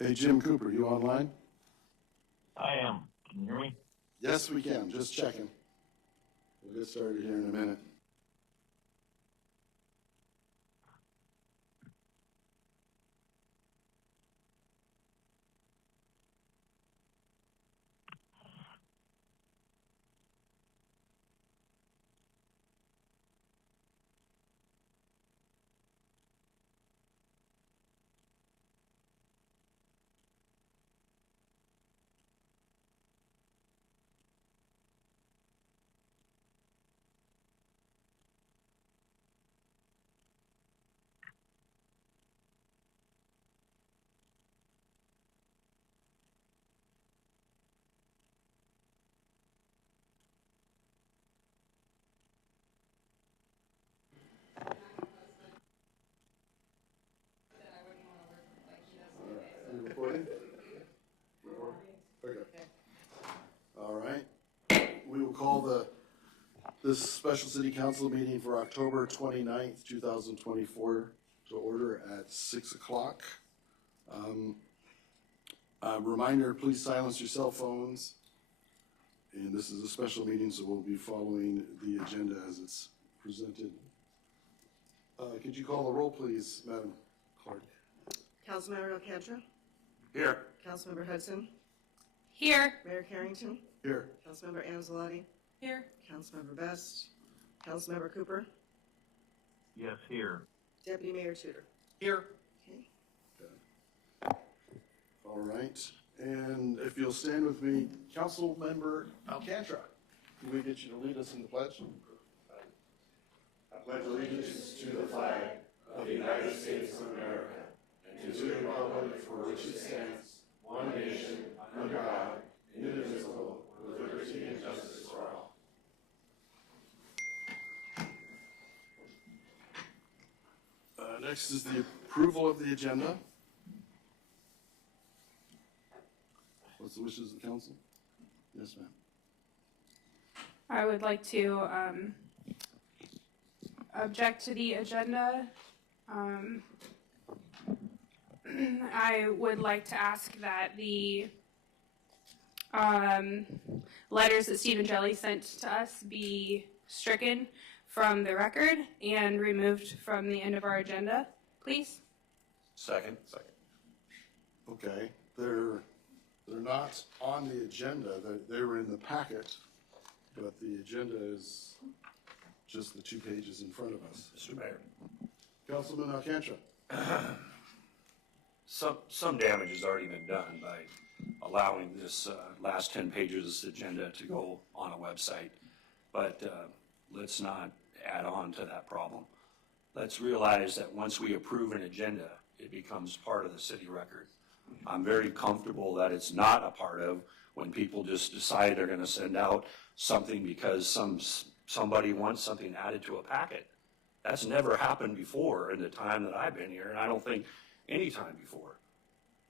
Hey, Jim Cooper, you online? I am. Can you hear me? Yes, we can. Just checking. We'll get started here in a minute. Recording? Okay. All right. We will call this special city council meeting for October 29th, 2024 to order at 6 o'clock. Reminder, please silence your cell phones. And this is a special meeting, so we'll be following the agenda as it's presented. Could you call the roll, please, Madam Clerk? Councilmember Alcantara? Here. Councilmember Hudson? Here. Mayor Carrington? Here. Councilmember Anzalati? Here. Councilmember Best? Councilmember Cooper? Yes, here. Deputy Mayor Tudor? Here. Okay. All right. And if you'll stand with me, Councilmember Alcantara, can we get you to lead us in the pledge? I pledge allegiance to the flag of the United States of America and to the republic for which it stands, one nation, under God, indivisible, with liberty and justice for all. Next is the approval of the agenda. What's the wishes of the council? Yes, ma'am. I would like to object to the agenda. I would like to ask that the letters that Stephen Jelly sent to us be stricken from the record and removed from the end of our agenda, please. Second. Okay, they're not on the agenda. They were in the packet, but the agenda is just the 2 pages in front of us. Mr. Mayor. Councilman Alcantara. Some damage has already been done by allowing this last 10 pages of this agenda to go on a website. But let's not add on to that problem. Let's realize that once we approve an agenda, it becomes part of the city record. I'm very comfortable that it's not a part of when people just decide they're going to send out something because somebody wants something added to a packet. That's never happened before in the time that I've been here, and I don't think any time before.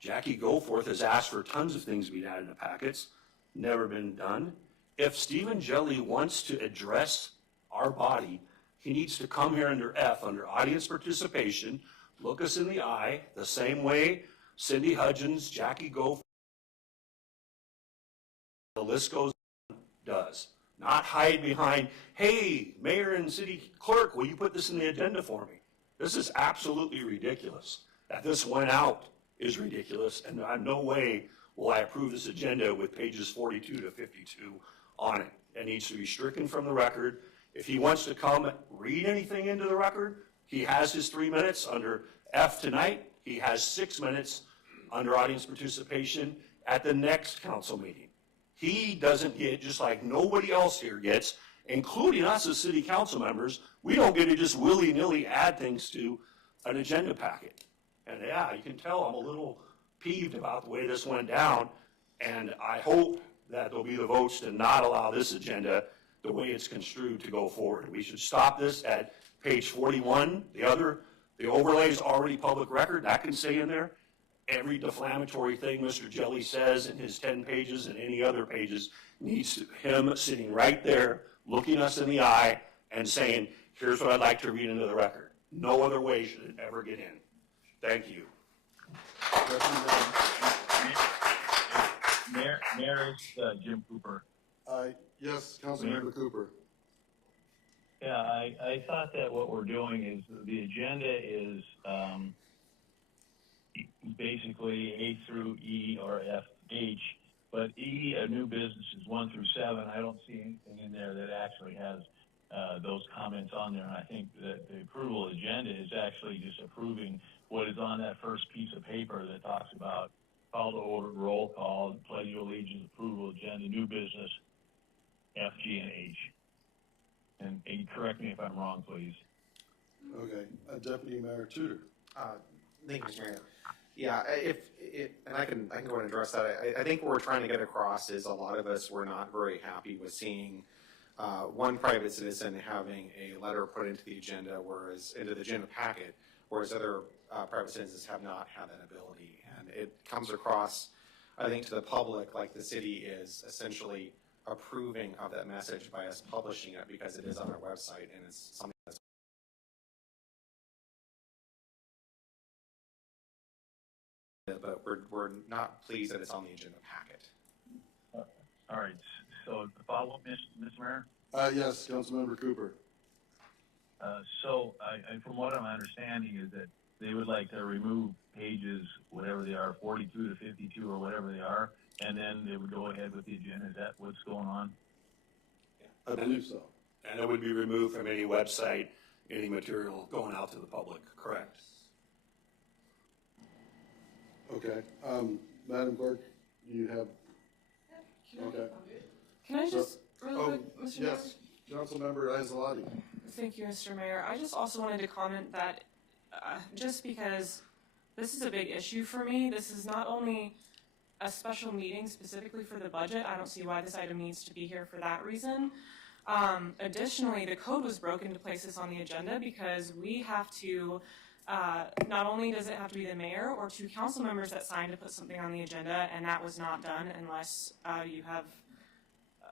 Jackie Goforth has asked for tons of things being added to packets, never been done. If Stephen Jelly wants to address our body, he needs to come here under F, under audience participation, look us in the eye, the same way Cindy Hudgens, Jackie Goforth, the list goes on, does. Not hide behind, hey, mayor and city clerk, will you put this in the agenda for me? This is absolutely ridiculous. That this went out is ridiculous, and in no way will I approve this agenda with pages 42 to 52 on it. It needs to be stricken from the record. If he wants to come read anything into the record, he has his 3 minutes under F tonight. He has 6 minutes under audience participation at the next council meeting. He doesn't get, just like nobody else here gets, including us as city council members, we don't get to just willy-nilly add things to an agenda packet. And yeah, you can tell I'm a little peeved about the way this went down, and I hope that there'll be the votes to not allow this agenda the way it's construed to go forward. We should stop this at page 41. The overlay is already public record. That can stay in there. Every defamatory thing Mr. Jelly says in his 10 pages and any other pages needs him sitting right there, looking us in the eye and saying, here's what I'd like to read into the record. No other way should it ever get in. Thank you. Mayor, it's Jim Cooper. Yes, Councilmember Cooper. Yeah, I thought that what we're doing is the agenda is basically A through E or F, H, but E, a new business, is 1 through 7. I don't see anything in there that actually has those comments on there, and I think that the approval agenda is actually just approving what is on that first piece of paper that talks about call to order, roll call, pledge of allegiance, approval agenda, new business, F, G, and H. And correct me if I'm wrong, please. Okay, Deputy Mayor Tudor. Thank you, Mr. Mayor. Yeah, and I can go ahead and address that. I think what we're trying to get across is a lot of us were not very happy with seeing one private citizen having a letter put into the agenda, into the agenda packet, whereas other private citizens have not had that ability. And it comes across, I think, to the public like the city is essentially approving of that message by us publishing it because it is on our website and it's something that's but we're not pleased that it's on the agenda packet. All right, so the follow-up, Mr. Mayor? Yes, Councilmember Cooper. So from what I'm understanding is that they would like to remove pages, whatever they are, 42 to 52 or whatever they are, and then they would go ahead with the agenda. Is that what's going on? I believe so. And it would be removed from any website, any material going out to the public, correct? Okay, Madam Clerk, you have, okay. Can I just, really quick, Mr. Mayor? Yes, Councilmember Anzalati. Thank you, Mr. Mayor. I just also wanted to comment that just because this is a big issue for me, this is not only a special meeting specifically for the budget. I don't see why this item needs to be here for that reason. Additionally, the code was broken to place this on the agenda because we have to, not only does it have to be the mayor or 2 council members that sign to put something on the agenda, and that was not done unless you have,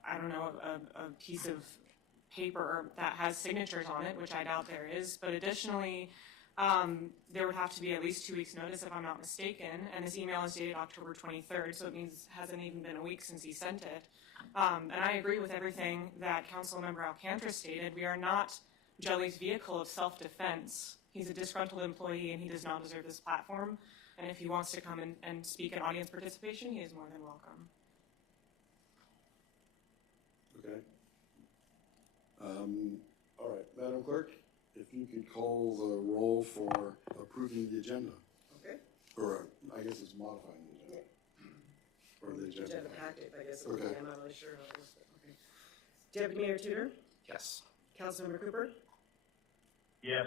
I don't know, a piece of paper that has signatures on it, which I doubt there is. But additionally, there would have to be at least 2 weeks notice if I'm not mistaken, and this email is dated October 23rd, so it means it hasn't even been a week since he sent it. And I agree with everything that Councilmember Alcantara stated. We are not Jelly's vehicle of self-defense. He's a disgruntled employee and he does not deserve this platform. And if he wants to come and speak in audience participation, he is more than welcome. Okay. All right, Madam Clerk, if you could call the roll for approving the agenda, Okay. or I guess it's modifying the agenda. Or the agenda. Agenda packet, I guess it would be. Okay. I'm not really sure how it is, but okay. Deputy Mayor Tudor, Yes. Councilmember Cooper, Yes.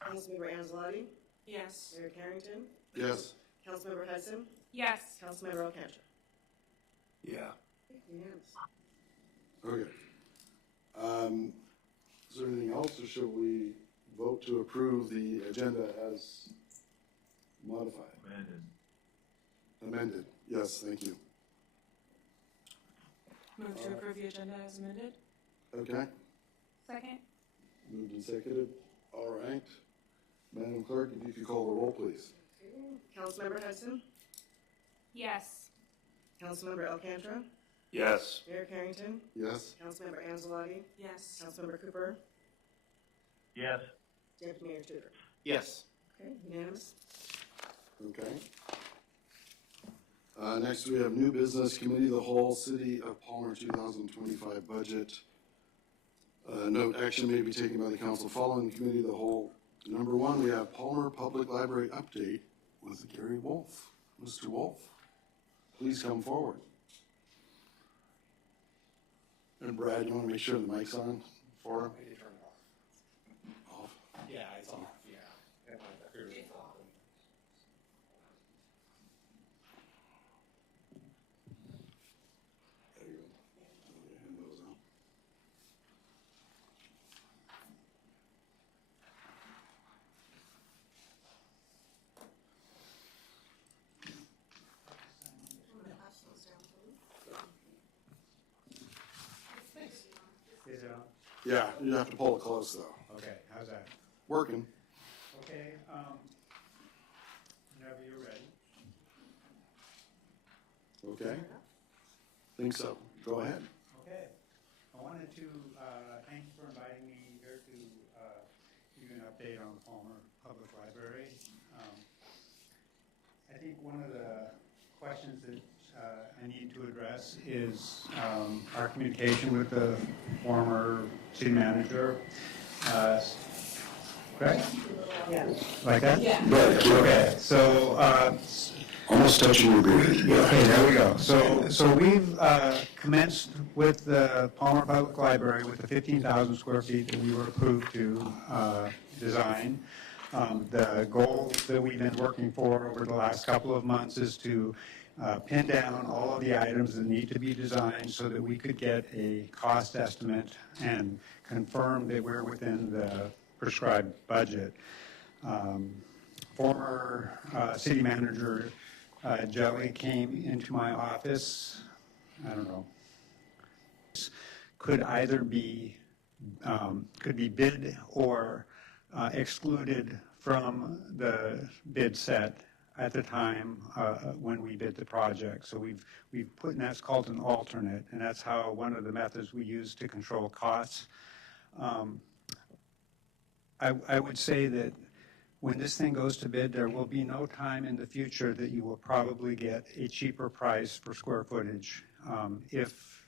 Councilmember Angelotti, Yes. Mayor Carrington, Yes. Councilmember Hudson, Yes. Councilmember Alcantara. Yeah. Unanimous. Okay. Is there anything else, or should we vote to approve the agenda as modified? Amended, yes, thank you. Move to approve the agenda as amended? Okay, Second? moved and seconded. All right. Madam Clerk, if you could call the roll, please. Councilmember Hudson, Yes. Councilmember Alcantara, Yes. Mayor Carrington, Yes? Councilmember Angelotti, Yes. Councilmember Cooper, Yes. Deputy Mayor Tudor. Yes. Okay, unanimous. Okay. Next, we have new business, Committee of the Whole, City of Palmer 2025 budget. Note, action may be taken by the council following Committee of the Whole. Number one, we have Palmer Public Library update with Gary Wolf. Mr. Wolf, please come forward. And Brad, you want to make sure the mic's on for him? Off. Yeah, it's off, yeah. There you go. Hand those out. Is it on? Yeah, you have to pull it close though. Okay, how's that? Working. Okay, whenever you're ready. Okay. Think so. Go ahead. Okay, I wanted to thank you for inviting me here to give you an update on the Palmer Public Library. I think one of the questions that I need to address is our communication with the former city manager. Correct? Yeah. Like that? Yeah. Okay, so Almost touching your beard. okay, there we go. So we've commenced with the Palmer Public Library with the 15,000 square feet that we were approved to design. The goal that we've been working for over the last couple of months is to pin down all of the items that need to be designed so that we could get a cost estimate and confirm that we're within the prescribed budget. Former city manager Jelly came into my office, I don't know, could either be, could be bid or excluded from the bid set at the time when we bid the project. So we've put, and that's called an alternate, and that's how one of the methods we use to control costs. I would say that when this thing goes to bid, there will be no time in the future that you will probably get a cheaper price for square footage if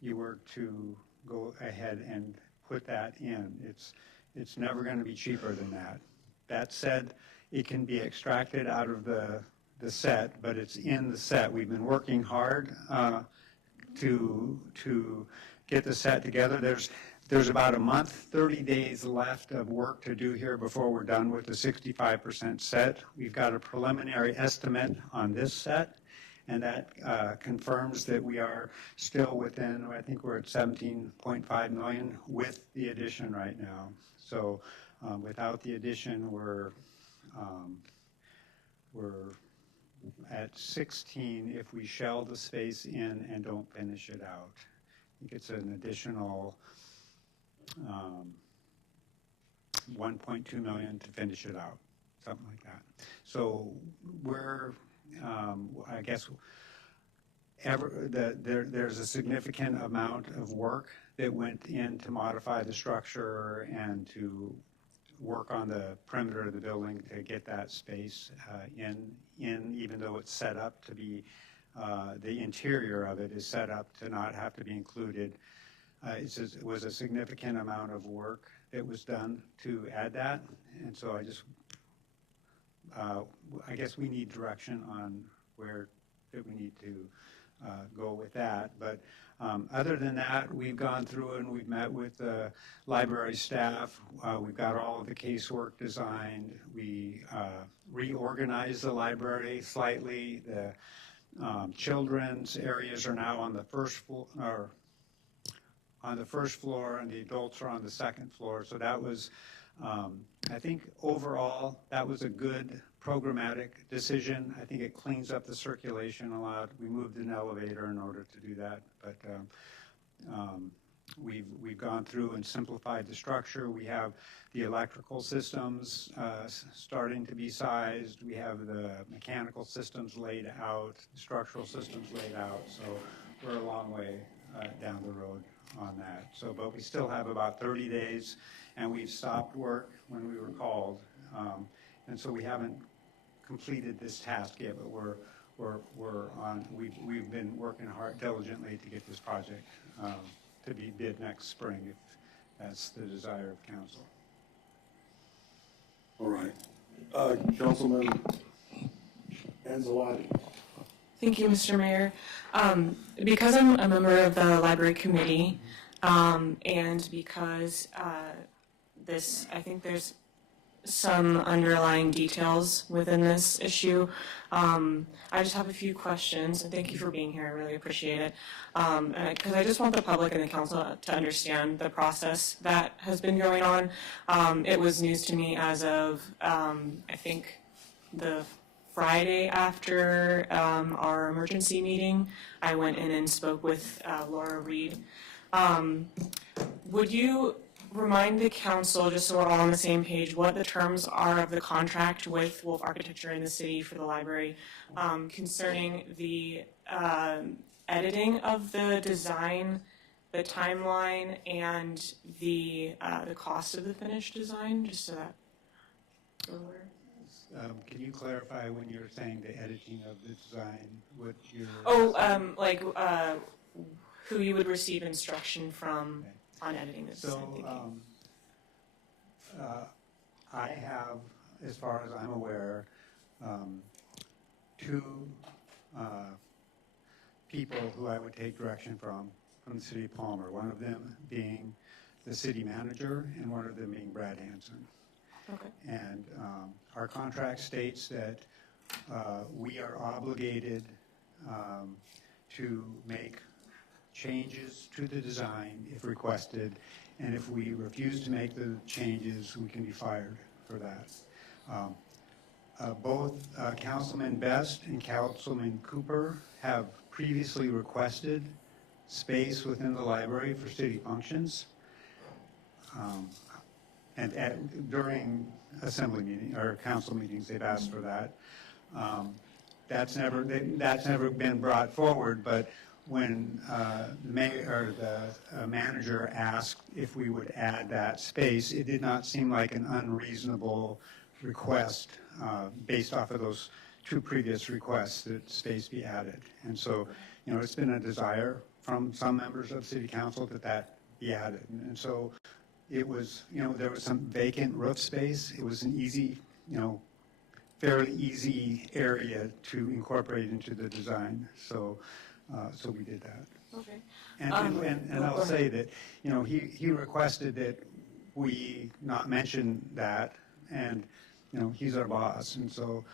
you were to go ahead and put that in. It's never going to be cheaper than that. That said, it can be extracted out of the set, but it's in the set. We've been working hard to get the set together. There's about a month, 30 days left of work to do here before we're done with the 65% set. We've got a preliminary estimate on this set, and that confirms that we are still within, I think we're at 17.5 million with the addition right now. So without the addition, we're at 16 if we shell the space in and don't finish it out. I think it's an additional 1.2 million to finish it out, something like that. So we're, I guess, there's a significant amount of work that went in to modify the structure and to work on the perimeter of the building to get that space in, even though it's set up to be, the interior of it is set up to not have to be included. it was a significant amount of work that was done to add that, and so I guess we need direction on where that we need to go with that. But other than that, we've gone through and we've met with the library staff. We've got all of the casework designed. We reorganized the library slightly. The children's areas are now on the first floor, and the adults are on the second floor. So that was, I think overall, that was a good programmatic decision. I think it cleans up the circulation a lot. We moved an elevator in order to do that, but we've gone through and simplified the structure. We have the electrical systems starting to be sized. We have the mechanical systems laid out, the structural systems laid out. So we're a long way down the road on that. So, but we still have about 30 days, and we've stopped work when we were called, and so we haven't completed this task yet. But we're on. We've been working hard, diligently, to get this project to be bid next spring, if that's the desire of council. All right. Councilman Anzalati. Thank you, Mr. Mayor. Because I'm a member of the library committee, and because I think there's some underlying details within this issue, I just have a few questions, and thank you for being here. I really appreciate it. Because I just want the public and the council to understand the process that has been going on. It was news to me as of, I think, the Friday after our emergency meeting. I went in and spoke with Laura Reed. Would you remind the council, just so we're all on the same page, what the terms are of the contract with Wolf Architecture in the city for the library concerning the editing of the design, the timeline, and the cost of the finished design, just so that we're aware? Can you clarify when you're saying the editing of the design, what you're... Like who you would receive instruction from on editing the design? I have, as far as I'm aware, two people who I would take direction from the city of Palmer, one of them being the city manager and one of them being Brad Hansen. Okay. And our contract states that we are obligated to make changes to the design if requested, and if we refuse to make the changes, we can be fired for that. Both Councilman Best and Councilman Cooper have previously requested space within the library for city functions. And during assembly meeting or council meetings, they've asked for that. That's never been brought forward. But when the mayor or the manager asked if we would add that space, it did not seem like an unreasonable request based off of those two previous requests that space be added. And so, it's been a desire from some members of city council that be added. And so it was, there was some vacant roof space. It was an easy, fairly easy area to incorporate into the design. So we did that. Okay. And I'll say that, he requested that we not mention that, and, he's our boss, and so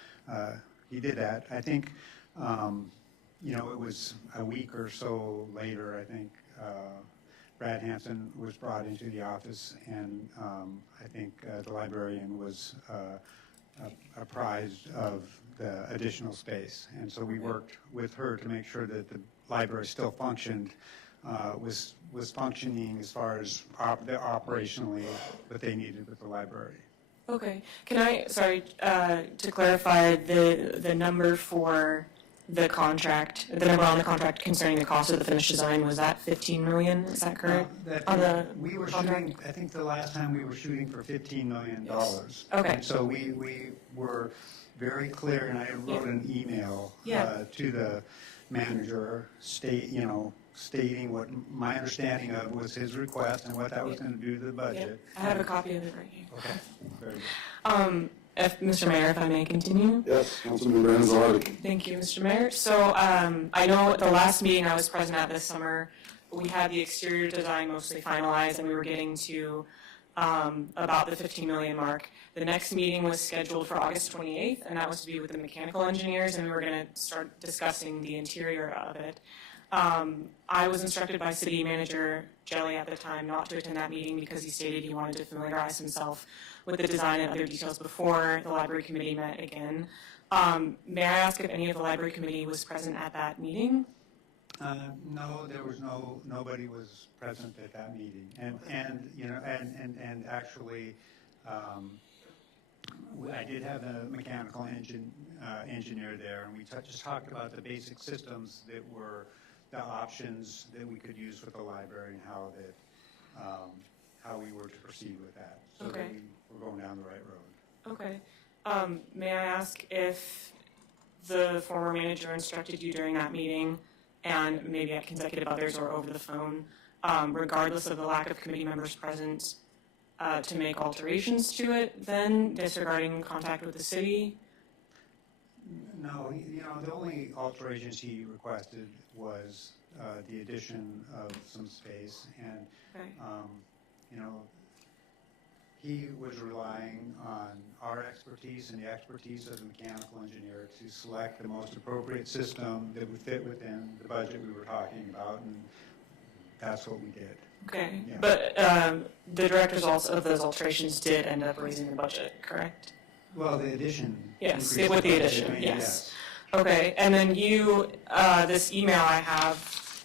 he did that. I think, it was a week or so later, I think, Brad Hansen was brought into the office, and I think the librarian was apprised of the additional space. And so we worked with her to make sure that the library still functioned, was functioning as far as operationally what they needed with the library. Okay. Can I, to clarify, the number for the contract, the number on the contract concerning the cost of the finished design, was that $15 million? Is that correct? We were shooting, I think the last time we were shooting for $15 million. Yes. Okay. And so we were very clear, and I wrote an email to the manager, stating what my understanding of was his request and what that was going to do to the budget. I have a copy of it right here. Okay, very good. If, Mr. Mayor, if I may continue. Yes, Councilman Anzaldi. Thank you, Mr. Mayor. So I know at the last meeting I was present at this summer, we had the exterior design mostly finalized, and we were getting to about the 15 million mark. The next meeting was scheduled for August 28th, and that was to be with the mechanical engineers, and we were going to start discussing the interior of it. I was instructed by City Manager Jelly at the time not to attend that meeting because he stated he wanted to familiarize himself with the design and other details before the library committee met again. May I ask if any of the library committee was present at that meeting? No, there was nobody was present at that meeting, and you know, and actually, I did have the mechanical engineer there, and we just talked about the basic systems that were the options that we could use with the library and how we were to proceed with that, so Okay. that we were going down the right road. Okay. May I ask if the former manager instructed you during that meeting, and maybe at consecutive others or over the phone, regardless of the lack of committee members present, to make alterations to it then, disregarding contact with the city? No, you know, the only alterations he requested was the addition of some space, and Okay. you know, he was relying on our expertise and the expertise of the mechanical engineer to select the most appropriate system that would fit within the budget we were talking about, and that's what we did. Okay, Yeah. but the directors also of those alterations did end up raising the budget, correct? Well, the addition. Yes, increased with the budget, addition, I mean, yes. Okay, and then you, this email I have,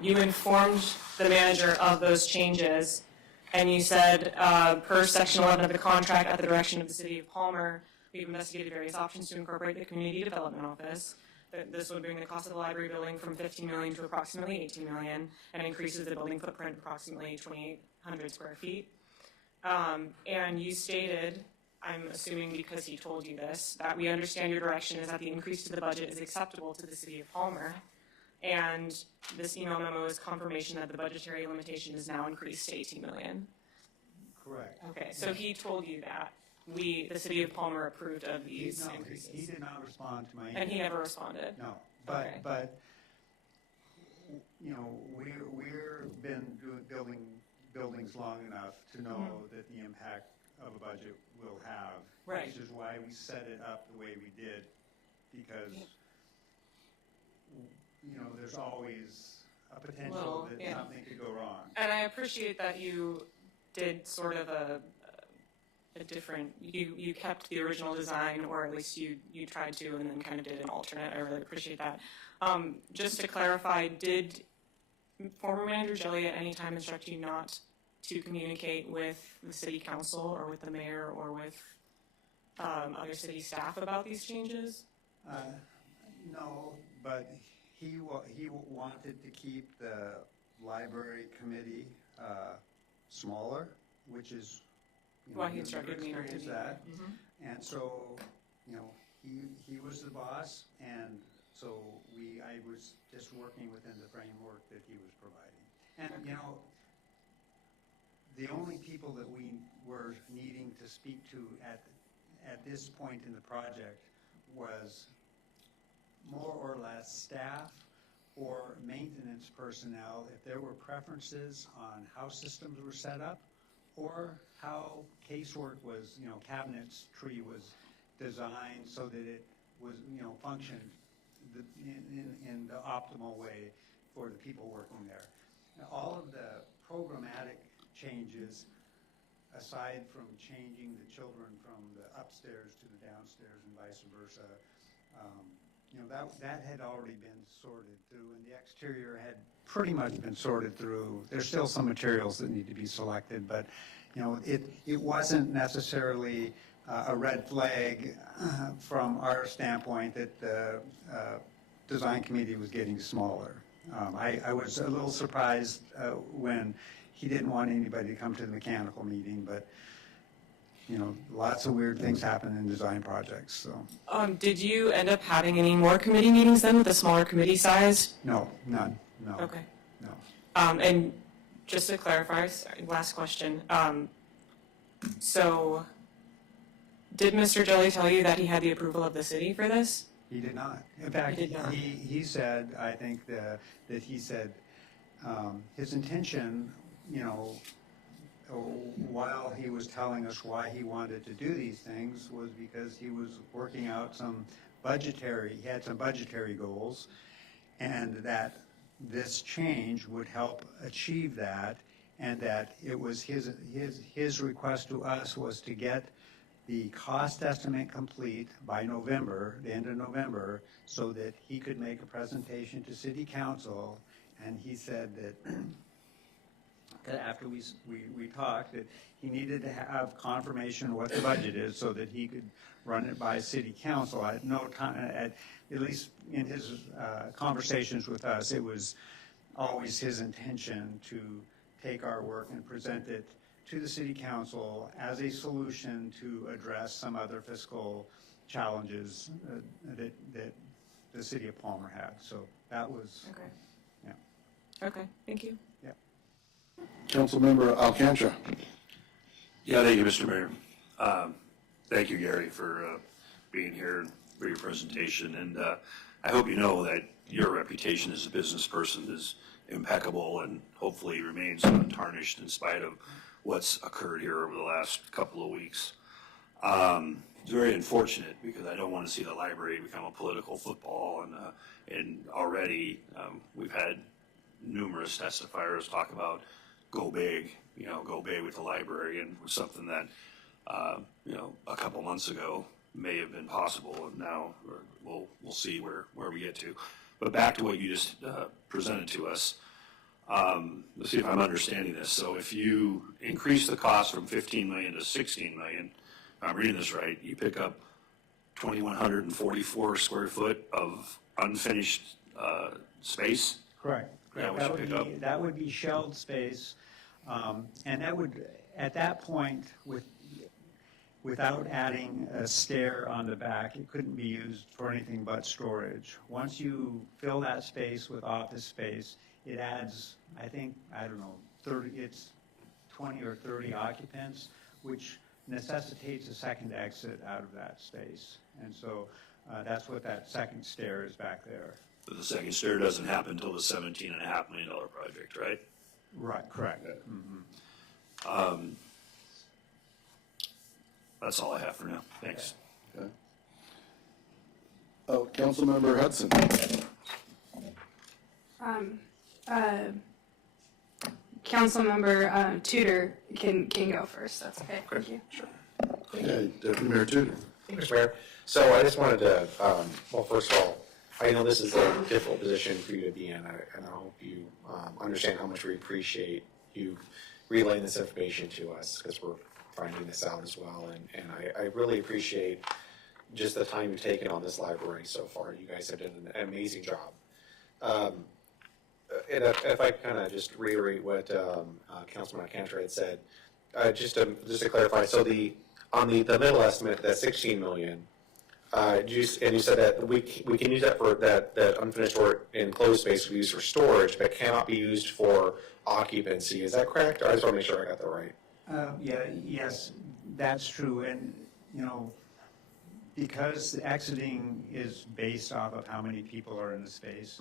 you informed the manager of those changes, and you said, per section 11 of the contract, at the direction of the city of Palmer, we've investigated various options to incorporate the community development office. This would bring the cost of the library building from 15 million to approximately 18 million, and increases the building footprint approximately 2,800 square feet. And you stated, I'm assuming because he told you this, that we understand your direction is that the increase to the budget is acceptable to the city of Palmer. And this email memo is confirmation that the budgetary limitation is now increased to 18 million. Correct. Okay, so he told you that the city of Palmer approved of these No, increases. he did not respond to my email. And he never responded? No, Okay. but, you know, we've been building buildings long enough to know that the impact of a budget will have. Right. Which is why we set it up the way we did, because, you know, there's always a potential Well, that yeah. something could go wrong. And I appreciate that you did sort of a different, you kept the original design, or at least you tried to, and then kind of did an alternate. I really appreciate that. Just to clarify, did former manager Jelly at any time instruct you not to communicate with the city council or with the mayor or with other city staff about these changes? No, but he wanted to keep the library committee smaller, which is, you know, Why he instructed me not to experienced do that. Mhm. And so, you know, he was the boss, and so I was just working within the framework that he was providing. And, you know, the only people that we were needing to speak to at this point in the project was more or less staff or maintenance personnel, if there were preferences on how systems were set up or how casework was, you know, cabinetry was designed so that it was, you know, functioned in the optimal way for the people working there. Now, all of the programmatic changes, aside from changing the children from the upstairs to the downstairs and vice versa, you know, that had already been sorted through, and the exterior had pretty much been sorted through. There's still some materials that need to be selected, but, you know, it wasn't necessarily a red flag from our standpoint that the design committee was getting smaller. I was a little surprised when he didn't want anybody to come to the mechanical meeting, but, you know, lots of weird things happen in design projects, so. Did you end up having any more committee meetings then with a smaller committee size? No, none. No. Okay. No. And just to clarify, sorry, last question. So did Mr. Jelly tell you that he had the approval of the city for this? He did not. In fact, He did not. he said, I think that he said his intention, you know, while he was telling us why he wanted to do these things was because he was working out he had some budgetary goals, and that this change would help achieve that, and that it was his request to us was to get the cost estimate complete by November, the end of November, so that he could make a presentation to City Council. And he said that after we talked, that he needed to have confirmation of what the budget is so that he could run it by City Council. At no time, at least in his conversations with us, it was always his intention to take our work and present it to the City Council as a solution to address some other fiscal challenges that the City of Palmer had. So that was, Okay. yeah. Okay, thank you. Yeah. Councilmember Alcantara. Yeah, thank you, Mr. Mayor. Thank you, Gary, for being here for your presentation. And I hope you know that your reputation as a business person is impeccable and hopefully remains untarnished in spite of what's occurred here over the last couple of weeks. It's very unfortunate because I don't want to see the library become a political football, and already we've had numerous testifiers talk about go big with the library, and was something that a couple months ago may have been possible, and now we'll see where we get to. But back to what you just presented to us. Let's see if I'm understanding this. So if you increase the cost from 15 million to 16 million, if I'm reading this right, you pick up 2,144 square foot of unfinished space? Correct. Yeah, we should pick up. That would be shelled space, and that would, at that point, without adding a stair on the back, it couldn't be used for anything but storage. Once you fill that space with office space, it adds, I don't know, 20 or 30 occupants, which necessitates a second exit out of that space. And so that's what that second stair is back there. But the second stair doesn't happen until the $17.5 million project, right? Right, correct. Mm-hmm. That's all I have for now. Thanks. Okay. Oh, Councilmember Hudson. Councilmember Tudor can go first. That's okay. Thank you. Sure. Okay, Deputy Mayor Tudor. Thank you, Mr. Mayor. So I just wanted to, well, first of all, I know this is a difficult position for you to be in, and I hope you understand how much we appreciate you relaying this information to us, because we're finding this out as well. And I really appreciate just the time you've taken on this library so far. You guys have done an amazing job. And if I kind of just reiterate what Councilman Alcantara had said, just to clarify, so on the middle estimate, that 16 million, and you said that we can use that for that unfinished or enclosed space we use for storage, but cannot be used for occupancy. Is that correct? I just want to make sure I got that right. Yes, that's true. And, because the exiting is based off of how many people are in the space,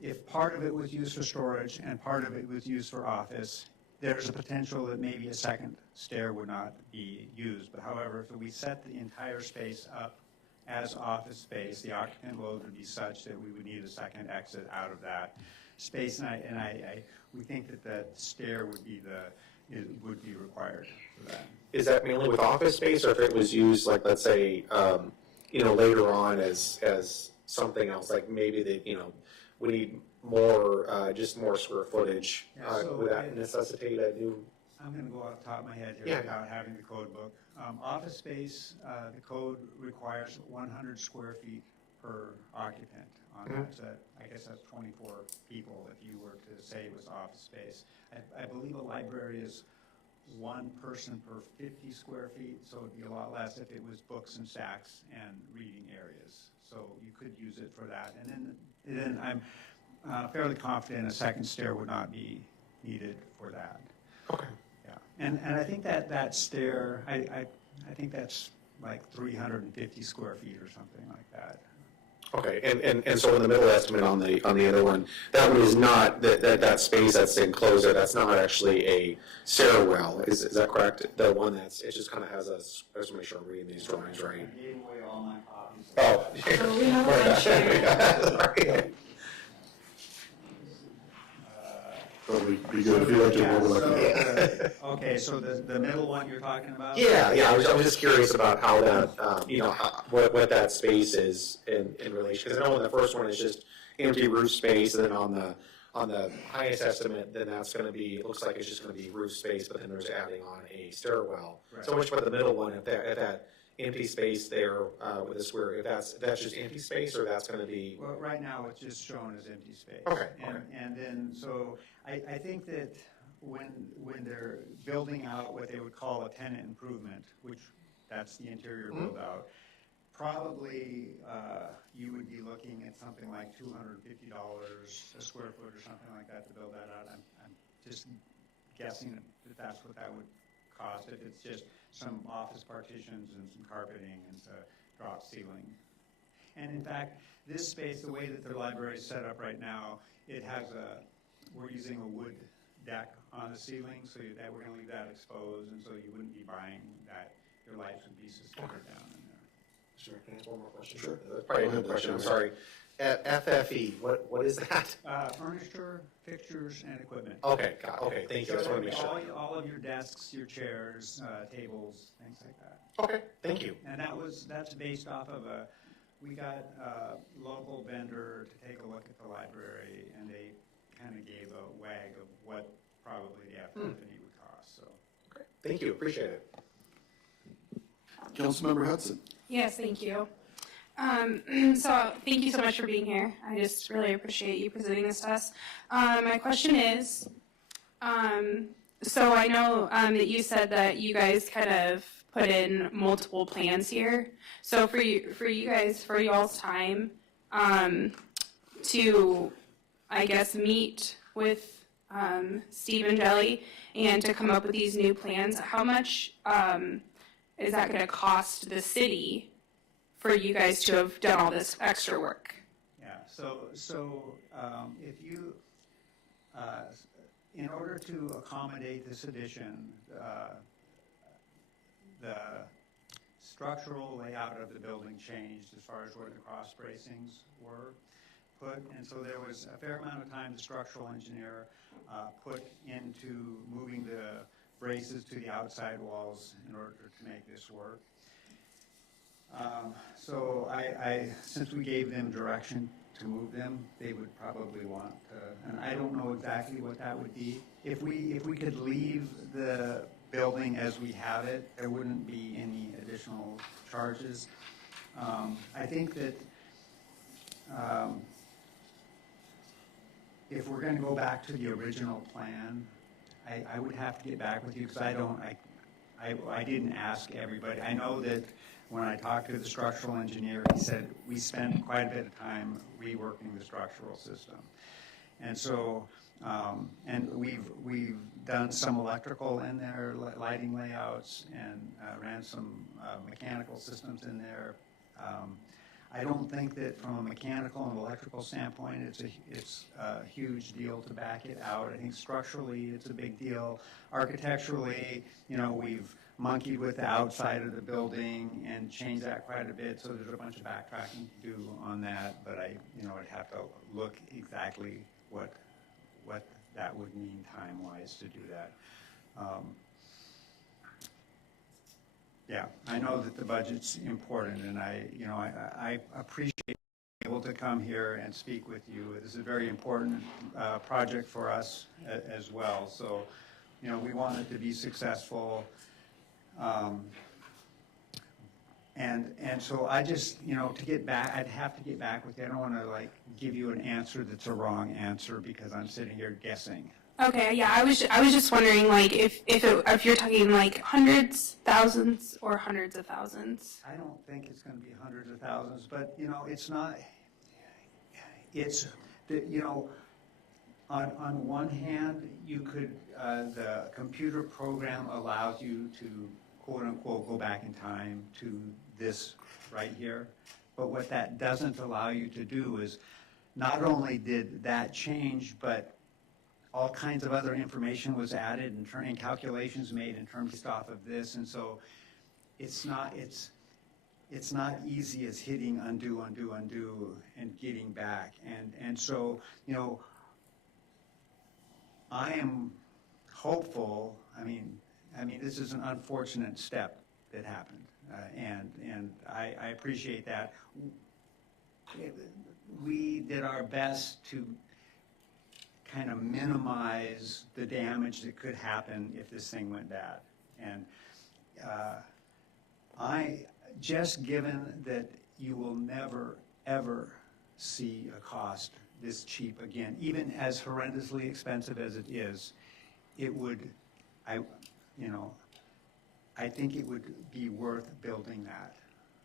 if part of it was used for storage and part of it was used for office, there's a potential that maybe a second stair would not be used. But however, if we set the entire space up as office space, the occupant load would be such that we would need a second exit out of that space. And we think that stair would be required for that. Is that mainly with office space, or if it was used, like, let's say, later on as something else, like maybe we need more, just more square footage, would that necessitate a new? I'm going to go off the top of my head here without having the code book. Office space, the code requires 100 square feet per occupant on that. So I guess that's 24 people if you were to say it was office space. I believe a library is one person per 50 square feet, so it'd be a lot less if it was books and stacks and reading areas. So you could use it for that. And then fairly confident a second stair would not be needed for that. Okay. Yeah, and I think that stair, I think that's like 350 square feet or something like that. Okay, and so in the middle estimate on the other one, that one is not, that space that's enclosed there, that's not actually a stairwell, is that correct? The one it just kind of has a, I just want to make sure I'm reading these drawings right. I gave away all my copies. Oh. So we have a Sorry. Probably be good if you like to roll like Okay, so the middle one you're talking about? Yeah, I was just curious about how that, what that space is in relation, because I know in the first one it's just empty roof space, and then on the highest estimate, then that's gonna be, it looks like it's just gonna be roof space, but then there's adding on a stairwell. Right. So which about the middle one, if that empty space there, with the square, if that's just empty space, or that's gonna be? Well, right now it's just shown as empty space. Okay, And then, so I think that when they're building out what they would call a tenant improvement, which that's the interior build out, probably you would be looking at something like $250 a square foot or something like that to build that out. I'm just guessing that that's what that would cost if it's just some office partitions and some carpeting and a drop ceiling. And in fact, this space, the way that the library is set up right now, it has we're using a wood deck on the ceiling, so that we're going to leave that exposed, and so you wouldn't be buying that. Your lights would be suspended down in there. Sure, can I ask one more question? Sure. That's probably a good question, I'm sorry. FFE, what is that? Furniture, fixtures, and equipment. Okay, thank you, I just want to make sure. All of your desks, your chairs, tables, things like that. Okay, thank you. And that's based off of we got a local vendor to take a look at the library, and they kind of gave a wag of what probably the FF&E would cost, so. Okay, thank you, appreciate it. Councilmember Hudson. Yes, thank you. So thank you so much for being here. I just really appreciate you presenting this to us. My question is, so I know that you said that you guys kind of put in multiple plans here. So for you guys, for y'all's time to, I guess, meet with Steve and Jelly and to come up with these new plans, how much is that going to cost the city for you guys to have done all this extra work? Yeah, so if you, in order to accommodate this addition, the structural layout of the building changed as far as where the cross bracings were put, and so there was a fair amount of time the structural engineer put into moving the braces to the outside walls in order to make this work. So since we gave them direction to move them, they would probably want to, and I don't know exactly what that would be. If we could leave the building as we have it, there wouldn't be any additional charges. I think that if we're going to go back to the original plan, I would have to get back with you because I didn't ask everybody. I know that when I talked to the structural engineer, he said we spent quite a bit of time reworking the structural system. And so, and we've done some electrical in there, lighting layouts, and ran some mechanical systems in there. I don't think that from a mechanical and electrical standpoint, it's a huge deal to back it out. I think structurally, it's a big deal. Architecturally, we've monkeyed with the outside of the building and changed that quite a bit. So there's a bunch of backtracking to do on that. But I'd have to look exactly what that would mean time-wise to do that. Yeah, I know that the budget's important, and I appreciate being able to come here and speak with you. This is a very important project for us as well. So, we want it to be successful. And so I just, to get back, I'd have to get back with you. I don't want to give you an answer that's a wrong answer because I'm sitting here guessing. Okay, yeah, I was just wondering, if you're talking hundreds, thousands, or hundreds of thousands. I don't think it's going to be hundreds of thousands, but it's not. you know, on one hand, you could, the computer program allows you to quote unquote go back in time to this right here. But what that doesn't allow you to do is, not only did that change, but all kinds of other information was added and calculations made in terms based off of this, and so it's not easy as hitting undo, undo, undo, and getting back. And so, you know, I am hopeful. I mean, this is an unfortunate step that happened, and I appreciate that. We did our best to kind of minimize the damage that could happen if this thing went bad. And just given that you will never, ever see a cost this cheap again, even as horrendously expensive as it is, it would, I think it would be worth building that.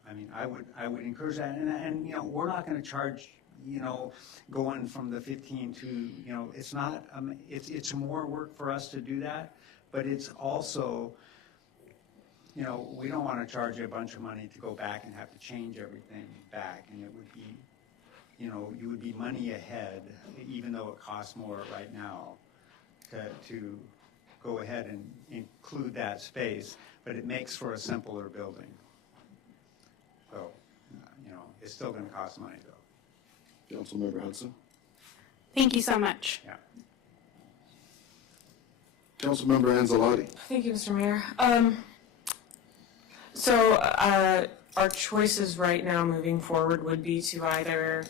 I mean, I would encourage that, and you know, we're not going to charge, you know, going from the 15 to, you know, it's not, it's more work for us to do that, but it's also, you know, we don't want to charge you a bunch of money to go back and have to change everything back, and it would be, you know, you would be money ahead, even though it costs more right now to go ahead and include that space, but it makes for a simpler building. So, you know, it's still going to cost money, though. Councilmember Hudson. Thank you so much. Yeah. Councilmember Anzalotti. Thank you, Mr. Mayor. Our choices right now moving forward would be to either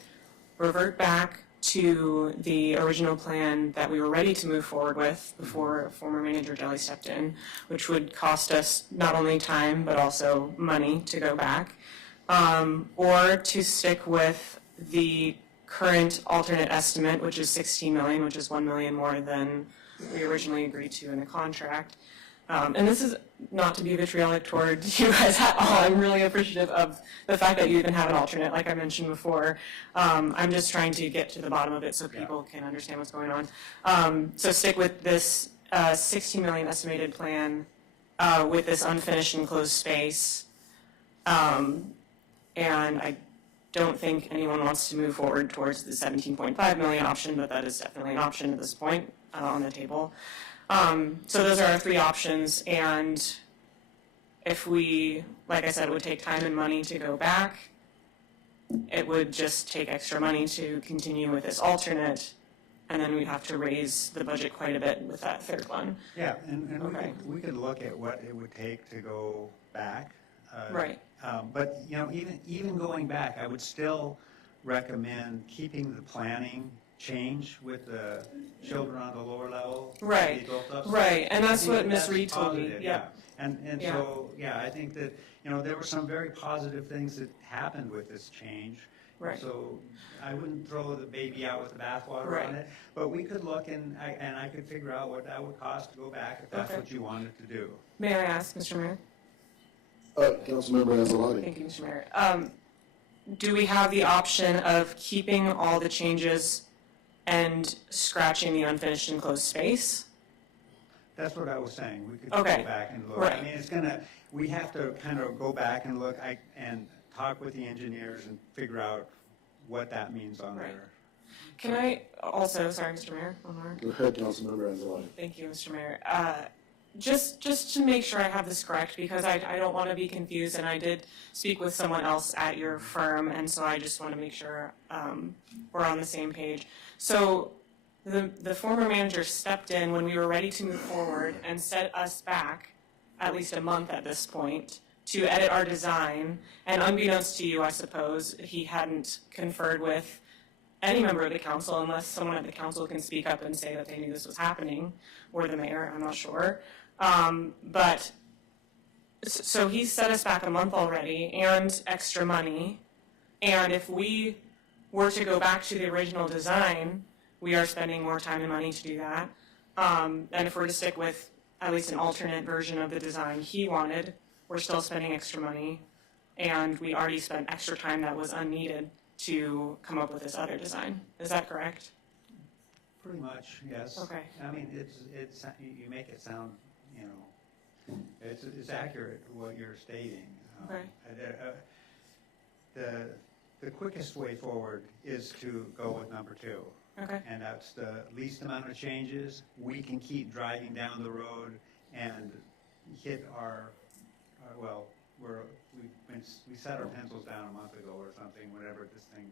revert back to the original plan that we were ready to move forward with before former manager Jelly stepped in, which would cost us not only time but also money to go back, or to stick with the current alternate estimate, which is $16 million, which is $1 million more than we originally agreed to in the contract. And this is not to be vitriolic toward you guys at all. I'm really appreciative of the fact that you even have an alternate, like I mentioned before. I'm just trying to get to the bottom of it so people can understand what's going on. So stick with this $16 million estimated plan with this unfinished enclosed space. And I don't think anyone wants to move forward towards the $17.5 million option, but that is definitely an option at this point on the table. So those are our three options, and if we, like I said, would take time and money to go back, it would just take extra money to continue with this alternate, and then we'd have to raise the budget quite a bit with that third one. Yeah, and Okay. we could look at what it would take to go back. Right. But, you know, even going back, I would still recommend keeping the planning change with the children on the lower level. Right, the adult upstairs. right, and that's I think what Ms. Reed told me, positive, yeah. And Yeah. so, yeah, I think that, you know, there were some very positive things that happened with this change. Right. So I wouldn't throw the baby out with the bathwater Right. on it, but we could look and I could figure out what that would cost to go back if that's Okay. what you wanted to do. May I ask, Mr. Mayor? Councilmember Anzalotti. Thank you, Mr. Mayor. Do we have the option of keeping all the changes and scratching the unfinished enclosed space? That's what I was saying. We could Okay. go back and look. Right. I mean, we have to kind of go back and look and talk with the engineers and figure out what that means on Right. there. Can I also, sorry, Mr. Mayor, one more. Go ahead, Councilmember Anzalotti. Thank you, Mr. Mayor. Just to make sure I have this correct, because I don't want to be confused, and I did speak with someone else at your firm, and so I just want to make sure we're on the same page. So the former manager stepped in when we were ready to move forward and set us back at least a month at this point to edit our design, and unbeknownst to you, I suppose, he hadn't conferred with any member of the council, unless someone at the council can speak up and say that they knew this was happening, or the mayor, I'm not sure. But so he set us back a month already and extra money. And if we were to go back to the original design, we are spending more time and money to do that. And if we're to stick with at least an alternate version of the design he wanted, we're still spending extra money. And we already spent extra time that was unneeded to come up with this other design. Is that correct? Pretty much, yes. Okay. I mean, it's, you make it sound, you know, it's accurate what you're stating. Okay. The quickest way forward is to go with number 2. Okay. And that's the least amount of changes. We can keep driving down the road and hit our, well, we set our pencils down a month ago or something, whenever this thing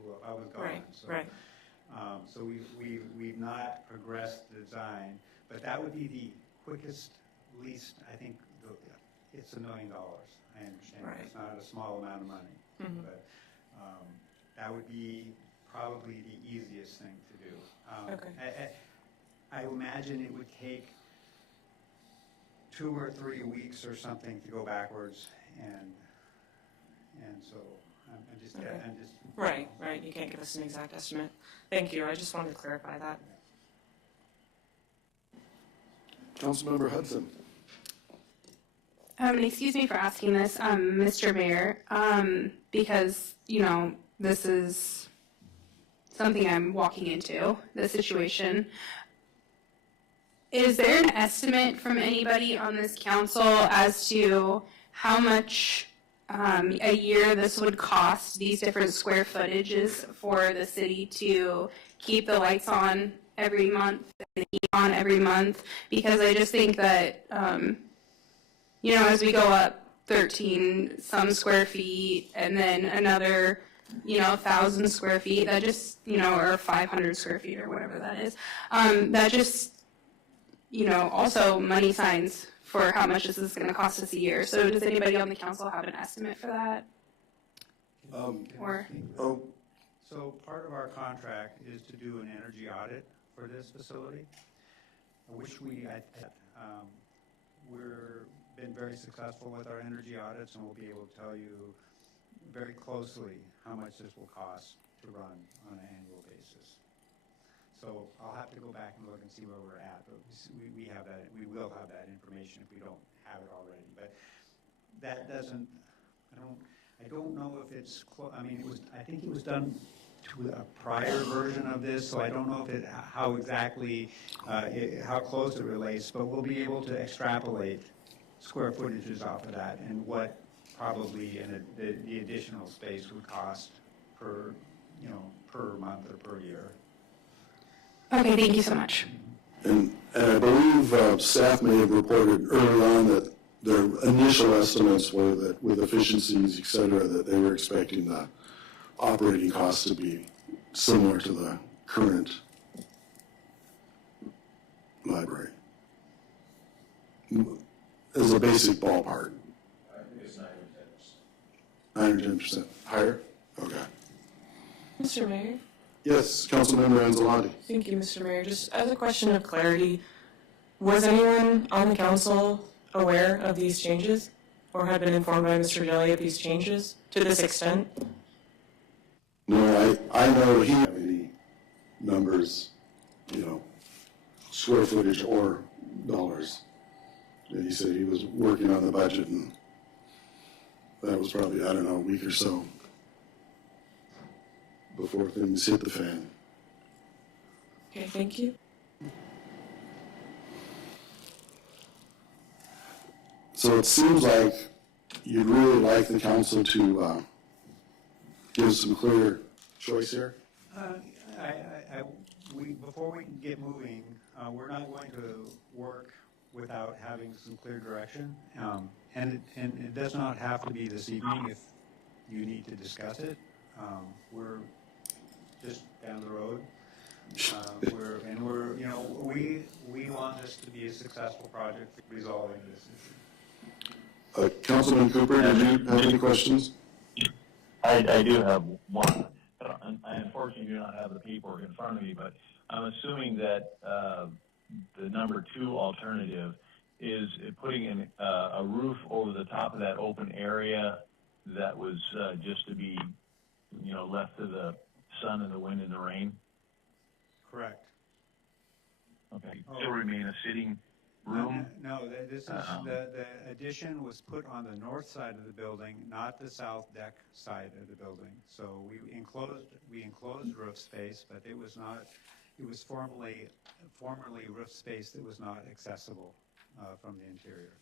blew up. I was gone. Right, So, right. So we've not progressed the design, but that would be the quickest, least, I think, it's $1 million. I understand. Right. It's not a small amount of money, Mhm. but that would be probably the easiest thing to do. Okay. I imagine it would take 2 or 3 weeks or something to go backwards, and so I'm just. Right, right. You can't give us an exact estimate. Thank you. I just wanted to clarify that. Councilmember Hudson. Excuse me for asking this, Mr. Mayor, because, you know, this is something I'm walking into, the situation. Is there an estimate from anybody on this council as to how much a year this would cost, these different square footages for the city to keep the lights on every month, and heat on every month? Because I just think that, you know, as we go up 13 some square feet and then another, you know, 1,000 square feet, that just, you know, or 500 square feet or whatever that is, that just, you know, also money signs for how much this is going to cost us a year. So does anybody on the council have an estimate for that? Or So part of our contract is to do an energy audit for this facility, which we've been very successful with our energy audits, and we'll be able to tell you very closely how much this will cost to run on an annual basis. So I'll have to go back and look and see where we're at, but we have that. We will have that information if we don't have it already. But that doesn't. I don't know if it's. I mean, I think it was done to a prior version of this, so I don't know if how exactly how close it relates. But we'll be able to extrapolate square footages off of that and what probably the additional space would cost per month or per year. Okay, thank you so much. And I believe staff may have reported early on that their initial estimates were that with efficiencies, et cetera, that they were expecting the operating costs to be similar to the current library. As a basic ballpark. I think it's 9 or 10%. 9 or 10% higher? Okay. Mr. Mayor? Yes, Councilmember Anzalati. Thank you, Mr. Mayor. Just as a question of clarity, was anyone on the council aware of these changes or had been informed by Mr. Jelly of these changes to this extent? No, I know he didn't have any numbers, you know, square footage or dollars. And he said he was working on the budget, and that was probably, I don't know, a week or so before things hit the fan. Okay, thank you. So it seems like you'd really like the council to give some clear choice here. Before we can get moving, we're not going to work without having some clear direction. And it does not have to be this evening if you need to discuss it. We're just down the road. We want this to be a successful project for resolving this issue. Councilman Cooper, did you have any questions? I do have one. I unfortunately do not have the paperwork in front of me, but I'm assuming that the number 2 alternative is putting in a roof over the top of that open area that was just to be, you know, left to the sun and the wind and the rain. Correct. Okay. Still remain a sitting room? No, this is, the addition was put on the north side of the building, not the south deck side of the building. So we enclosed roof space, but it was not, it was formerly roof space that was not accessible from the interior.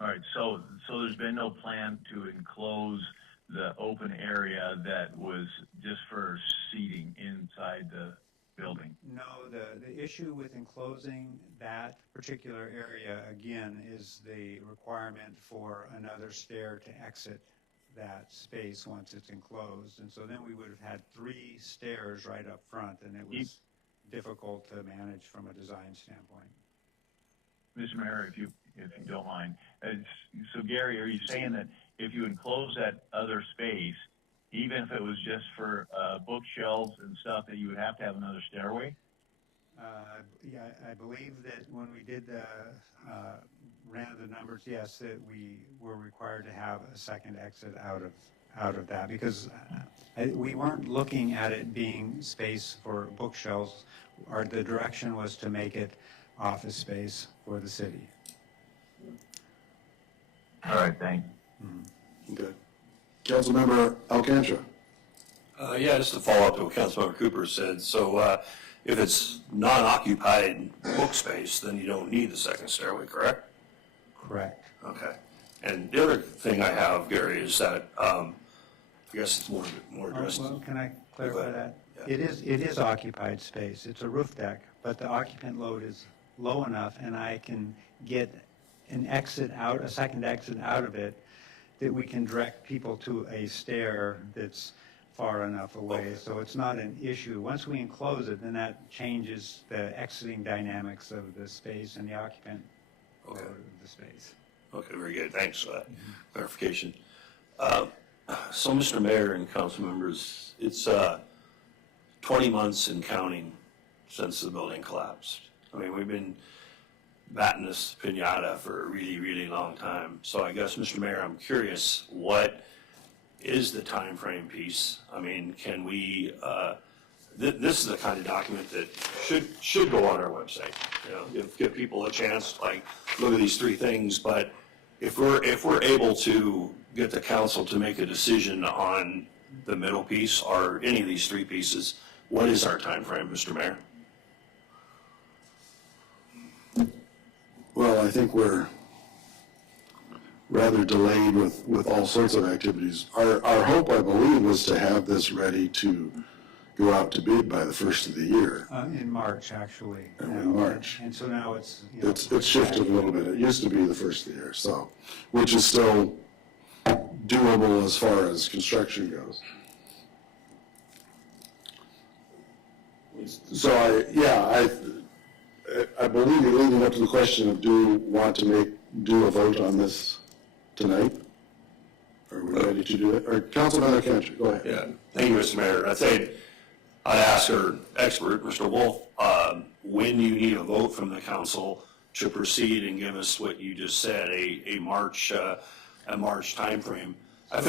All right, so there's been no plan to enclose the open area that was just for seating inside the building? No, the issue with enclosing that particular area, again, is the requirement for another stair to exit that space once it's enclosed. And so then we would have had 3 stairs right up front, and it was difficult to manage from a design standpoint. Mr. Mayor, if you don't mind. So Gary, are you saying that if you enclose that other space, even if it was just for bookshelves and stuff, that you would have to have another stairway? Yeah, I believe that when we did ran the numbers, yes, that we were required to have a second exit out of that, because we weren't looking at it being space for bookshelves. The direction was to make it office space for the city. All right, thanks. Okay. Councilmember Alcantara. Yeah, just to follow up to what Councilmember Cooper said. So if it's non-occupied book space, then you don't need the second stairway, correct? Correct. Okay. And the other thing I have, Gary, is that I guess it's more addressed. Well, can I clarify that? Yeah. It is occupied space. It's a roof deck, but the occupant load is low enough, and I can get an exit out, a second exit out of it, that we can direct people to a stair that's far enough away. Okay. So it's not an issue. Once we enclose it, then that changes the exiting dynamics of the space and the occupant load of the space. Okay, very good. Thanks for that clarification. So, Mr. Mayor and council members, it's 20 months and counting since the building collapsed. I mean, we've been batting this pinata for a really, really long time. So I guess, Mr. Mayor, I'm curious, what is the time frame piece? I mean, can we, this is the kind of document that should go on our website. You know, give people a chance, like, look at these 3 things. But if we're able to get the council to make a decision on the middle piece or any of these 3 pieces, what is our time frame, Mr. Mayor? Well, I think we're rather delayed with all sorts of activities. Our hope, I believe, was to have this ready to go out to bid by the first of the year. In March, actually. In March. And so now it's, It's shifted a little bit. It used to be the first of the year, so, which is still doable as far as construction goes. So I believe you're leading up to the question of do we want to do a vote on this tonight? Are we ready to do it? Or Councilman Alcantara, go ahead. Yeah, thank you, Mr. Mayor. I'd ask our expert, Mr. Wolf, when you need a vote from the council to proceed and give us what you just said, a March timeframe. I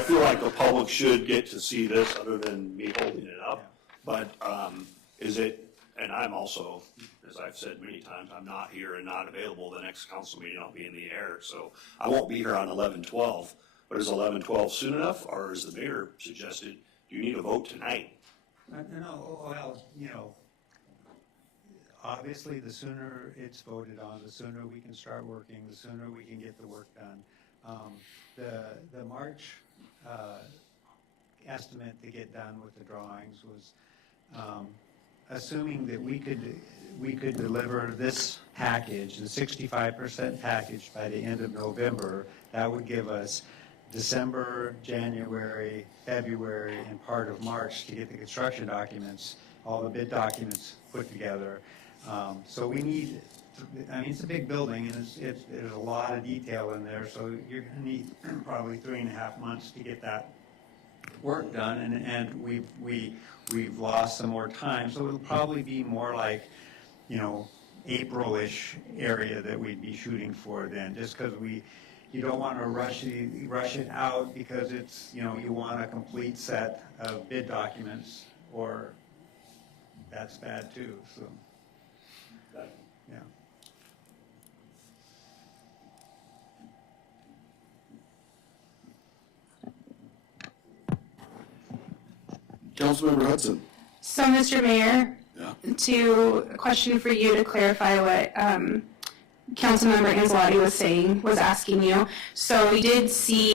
feel like the public should get to see this other than me holding it up. But is it, and I'm also, as I've said many times, I'm not here and not available. The next council meeting, I'll be in the air. So I won't be here on 11/12. But is 11/12 soon enough? Or as the mayor suggested, do you need a vote tonight? No, well, obviously the sooner it's voted on, the sooner we can start working, the sooner we can get the work done. The March estimate to get done with the drawings was assuming that we could deliver this package, the 65% package, by the end of November. That would give us December, January, February, and part of March to get the construction documents, all the bid documents put together. So we need, it's a big building, and there's a lot of detail in there, so you're going to need probably 3.5 months to get that work done, and we've lost some more time, so it'll probably be more like, April-ish area that we'd be shooting for then, just because you don't want to rush it out because it's, you want a complete set of bid documents, or that's bad too, so, yeah. Councilmember Hudson. So, Mr. Mayor, Yeah. a question for you to clarify what Councilmember Anzalotti was asking you. So we did see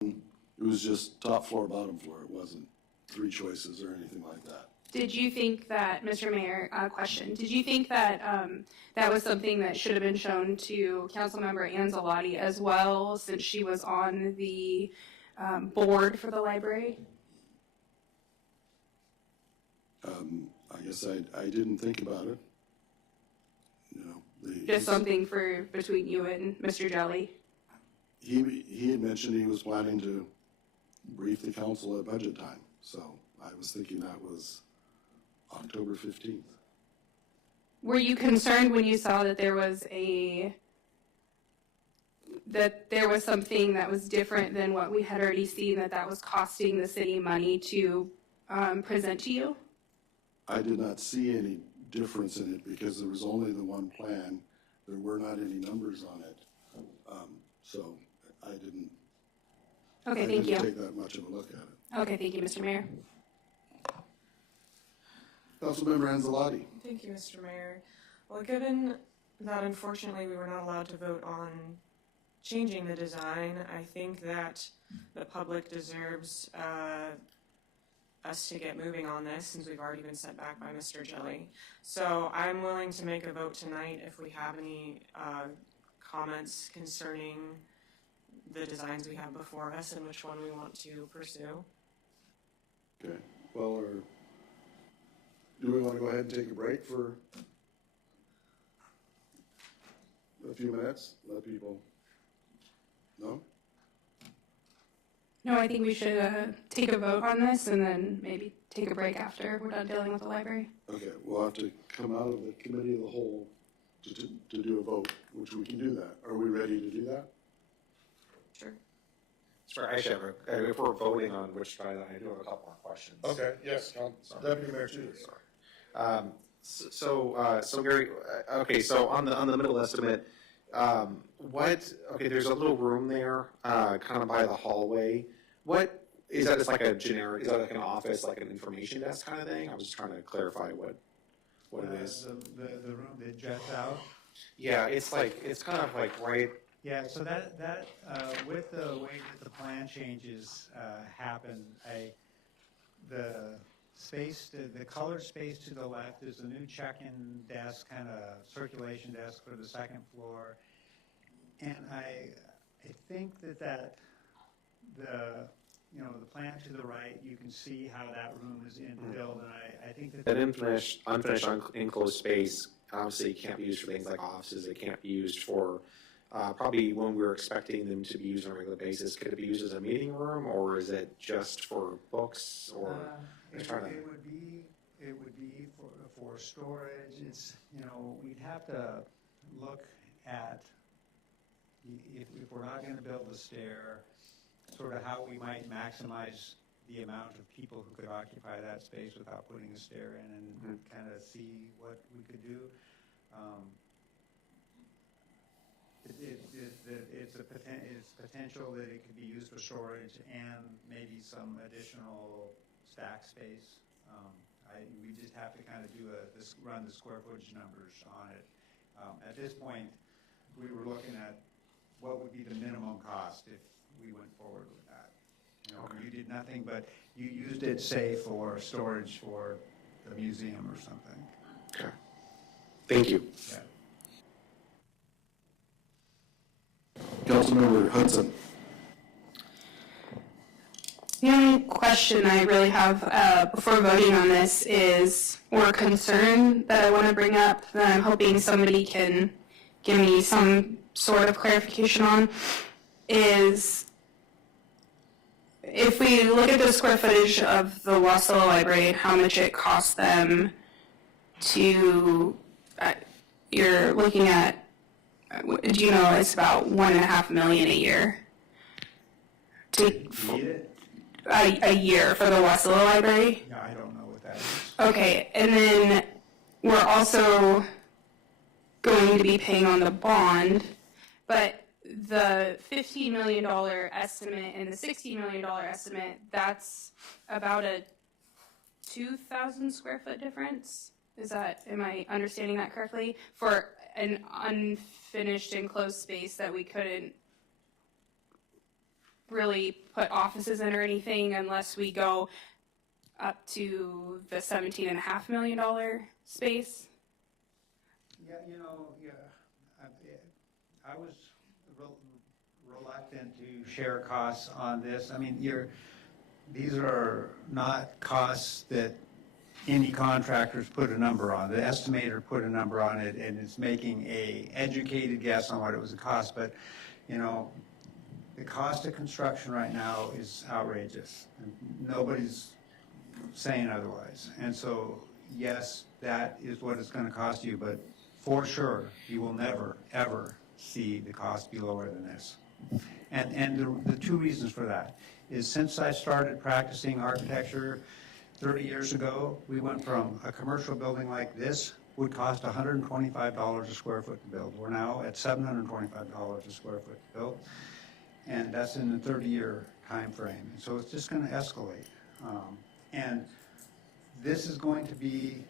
It was just top floor, bottom floor. It wasn't 3 choices or anything like that. Did you think that, Mr. Mayor, question, did you think that that was something that should have been shown to Councilmember Anzalotti as well, since she was on the board for the library? I guess I didn't think about it. You know, Just something for between you and Mr. Jelly? he had mentioned he was planning to brief the council at budget time, so I was thinking that was October 15th. Were you concerned when you saw that there was something that was different than what we had already seen, that was costing the city money to present to you? I did not see any difference in it because there was only the one plan. There were not any numbers on it. So I didn't take that much of a look at it. Okay, thank you, Mr. Mayor. Councilmember Anzalotti. Thank you, Mr. Mayor. Well, given that unfortunately we were not allowed to vote on changing the design, I think that the public deserves us to get moving on this, since we've already been sent back by Mr. Jelly. So I'm willing to make a vote tonight if we have any comments concerning the designs we have before us and which one we want to pursue. Okay, well, do we want to go ahead and take a break for a few minutes? Let people, no? No, I think we should take a vote on this and then maybe take a break after we're done dealing with the library. Okay, we'll have to come out of the committee of the whole to do a vote, which we can do that. Are we ready to do that? Sure. Sure, actually, if we're voting on which side, I do have a couple more questions. Okay, yes, Deputy Mayor Tudor. So Gary, okay, so on the middle estimate, there's a little room there, kind of by the hallway. What, is that just like a generic, is that like an office, like an information desk kind of thing? I was just trying to clarify what it is. The room that juts out? Yeah, it's kind of like right. Yeah, so that with the way that the plan changes happen, the colored space to the left is a new check-in desk, kind of circulation desk for the second floor. And I think that the plan to the right, you can see how that room is inbuilt, and I think that unfinished enclosed space obviously can't be used for things like offices. It can't be used for probably when we're expecting them to be used on a regular basis. Could it be used as a meeting room, or is it just for books? Or it would be for storage. It's, we'd have to look at if we're not going to build the stair, sort of how we might maximize the amount of people who could occupy that space without putting a stair in, and kind of see what we could do. It's potential that it could be used for storage and maybe some additional stack space. We just have to kind of run the square footage numbers on it. At this point, we were looking at what would be the minimum cost if we went forward with that. You did nothing, but you used it, say, for storage for the museum or something. Okay. Thank you. Yeah. Councilmember Hudson. The only question I really have before voting on this is, or concern that I want to bring up that I'm hoping somebody can give me some sort of clarification on, is if we look at the square footage of the Wasilla Library and how much it costs them to, you're looking at, do you know, it's about $1.5 million a year. A year for the Wasilla Library? No, I don't know what that is. Okay, and then we're also going to be paying on the bond, but the $15 million estimate and the $60 million estimate, that's about a 2,000 square foot difference? Am I understanding that correctly? For an unfinished enclosed space that we couldn't really put offices in or anything unless we go up to the $17.5 million space? Yeah, I was reluctant to share costs on this. I mean, these are not costs that any contractors put a number on. The estimator put a number on it, and it's making a educated guess on what it was cost. But, the cost of construction right now is outrageous. Nobody's saying otherwise. And so, yes, that is what it's going to cost you, but for sure, you will never, ever see the cost be lower than this. And the two reasons for that is since I started practicing architecture 30 years ago, we went from a commercial building like this would cost $125 a square foot to build. We're now at $725 a square foot to build, and that's in the 30-year time frame. So it's just going to escalate. And this is going to be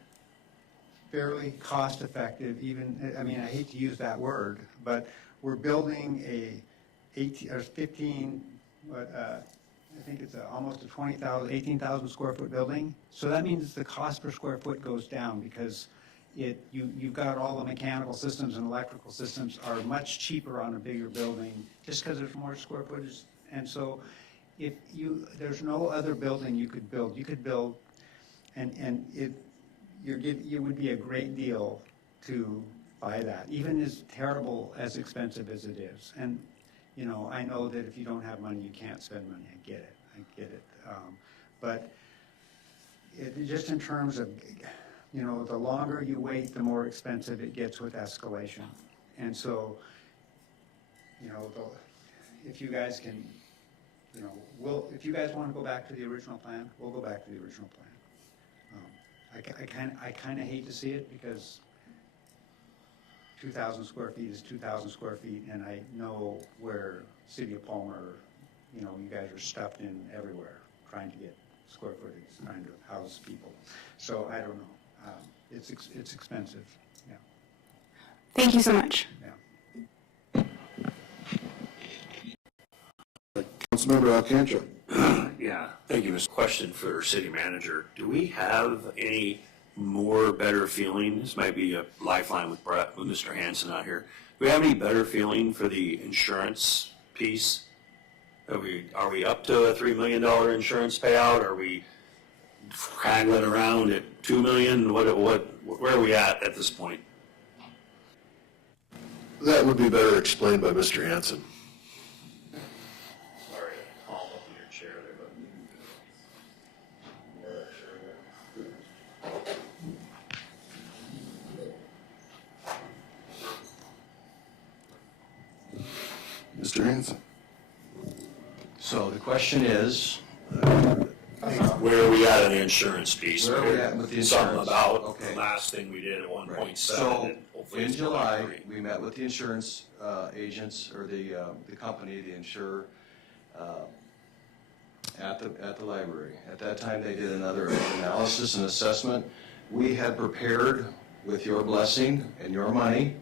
fairly cost effective, even, I mean, I hate to use that word, but we're building a 18,000 square foot building. So that means the cost per square foot goes down because you've got all the mechanical systems and electrical systems are much cheaper on a bigger building just because there's more square footage. And so there's no other building you could build. You could build, and it would be a great deal to buy that, even as terrible, as expensive as it is. And I know that if you don't have money, you can't spend money. I get it. But just in terms of, the longer you wait, the more expensive it gets with escalation. And so, if you guys can, if you guys want to go back to the original plan, we'll go back to the original plan. I kind of hate to see it because 2,000 square feet is 2,000 square feet, and I know where City of Palmer, you guys are stuffed in everywhere trying to get square footage, trying to house people. So I don't know. It's expensive. Yeah. Thank you so much. Yeah. Councilmember Alcantara. Yeah, thank you. Question for city manager. Do we have any better feeling? This might be a lifeline with Mr. Hanson out here. Do we have any better feeling for the insurance piece? Are we up to a $3 million insurance payout? Are we haggling around at $2 million? Where are we at this point? That would be better explained by Mr. Hanson. Sorry, I'll up in your chair there, Mr. Hanson. So the question is, where are we at on the insurance piece? Where are we at with the Something insurance? about Okay. the last thing we did at 1.7. so and hopefully in it's July, 1.3. we met with the insurance agents, or the company, the insurer, at the library. At that time, they did another analysis and assessment. We had prepared, with your blessing and your money,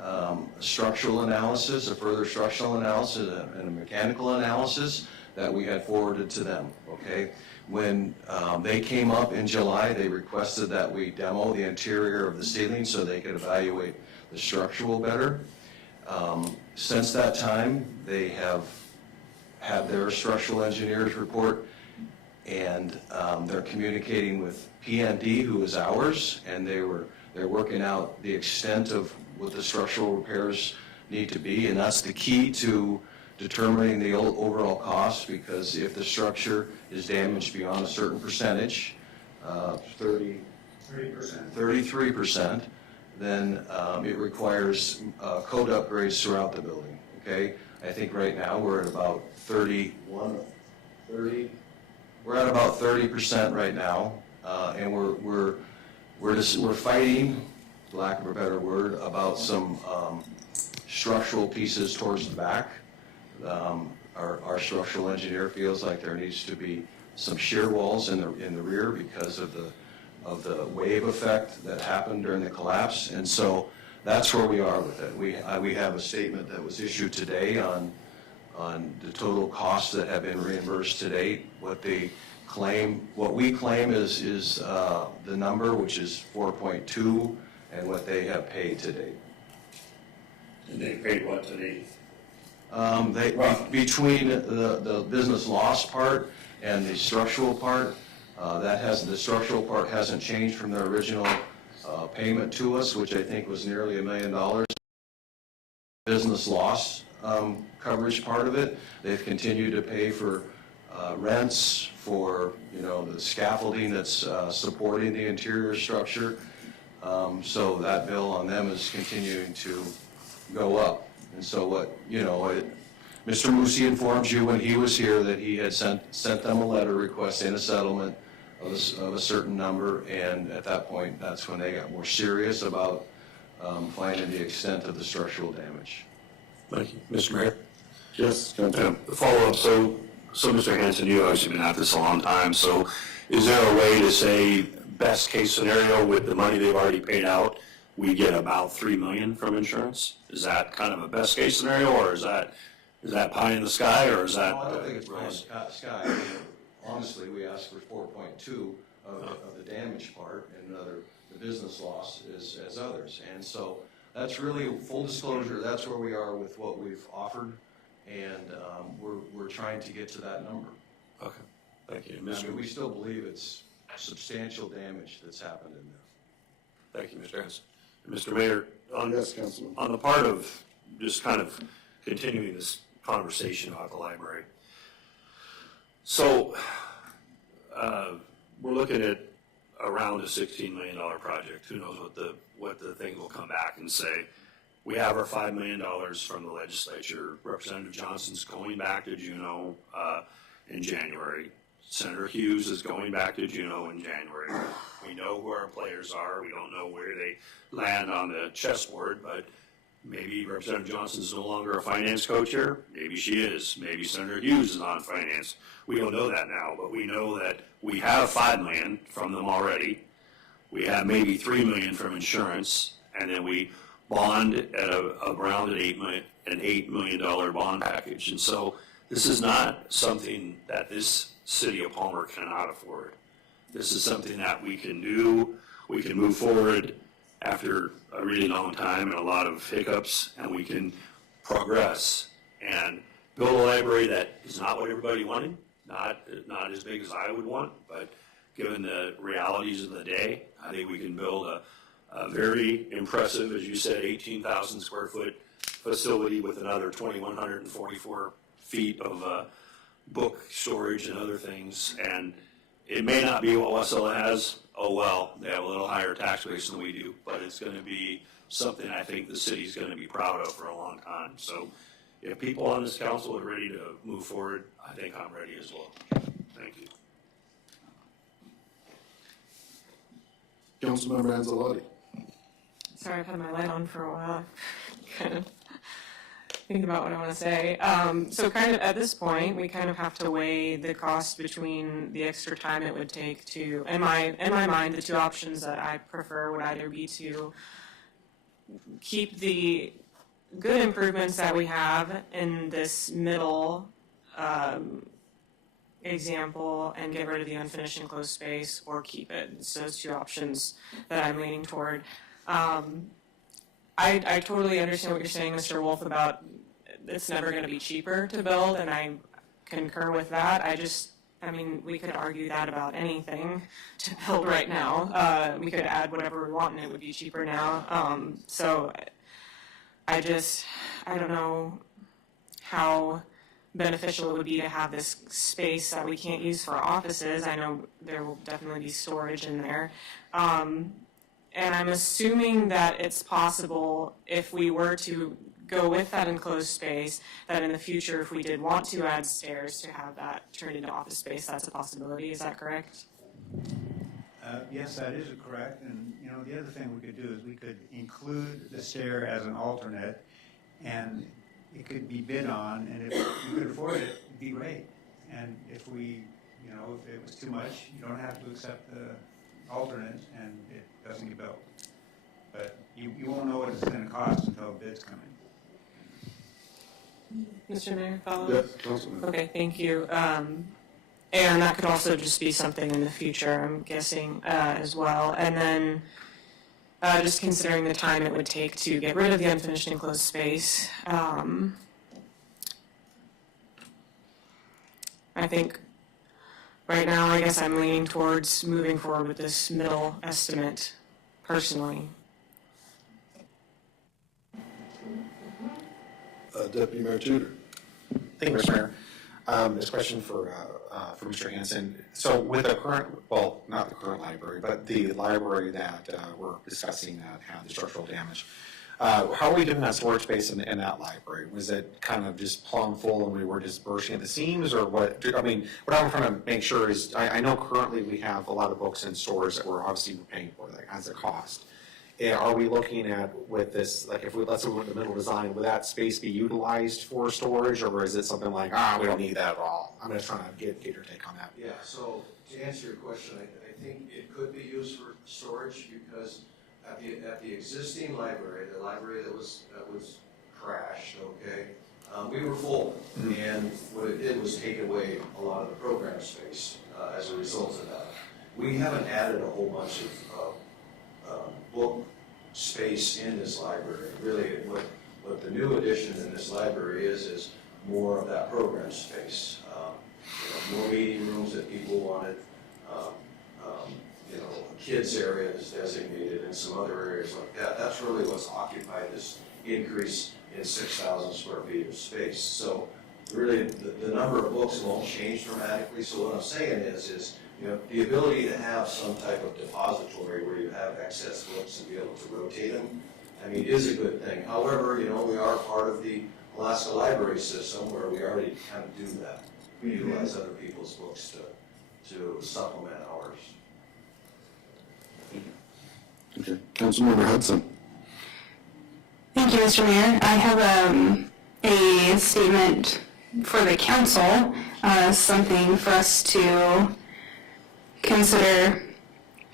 a structural analysis, a further structural analysis, and a mechanical analysis that we had forwarded to them, okay? When they came up in July, they requested that we demo the interior of the ceiling so they could evaluate the structural better. Since that time, they have had their structural engineers report, and they're communicating with PND, who is ours, and they're working out the extent of what the structural repairs need to be, and that's the key to determining the overall cost, because if the structure is damaged beyond a certain percentage, 33%, then it requires code upgrades throughout the building, okay? I think right now we're at about 30% right now, and we're fighting, for lack of a better word, about some structural pieces towards the back. Our structural engineer feels like there needs to be some shear walls in the rear because of the wave effect that happened during the collapse, and so that's where we are with it. We have a statement that was issued today on the total costs that have been reimbursed to date. What we claim is the number, which is 4.2, and what they have paid to date. And they paid what to date? Between the business loss part and the structural part, the structural part hasn't changed from their original payment to us, which I think was nearly $1 million. Business loss coverage part of it, they've continued to pay for rents, for the scaffolding that's supporting the interior structure. So that bill on them is continuing to go up. And so Mr. Musi informed you when he was here that he had sent them a letter requesting a settlement of a certain number, and at that point, that's when they got more serious about finding the extent of the structural damage. Thank you. Mr. Mayor? Yes, Councilman. Follow-up, so Mr. Hanson, you've obviously been at this a long time, so is there a way to say best case scenario with the money they've already paid out, we get about $3 million from insurance? Is that kind of a best case scenario, or is that pie in the sky, or is that? No, I don't think it's pie in the sky. I mean, honestly, we asked for 4.2 of the damage part, and the business loss as others. And so that's really full disclosure. That's where we are with what we've offered, and we're trying to get to that number. Okay, thank you. I mean, we still believe it's substantial damage that's happened in there. Thank you, Mr. Hanson. Mr. Mayor, Yes, Councilman. on the part of just kind of continuing this conversation about the library. So we're looking at around a $16 million project. Who knows what the thing will come back and say. We have our $5 million from the legislature. Representative Johnson's going back to Juneau in January. Senator Hughes is going back to Juneau in January. We know who our players are. We don't know where they land on the chessboard, but maybe Representative Johnson's no longer a finance co-chair. Maybe she is. Maybe Senator Hughes is on finance. We don't know that now, but we know that we have $5 million from them already. We have maybe $3 million from insurance, and then we bond at around an $8 million bond package. And so this is not something that this city of Palmer cannot afford. This is something that we can do. We can move forward after a really long time and a lot of hiccups, and we can progress and build a library that is not what everybody wanted, not as big as I would want, but given the realities of the day, I think we can build a very impressive, as you said, 18,000 square foot facility with another 2,144 feet of book storage and other things. And it may not be what Wasilla has. Oh well, they have a little higher tax base than we do, but it's going to be something I think the city's going to be proud of for a long time. So if people on this council are ready to move forward, I think I'm ready as well. Thank you. Councilmember Anzalotti. Sorry, I've had my light on for a while. Kind of thinking about what I want to say. So kind of at this point, we kind of have to weigh the cost between the extra time it would take to, in my mind, the two options that I prefer would either be to keep the good improvements that we have in this middle example and get rid of the unfinished enclosed space, or keep it. It's those two options that I'm leaning toward. I totally understand what you're saying, Mr. Wolf, about it's never going to be cheaper to build, and I concur with that. I mean, we could argue that about anything to build right now. We could add whatever we want, and it would be cheaper now. So I don't know how beneficial it would be to have this space that we can't use for offices. I know there will definitely be storage in there. And I'm assuming that it's possible, if we were to go with that enclosed space, that in the future, if we did want to add stairs, to have that turned into office space. That's a possibility. Is that correct? Yes, that is correct. And the other thing we could do is we could include the stair as an alternate, and it could be bid on, and if you could afford it, it'd be great. And if we, if it was too much, you don't have to accept the alternate, and it doesn't get built. But you won't know what it's going to cost until bids come in. Mr. Mayor, follow up? Yes, Councilman. Okay, thank you. And that could also just be something in the future, I'm guessing, as well. And then just considering the time it would take to get rid of the unfinished enclosed space, I think right now, I guess I'm leaning towards moving forward with this middle estimate personally. Deputy Mayor Tudor. Thank you, Mr. Mayor. This question for Mr. Hanson. So with the current, well, not the current library, but the library that we're discussing that had the structural damage, how are we doing on storage space in that library? Was it kind of just plumb full and we were just bursting at the seams, or what? I mean, what I'm trying to make sure is, I know currently we have a lot of books in stores that we're obviously paying for, that has a cost. Are we looking at with this, like if we, let's say we went to middle design, would that space be utilized for storage, or is it something like, we don't need that at all? I'm just trying to get your take on that. Yeah, so to answer your question, I think it could be used for storage, because at the existing library, the library that was crashed, okay, we were full, and what it did was take away a lot of the program space as a result of that. We haven't added a whole bunch of book space in this library. Really, what the new addition in this library is more of that program space. More meeting rooms that people wanted. Kids area is designated, and some other areas like that. That's really what's occupied this increase in 6,000 square feet of space. So really, the number of books won't change dramatically. So what I'm saying is the ability to have some type of depository where you have excess books and be able to rotate them, I mean, is a good thing. However, we are part of the Alaska Library System where we already kind of do that. We utilize other people's books to supplement ours. Okay, Councilmember Hudson. Thank you, Mr. Mayor. I have a statement for the council, something for us to consider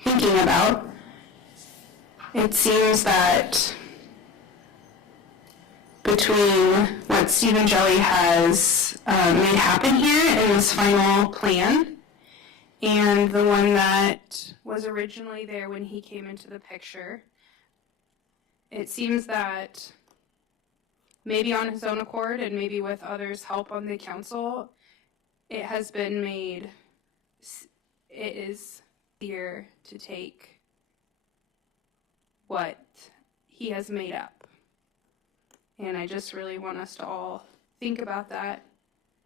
thinking about. It seems that between what Stephen Jelly has made happen here in this final plan and the one that was originally there when he came into the picture, it seems that maybe on his own accord and maybe with others' help on the council, it has been made, it is easier to take what he has made up. And I just really want us to all think about that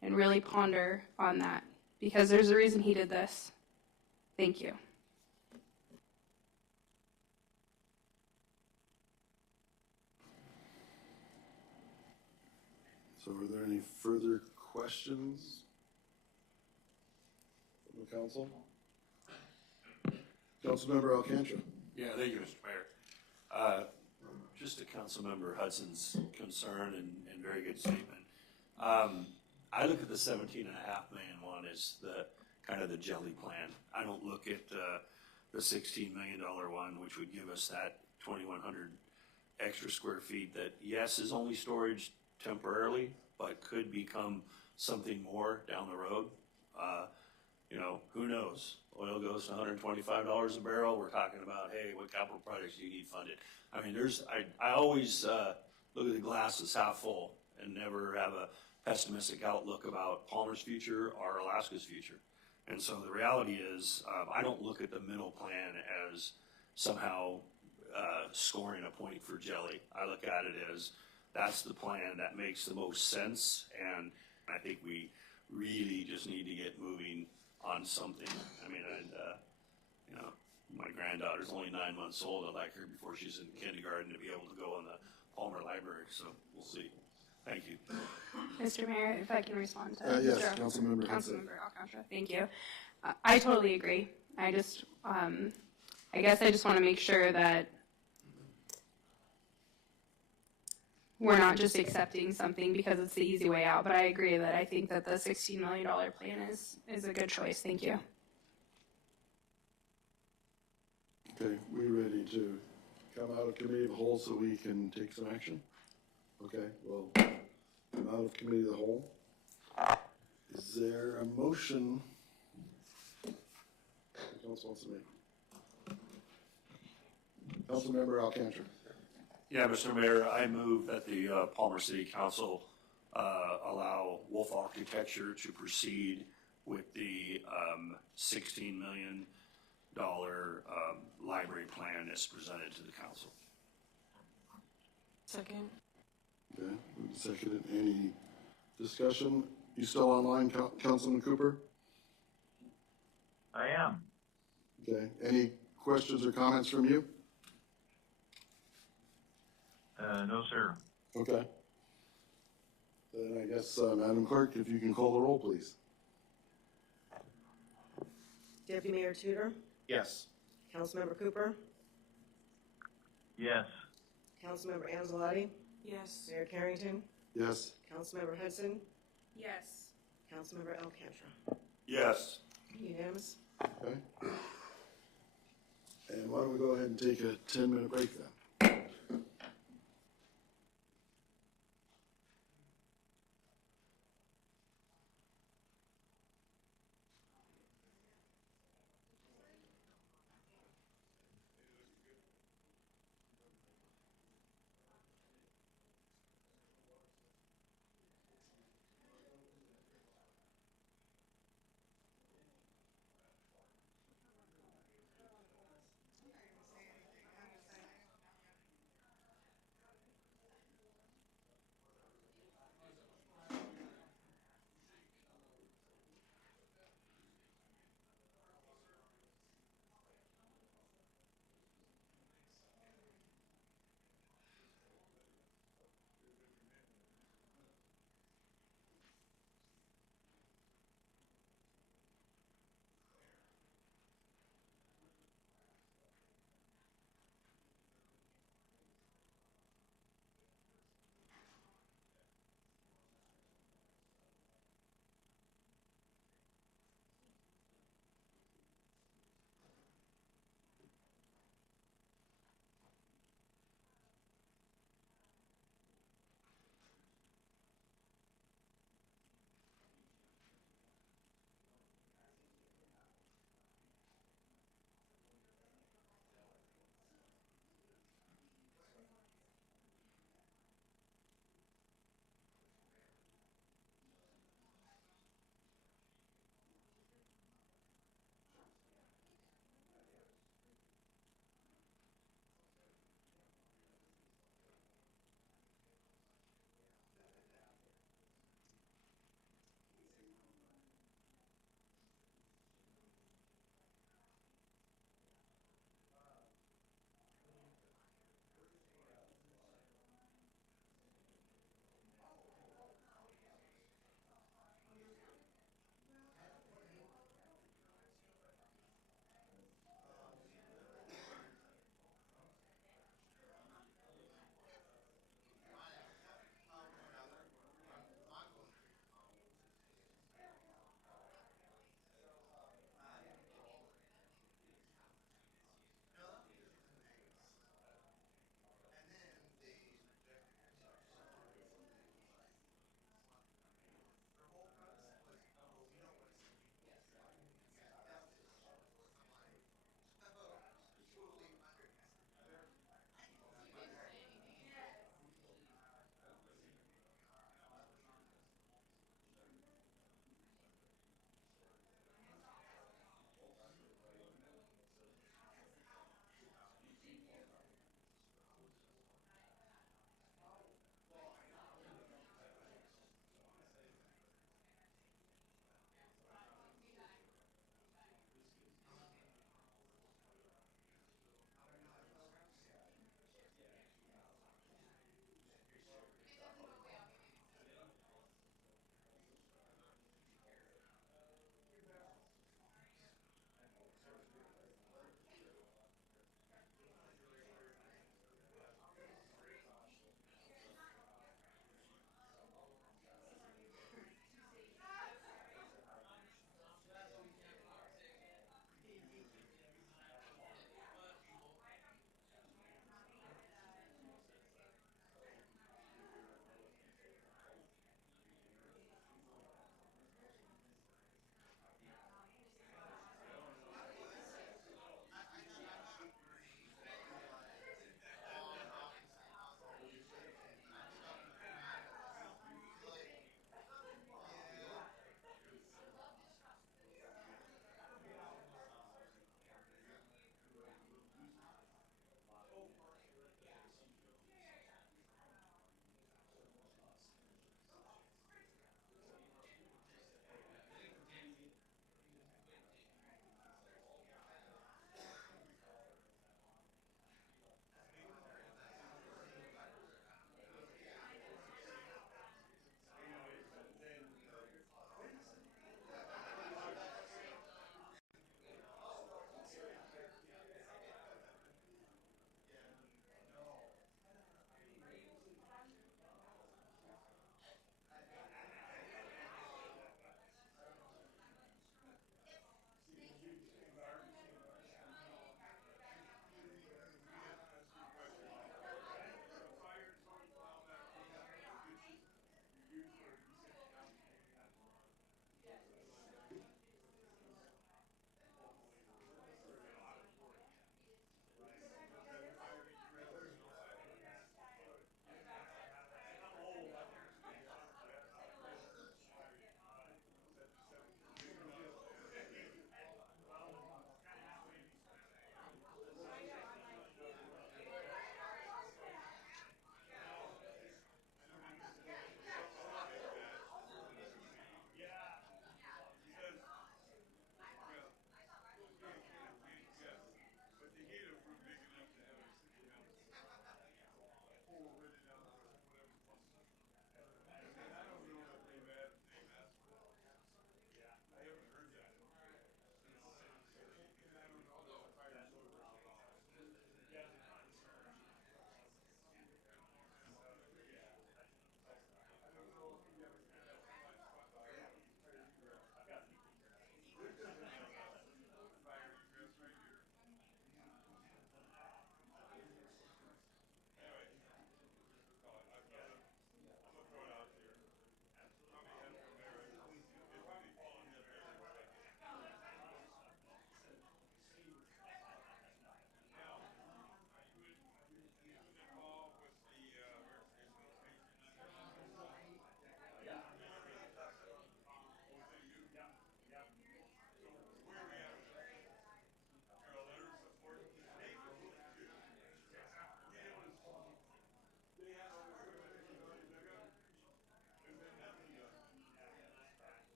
and really ponder on that, because there's a reason he did this. Thank you. So are there any further questions from the council? Councilmember Alcantara. Yeah, thank you, Mr. Mayor. Just to Councilmember Hudson's concern and very good statement. I look at the 17.5 million one as the kind of the jelly plan. I don't look at the $16 million one, which would give us that 2,100 extra square feet that, yes, is only storage temporarily, but could become something more down the road. Who knows? Oil goes to $125 a barrel. We're talking about, hey, what capital projects do you need funded? I mean, I always look at the glass as half full and never have a pessimistic outlook about Palmer's future or Alaska's future. And so the reality is, I don't look at the middle plan as somehow scoring a point for jelly. I look at it as that's the plan that makes the most sense, and I think we really just need to get moving on something. I mean, my granddaughter's only 9 months old. I'd like her before she's in kindergarten to be able to go in the Palmer Library, so we'll see. Thank you. Mr. Mayor, if I can respond to Yes, Councilmember Hudson. Councilmember Alcantara, thank you. I totally agree. I just, I guess I just want to make sure that we're not just accepting something because it's the easy way out. But I agree that I think that the $16 million plan is a good choice. Thank you. Okay, we ready to come out of committee of the whole so we can take some action? Okay, well, come out of committee of the whole. Is there a motion the council wants to make? Councilmember Alcantara. Yeah, Mr. Mayor, I move that the Palmer City Council allow Wolf Architecture to proceed with the $16 million library plan as presented to the council. Second. Okay, moved and seconded. Any discussion? You still online, Councilman Cooper? I am. Okay, any questions or comments from you? No, sir. Okay. Then I guess, Madam Clerk, if you can call the roll, please. Deputy Mayor Tudor, Yes. Councilmember Cooper, Yes. Councilmember Anzalati, Yes. Mayor Carrington, Yes? Councilmember Hudson, Yes. Councilmember Alcantara. Yes. Unanimous? Okay. And why don't we go ahead and take a 10-minute break then?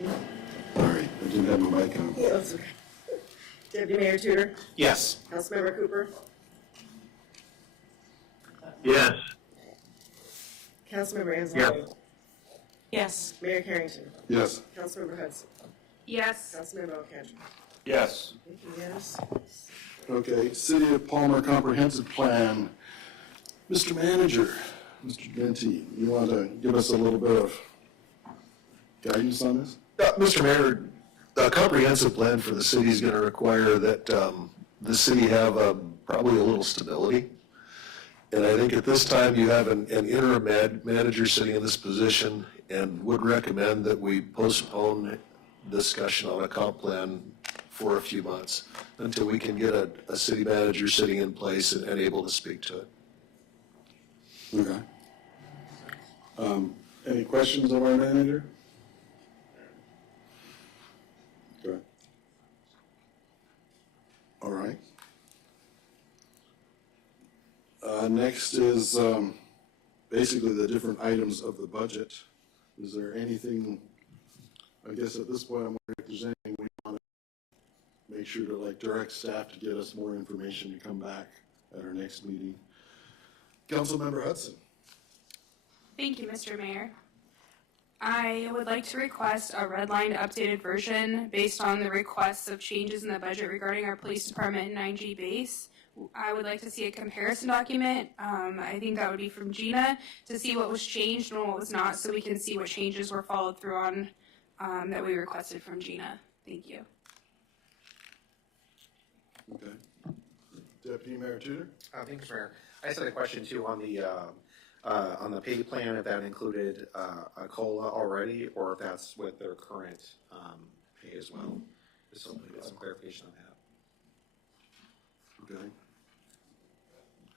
Sorry, I didn't have my mic on. Yeah, that's okay. Deputy Mayor Tudor, Yes. Councilmember Cooper, Yes. Councilmember Anzalone, Yes. Mayor Carrington, Yes. Councilmember Hudson, Yes. Councilmember Alcantara. Yes. Thank you, unanimous. Okay, City of Palmer Comprehensive Plan. Mr. Manager, Mr. Genty, you want to give us a little bit of guidance on this? Mr. Mayor, the comprehensive plan for the city is going to require that the city have probably a little stability. And I think at this time you have an interim manager sitting in this position and would recommend that we postpone discussion on a comp plan for a few months until we can get a city manager sitting in place and able to speak to it. Okay. Any questions of our manager? Okay. All right. Next is basically the different items of the budget. Is there anything, I guess at this point, I'm wondering if there's anything we want to make sure to like direct staff to get us more information to come back at our next meeting. Councilmember Hudson. Thank you, Mr. Mayor. I would like to request a redlined updated version based on the requests of changes in the budget regarding our police department and 9G base. I would like to see a comparison document. I think that would be from Gina to see what was changed and what was not, so we can see what changes were followed through on that we requested from Gina. Thank you. Okay. Deputy Mayor Tudor? Thanks, Mayor. I just had a question too on the pay plan, if that included a COLA already, or if that's with their current pay as well. Just so we get some clarification on that. Okay.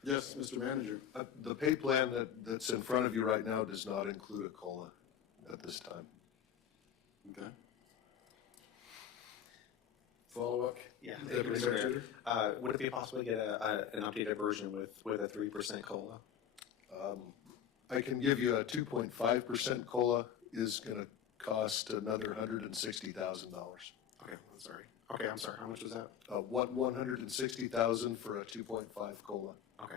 Yes, Mr. Manager. The pay plan that's in front of you right now does not include a COLA at this time. Okay. Follow-up? Yeah, Deputy thank you, Mr. Mayor Mayor. Tudor? Would it be possible to get an updated version with a 3% COLA? I can give you a 2.5% COLA is going to cost another $160,000. Okay, I'm sorry. Okay, I'm sorry. How much was that? $160,000 for a 2.5 COLA. Okay.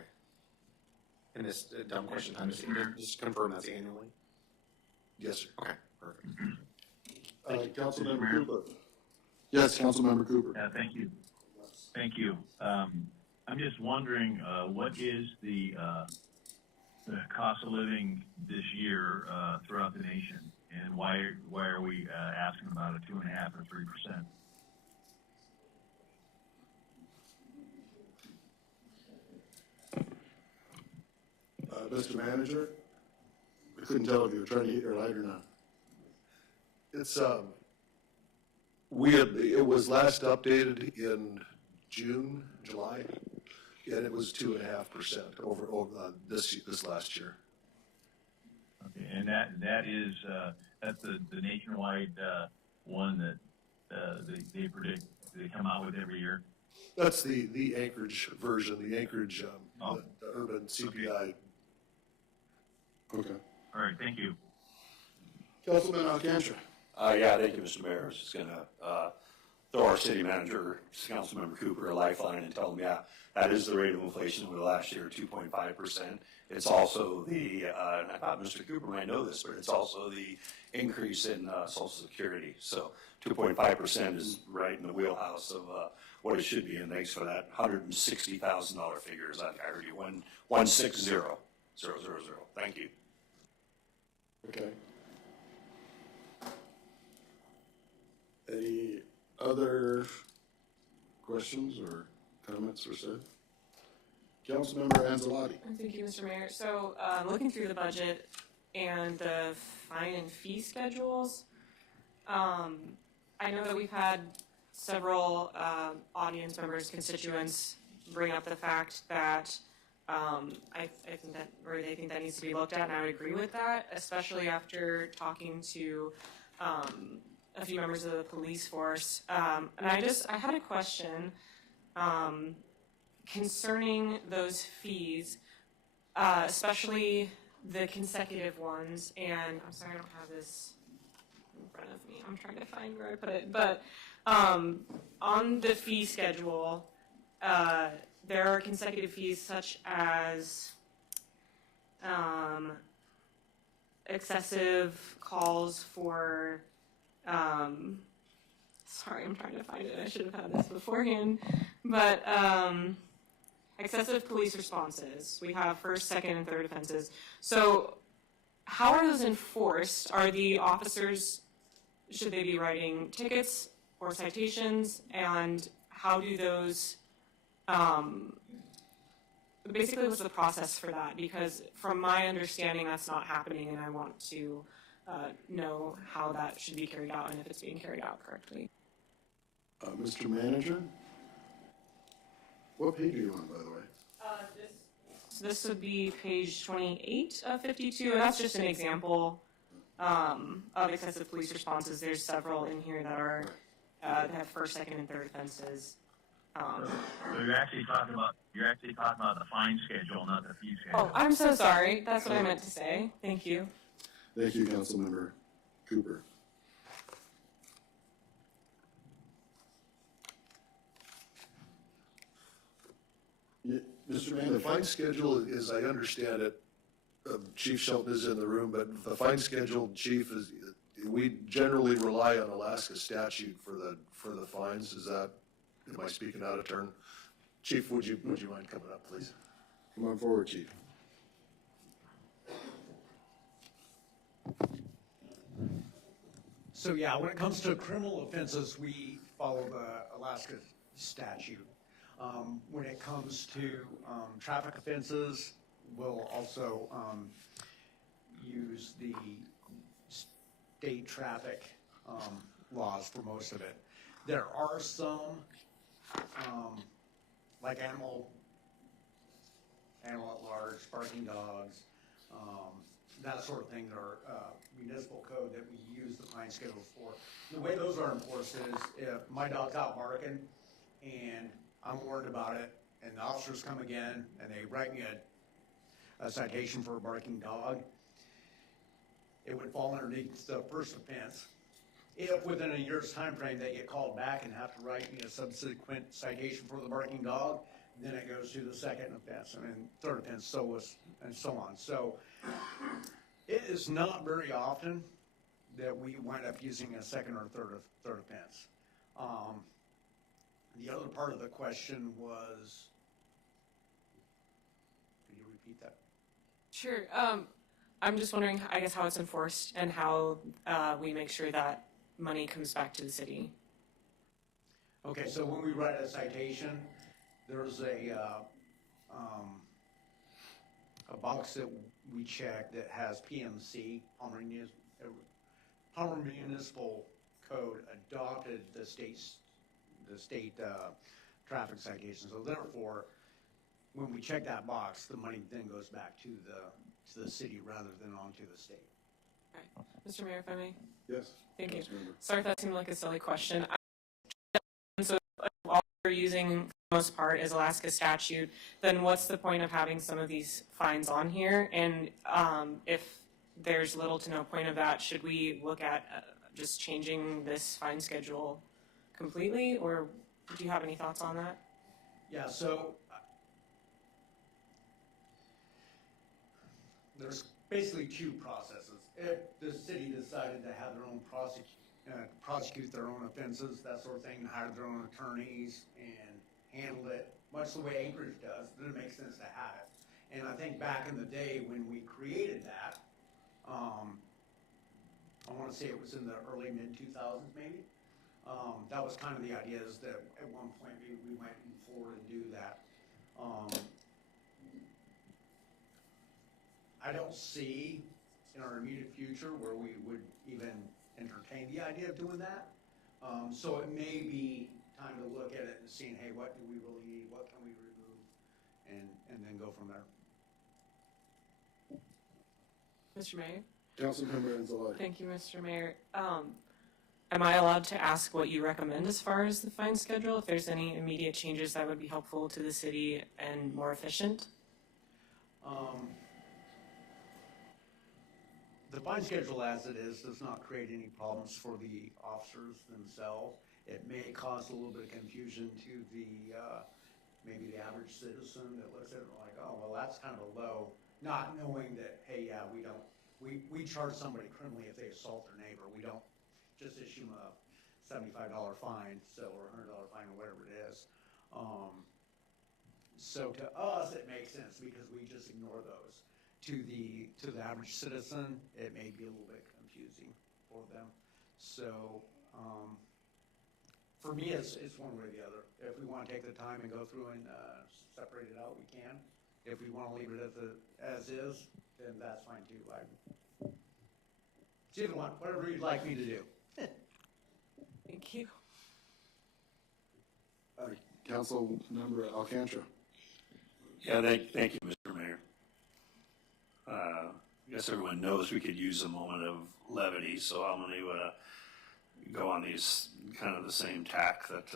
And this dumb question time, just confirm that's annually? Yes, sir. Okay, perfect. Councilmember Cooper. Yes, Councilmember Cooper. Yeah, thank you. Thank you. I'm just wondering, what is the cost of living this year throughout the nation, and why are we asking about a 2.5 or 3%? Mr. Manager? I couldn't tell if you were trying to hit your light or not. It's, it was last updated in June, July, and it was 2.5% over this last year. Okay, and that is that's the nationwide one that they predict they come out with every year. That's the Anchorage version, the Anchorage the urban CPI. Okay. All right, thank you. Councilman Alcantara. Yeah, thank you, Mr. Mayor. I was just going to throw our city manager, Councilmember Cooper, a lifeline and tell him, yeah, that is the rate of inflation over the last year, 2.5%. It's also the, and I thought Mr. Cooper might know this, but it's also the increase in Social Security. So 2.5% is right in the wheelhouse of what it should be. And thanks for that $160,000 figure. Is that I heard you? 160,000. Thank you. Okay. Any other questions or comments or said? Councilmember Anzalone. Thank you, Mr. Mayor. So, looking through the budget and the fine and fee schedules, I know that we've had several audience members, constituents bring up the fact that I think that, or they think that needs to be looked at, and I would agree with that, especially after talking to a few members of the police force. And I had a question concerning those fees, especially the consecutive ones. And I'm sorry, I don't have this in front of me. I'm trying to find where I put it. But on the fee schedule, there are consecutive fees such as excessive calls for, sorry, I'm trying to find it. I should have had this beforehand. But excessive police responses. We have first, second, and third offenses. So how are those enforced? Are the officers, should they be writing tickets or citations? And how do those, basically what's the process for that? Because from my understanding, that's not happening, and I want to know how that should be carried out and if it's being carried out correctly. Mr. Manager? What page are you on, by the way? This would be page 28 of 52, and that's just an example of excessive police responses. There's several in here that are that have first, second, and third offenses. So you're actually talking about the fine schedule, not the fee schedule. Oh, I'm so sorry. That's what I meant to say. Thank you. Thank you, Councilmember Cooper. Mr. Mann, the fine schedule, as I understand it, Chief Shelton is in the room, but the fine schedule, Chief, is we generally rely on Alaska statute for the fines. Is that, am I speaking out of turn? Chief, would you mind coming up, please? Come on forward, Chief. So yeah, when it comes to criminal offenses, we follow the Alaska statute. When it comes to traffic offenses, we'll also use the state traffic laws for most of it. There are some, like animal at large, barking dogs, that sort of thing, that are municipal code that we use the fine schedules for. The way those are enforced is if my dog's out barking and I'm worried about it, and the officers come again and they write me a citation for a barking dog, it would fall underneath the first offense. If within a year's time frame they get called back and have to write me a subsequent citation for the barking dog, then it goes to the second offense, and then third offense, and so on. So it is not very often that we wind up using a second or third offense. The other part of the question was, could you repeat that? Sure. I'm just wondering, I guess, how it's enforced and how we make sure that money comes back to the city. Okay, so when we write a citation, there's a box that we check that has PMC, Palmer Municipal Code, adopted the state traffic citation. So therefore, when we check that box, the money then goes back to the city rather than onto the state. All right. Mr. Mayor, if I may. Yes. Thank you. Councilmember. Sorry if that seemed like a silly question. So if all we're using for the most part is Alaska statute, then what's the point of having some of these fines on here? And if there's little to no point of that, should we look at just changing this fine schedule completely, or do you have any thoughts on that? Yeah, so there's basically two processes. If the city decided to have their own prosecute their own offenses, that sort of thing, hire their own attorneys and handle it, much the way Anchorage does, then it makes sense to have it. And I think back in the day when we created that, I want to say it was in the early mid-2000s maybe, that was kind of the idea, is that at one point maybe we might move forward and do that. I don't see in our immediate future where we would even entertain the idea of doing that. So it may be time to look at it and seeing, hey, what do we really need? What can we remove? And then go from there. Mr. Mayor? Councilmember Anzalai. Thank you, Mr. Mayor. Am I allowed to ask what you recommend as far as the fine schedule? If there's any immediate changes that would be helpful to the city and more efficient? The fine schedule as it is does not create any problems for the officers themselves. It may cause a little bit of confusion to the, maybe the average citizen that looks at it like, oh, well, that's kind of a low, not knowing that, hey, yeah, we charge somebody criminally if they assault their neighbor. We don't just issue them a $75 fine, so, or $100 fine, or whatever it is. So to us, it makes sense because we just ignore those. To the average citizen, it may be a little bit confusing for them. So for me, it's one way or the other. If we want to take the time and go through and separate it out, we can. If we want to leave it as is, then that's fine too. It's either one, whatever you'd like me to do. Thank you. Council Member Alcantara. Yeah, thank you, Mr. Mayor. I guess everyone knows we could use a moment of levity, so I'm going to go on these kind of the same tack that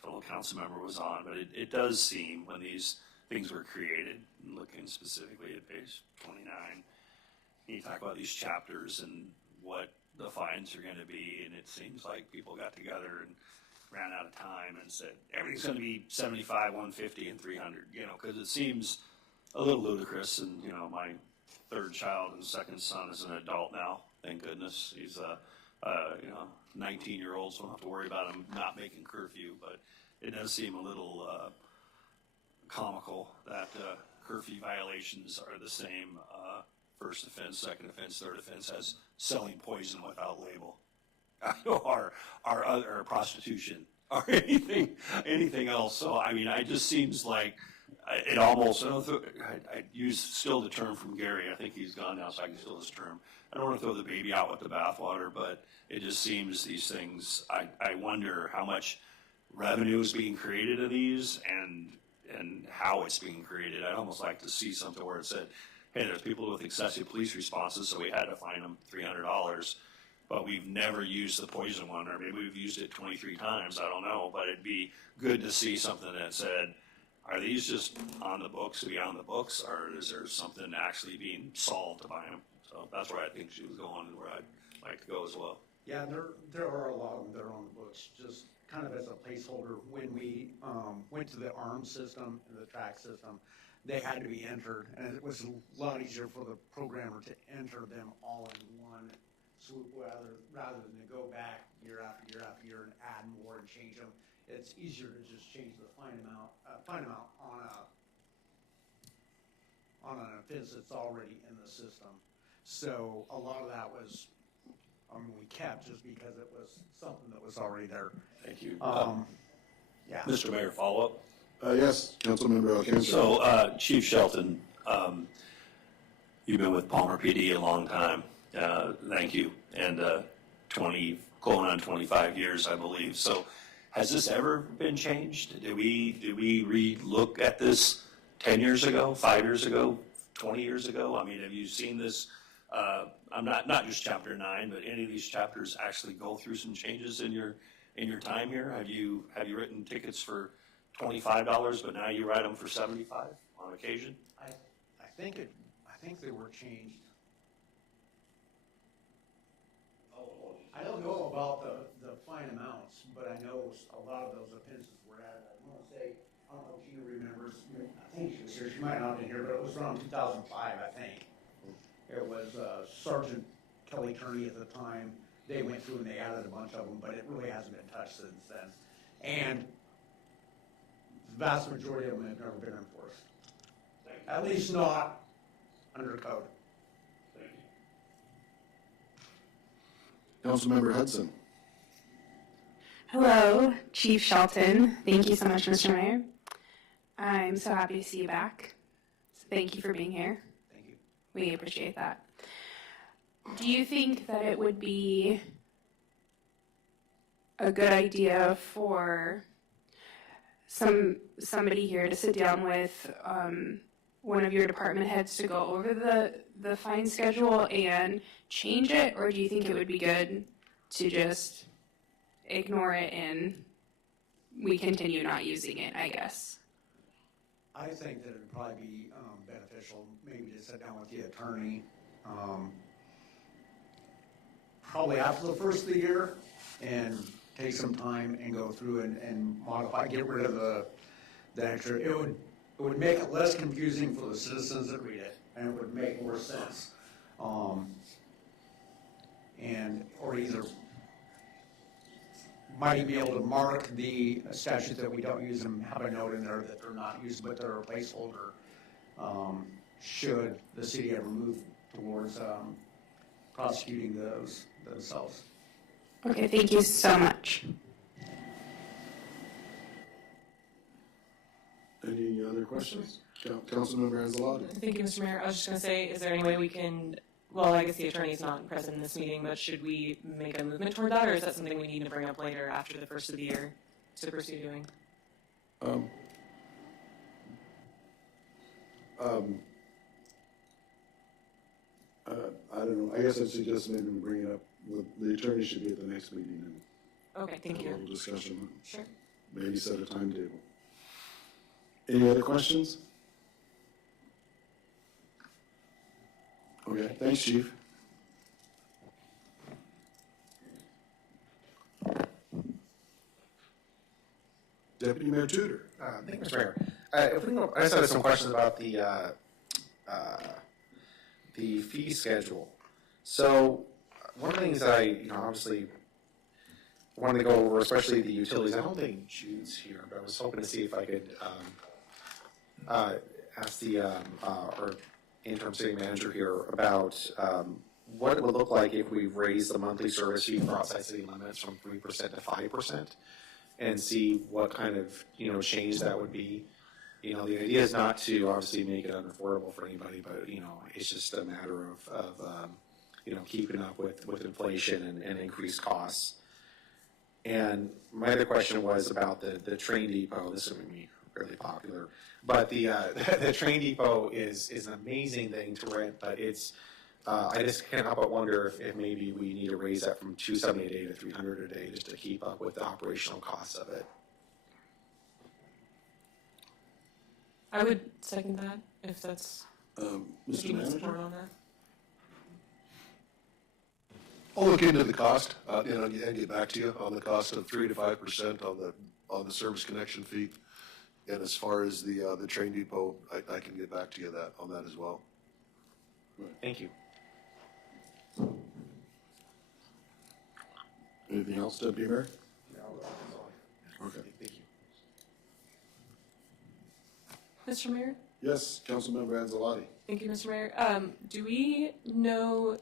fellow council member was on. But it does seem when these things were created, looking specifically at page 29, you talk about these chapters and what the fines are going to be, and it seems like people got together and ran out of time and said everything's going to be 75, 150, and 300. Because it seems a little ludicrous. And my third child and second son is an adult now. Thank goodness. He's a 19-year-old, so I don't have to worry about him not making curfew. But it does seem a little comical that curfew violations are the same first offense, second offense, third offense as selling poison without label. Or prostitution or anything else. So it just seems like it almost. I use still the term from Gary. I think he's gone now, so I can steal his term. I don't want to throw the baby out with the bathwater, but it just seems these things. I wonder how much revenue is being created of these and how it's being created. I'd almost like to see something where it said, "Hey, there's people with excessive police responses, so we had to fine them $300." But we've never used the poison one, or maybe we've used it 23 times, I don't know. But it'd be good to see something that said, are these just on the books to be on the books, or is there something actually being solved by them? So that's where I think she was going and where I'd like to go as well. Yeah, there are a lot of them that are on the books, just kind of as a placeholder. When we went to the ARM system and the track system, they had to be entered, and it was a lot easier for the programmer to enter them all in one swoop rather than to go back year after year after year and add more and change them. It's easier to just change the fine amount on an offense that's already in the system. So a lot of that was, we kept just because it was something that was already there. Thank you. Yeah. Mr. Mayor, follow up? Yes, Councilmember Alcantara. So, Chief Shelton, you've been with Palmer PD a long time. Thank you. And going on 25 years, I believe. So has this ever been changed? Did we re-look at this 10 years ago, 5 years ago, 20 years ago? Have you seen this? I'm not just chapter 9, but any of these chapters actually go through some changes in your time here? Have you written tickets for $25, but now you write them for $75 on occasion? I think they were changed. I don't know about the fine amounts, but I know a lot of those offenses were added. I want to say, I don't know if Gina remembers, I think she was here, she might not have been here, but it was around 2005, I think. It was Sergeant Kelly Kearney at the time. They went through and they added a bunch of them, but it really hasn't been touched since then. And the vast majority of them have never been enforced. At least not under code. Councilmember Hudson. Hello, Chief Shelton. Thank you so much, Mr. Mayor. I'm so happy to see you back. So thank you for being here. Thank you. We appreciate that. Do you think that it would be a good idea for somebody here to sit down with one of your department heads to go over the fine schedule and change it, or do you think it would be good to just ignore it and we continue not using it, I guess? I think that it'd probably be beneficial maybe to sit down with the attorney probably after the first of the year and take some time and go through and modify, get rid of the extra. It would make it less confusing for the citizens that read it, and it would make more sense. Or either might be able to mark the statute that we don't use and have a note in there that they're not used, but they're a placeholder, should the city ever move towards prosecuting those themselves. Okay, thank you so much. Any other questions? Councilmember Anzalati. Thank you, Mr. Mayor. I was just going to say, is there any way we can, well, I guess the attorney's not present in this meeting, but should we make a movement toward that, or is that something we need to bring up later after the first of the year to pursue doing? I don't know. I guess I'd suggest maybe we bring it up. The attorney should be at the next meeting and Okay, thank have a you. little discussion. Sure. Maybe set a timetable. Any other questions? Okay, thanks, Chief. Deputy Mayor Tudor. Thank you, Mr. Mayor. If we can go, I just had some questions about the fee schedule. So one of the things that I, obviously wanted to go over, especially the utilities. I don't think Jude's here, but I was hoping to see if I could ask the our interim city manager here about what it would look like if we raise the monthly service fee for outside city limits from 3% to 5%, and see what kind of change that would be. The idea is not to obviously make it unaffordable for anybody, but it's just a matter of keeping up with inflation and increased costs. And my other question was about the train depot. This is going to be really popular, but the train depot is an amazing thing to rent, but it's I just can't help but wonder if maybe we need to raise that from $270 a day to $300 a day just to keep up with the operational costs of it. I would second that if that's if Mr. you need support Manager? on that. I'll look into the cost, and get back to you on the cost of 3 to 5% on the service connection fee. And as far as the train depot, I can get back to you on that as well. Thank you. Anything else, Deputy Mayor? Okay. Thank you. Mr. Mayor? Yes, Councilmember Anzalati. Thank you, Mr. Mayor. Do we know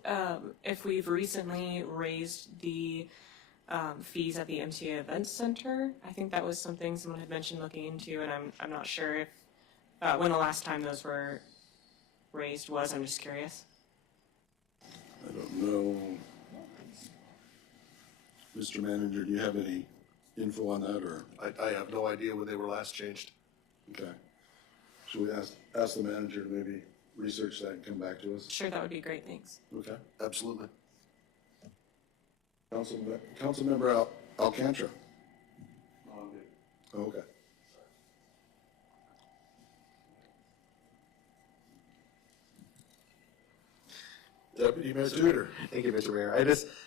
if we've recently raised the fees at the MTA Events Center? I think that was something someone had mentioned looking into, and I'm not sure if when the last time those were raised was. I'm just curious. I don't know. Mr. Manager, do you have any info on that, or? I have no idea when they were last changed. Okay. Should we ask the manager to maybe research that and come back to us? Sure, that would be great. Thanks. Okay. Absolutely. Councilmember Alcantara. Okay. Deputy Mayor Tudor. Thank you, Mr. Mayor.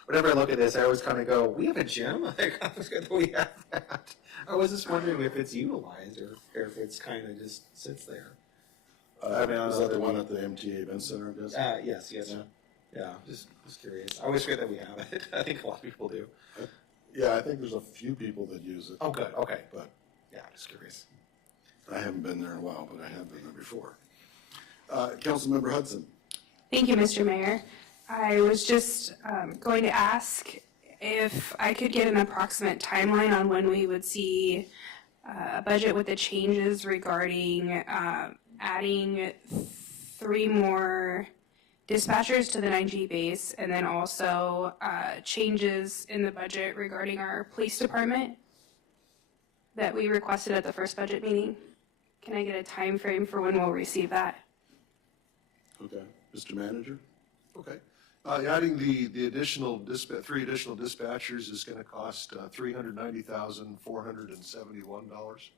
Whenever I look at this, I always kind of go, we have a gym? Like, I was good that we have that. I was just wondering if it's utilized or if it's kind of just sits there. Is that the one at the MTA Event Center, I guess? Yes. Yeah, just curious. I always forget that we have it. I think a lot of people do. Yeah, I think there's a few people that use it. Oh, good. Okay. But Yeah, just curious. I haven't been there in a while, but I have been there before. Councilmember Hudson. Thank you, Mr. Mayor. I was just going to ask if I could get an approximate timeline on when we would see a budget with the changes regarding adding 3 more dispatchers to the 9G base, and then also changes in the budget regarding our police department that we requested at the first budget meeting. Can I get a time frame for when we'll receive that? Okay. Mr. Manager? Okay. Adding the additional 3 additional dispatchers is going to cost $390,471.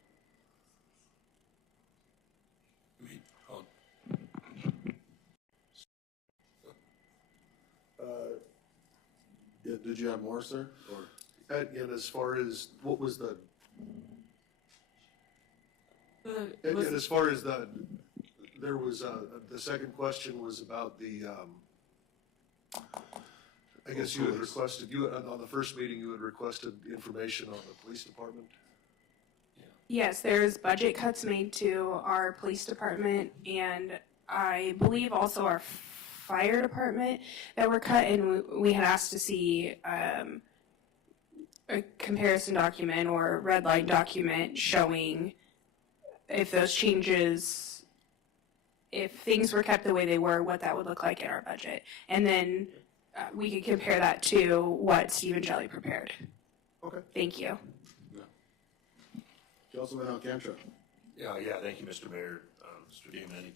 Did you have more, sir? Or And as far as, what was the, The- was- and as far as there was, the second question was about the, I guess you had requested, on the first meeting, you had requested information on the police department? Yes, there's budget cuts made to our police department and I believe also our fire department that were cut, and we had asked to see a comparison document or a red line document showing if those changes, if things were kept the way they were, what that would look like in our budget. And then we could compare that to what Steve and Jelly prepared. Okay. Thank you. Councilman Alcantara. Yeah, thank you, Mr. Mayor, Mr. Diamandi.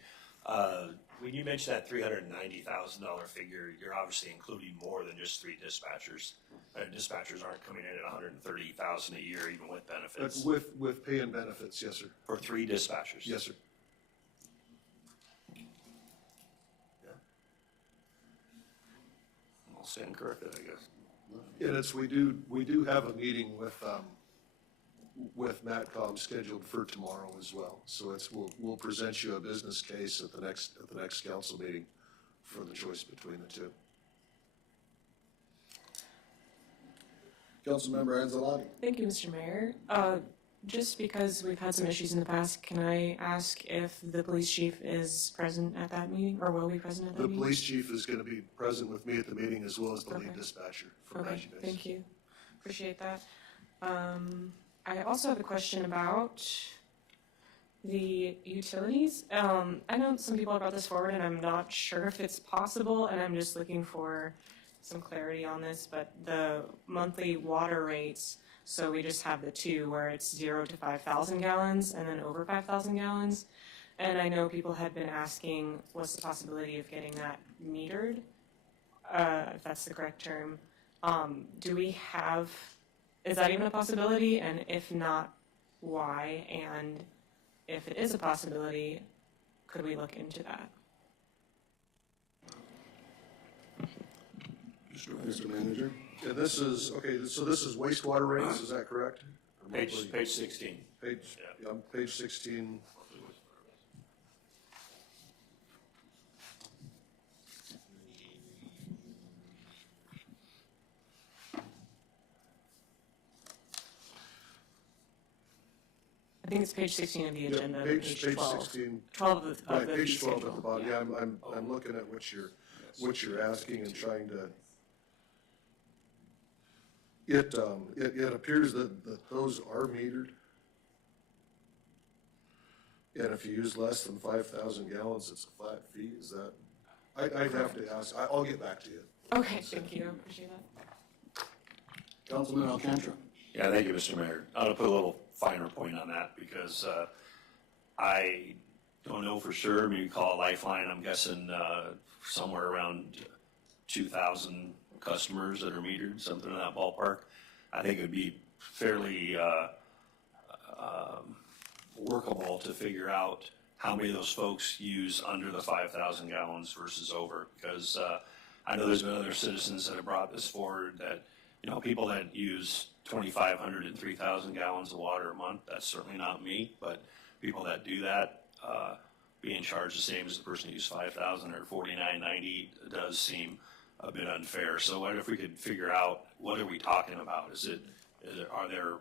When you mentioned that $390,000 figure, you're obviously including more than just 3 dispatchers. Dispatchers aren't coming in at $130,000 a year, even with benefits. With pay and benefits, yes, sir. For 3 dispatchers. Yes, sir. I'll stand corrected, I guess. And we do have a meeting with MATCOM scheduled for tomorrow as well. So we'll present you a business case at the next council meeting for the choice between the two. Councilmember Anzalati. Thank you, Mr. Mayor. Just because we've had some issues in the past, can I ask if the police chief is present at that meeting, or will be present at that The meeting? police chief is going to be present with me at the meeting, as well as the lead Okay. dispatcher from Okay, Magic Base. thank you. Appreciate that. I also have a question about the utilities. I know some people have brought this forward, and I'm not sure if it's possible, and I'm just looking for some clarity on this, but the monthly water rates, so we just have the 2 where it's 0 to 5,000 gallons and then over 5,000 gallons. And I know people had been asking, what's the possibility of getting that metered, if that's the correct term. Do we have, is that even a possibility? And if not, why? And if it is a possibility, could we look into that? Mr. Manager. And this is, okay, so this is wastewater rates, is that correct? Or Page monthly? 16. Page 16. I think it's page 16 of the Yeah, agenda, page 12. 16. 12 of the Right, fee page 12 schedule. at the bottom. Yeah, I'm looking at what you're asking and trying to. It appears that those are metered. And if you use less than 5,000 gallons, it's a flat fee, is that? I'd have to ask, I'll get back to you. Okay, thank you, appreciate that. Councilman Alcantara. Yeah, thank you, Mr. Mayor. I'll put a little finer point on that because I don't know for sure. Maybe call a lifeline. I'm guessing somewhere around 2,000 customers that are metered, something in that ballpark. I think it would be fairly workable to figure out how many of those folks use under the 5,000 gallons versus over, because I know there's been other citizens that have brought this forward that, you know, people that use 2,500 and 3,000 gallons of water a month, that's certainly not me, but people that do that, being charged the same as the person who used 5,000 or 49.90 does seem a bit unfair. So what if we could figure out, what are we talking about? Are there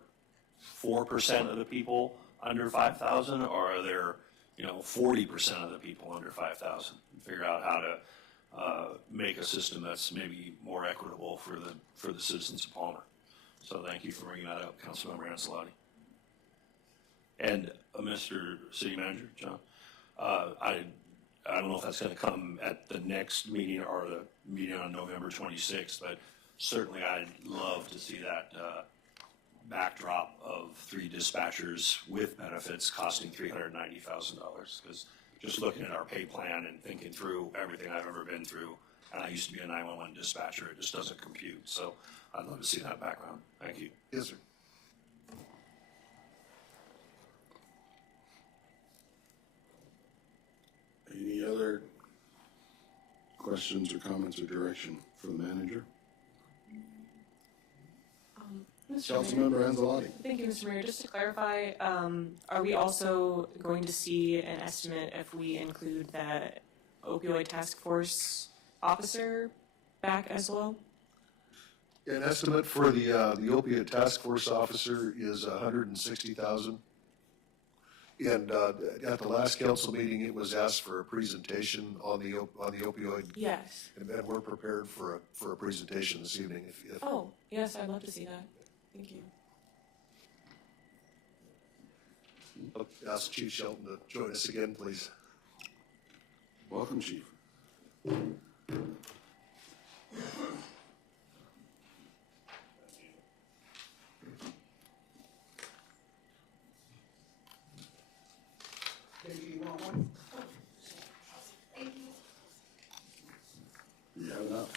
4% of the people under 5,000, or are there, 40% of the people under 5,000? Figure out how to make a system that's maybe more equitable for the citizens of Palmer. So thank you for bringing that up, Councilmember Ancelotti. And Mr. City Manager, John, I don't know if that's going to come at the next meeting or the meeting on November 26th, but certainly I'd love to see that backdrop of 3 dispatchers with benefits costing $390,000, because just looking at our pay plan and thinking through everything I've ever been through, and I used to be a 911 dispatcher, it just doesn't compute. So I'd love to see that background. Thank you. Yes, sir. Any other questions or comments or direction for the manager? Mr. Mayor. Councilmember Anzalati. Thank you, Mr. Mayor. Just to clarify, are we also going to see an estimate if we include that opioid task force officer back as well? An estimate for the opioid task force officer is $160,000. And at the last council meeting, it was asked for a presentation on the opioid. Yes. And we're prepared for a presentation this evening. If Oh, yes, I'd love to see that. Thank you. I'll ask Chief Shelton to join us again, please. Welcome, Chief. You want one? You have enough.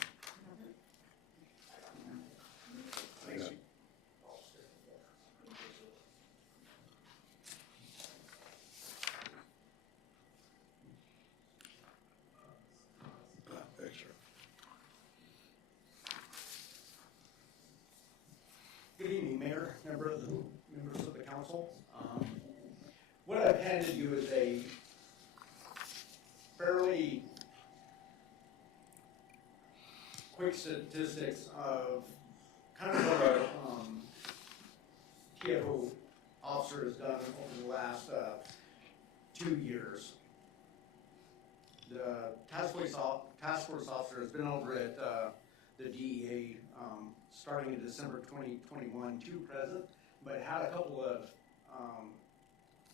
Thanks. Extra. Good evening, Mayor, members of the council. What I've handed you is a fairly quick statistics of kind of what our TFO officer has done over the last 2 years. The task force officer has been over at the DEA starting in December 2021 to present, but had a couple of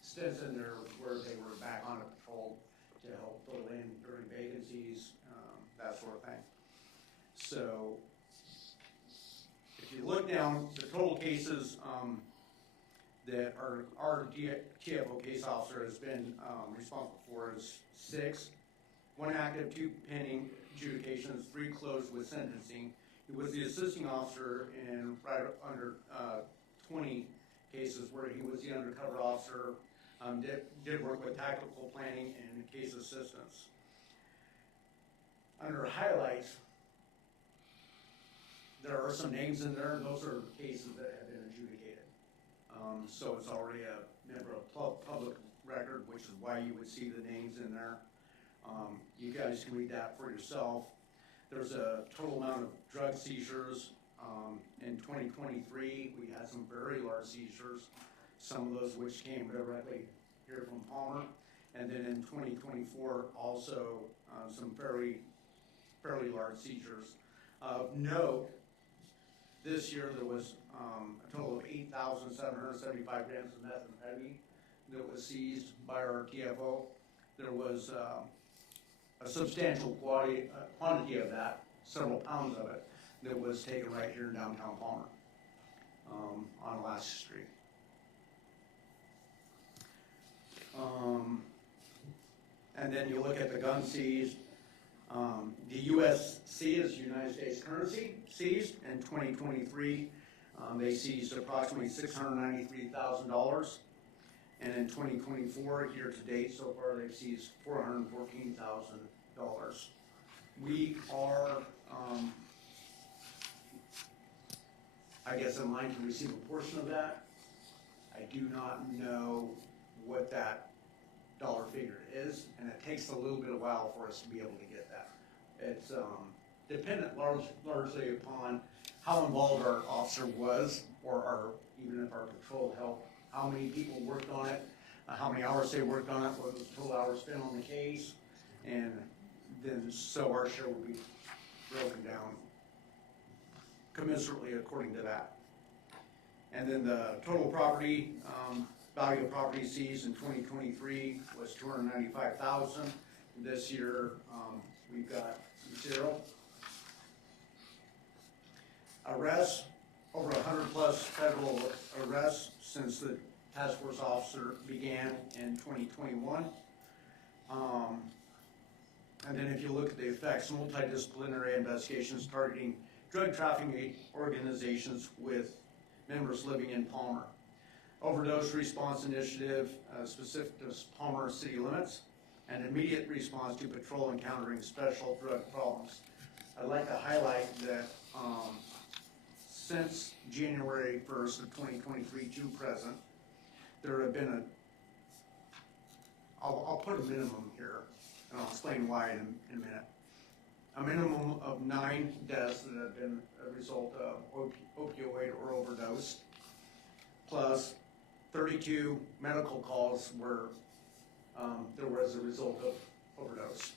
stints in there where they were back on a patrol to help fill in during vacancies, that sort of thing. So if you look down, the total cases that our TFO case officer has been responsible for is 6. 1 active, 2 pending adjudications, 3 closed with sentencing. He was the assisting officer in right under 20 cases where he was the undercover officer, did work with tactical planning and case assistance. Under highlights, there are some names in there, and those are cases that have been adjudicated. So it's already a member of public record, which is why you would see the names in there. You guys can read that for yourself. There's a total amount of drug seizures. In 2023, we had some very large seizures, some of those which came directly here from Palmer. And then in 2024, also some fairly large seizures. Of note, this year there was a total of 8,775 grams of methamphetamine that was seized by our TFO. There was a substantial quantity of that, several pounds of it, that was taken right here in downtown Palmer on Alaska Street. And then you look at the gun seized. The USC is United States currency seized in 2023. They seized approximately $693,000. And in 2024, year to date, so far they've seized $414,000. We are, I guess, in line to receive a portion of that. I do not know what that dollar figure is, and it takes a little bit of while for us to be able to get that. It's dependent largely upon how involved our officer was, or even if our patrol helped, how many people worked on it, how many hours they worked on it, what was the total hours spent on the case, and then so our share will be broken down commensurately according to that. And then the total property, value of property seized in 2023 was $295,000. This year, we've got 0. Arrests, over 100 plus federal arrests since the task force officer began in 2021. And then if you look at the effects, multidisciplinary investigations targeting drug trafficking organizations with members living in Palmer. Overdose response initiative specific to Palmer city limits, and immediate response to patrol encountering special drug problems. I'd like to highlight that since January 1st of 2023 to present, there have been I'll put a minimum here, and I'll explain why in a minute. A minimum of 9 deaths that have been a result of opioid or overdose, plus 32 medical calls where there was a result of overdose.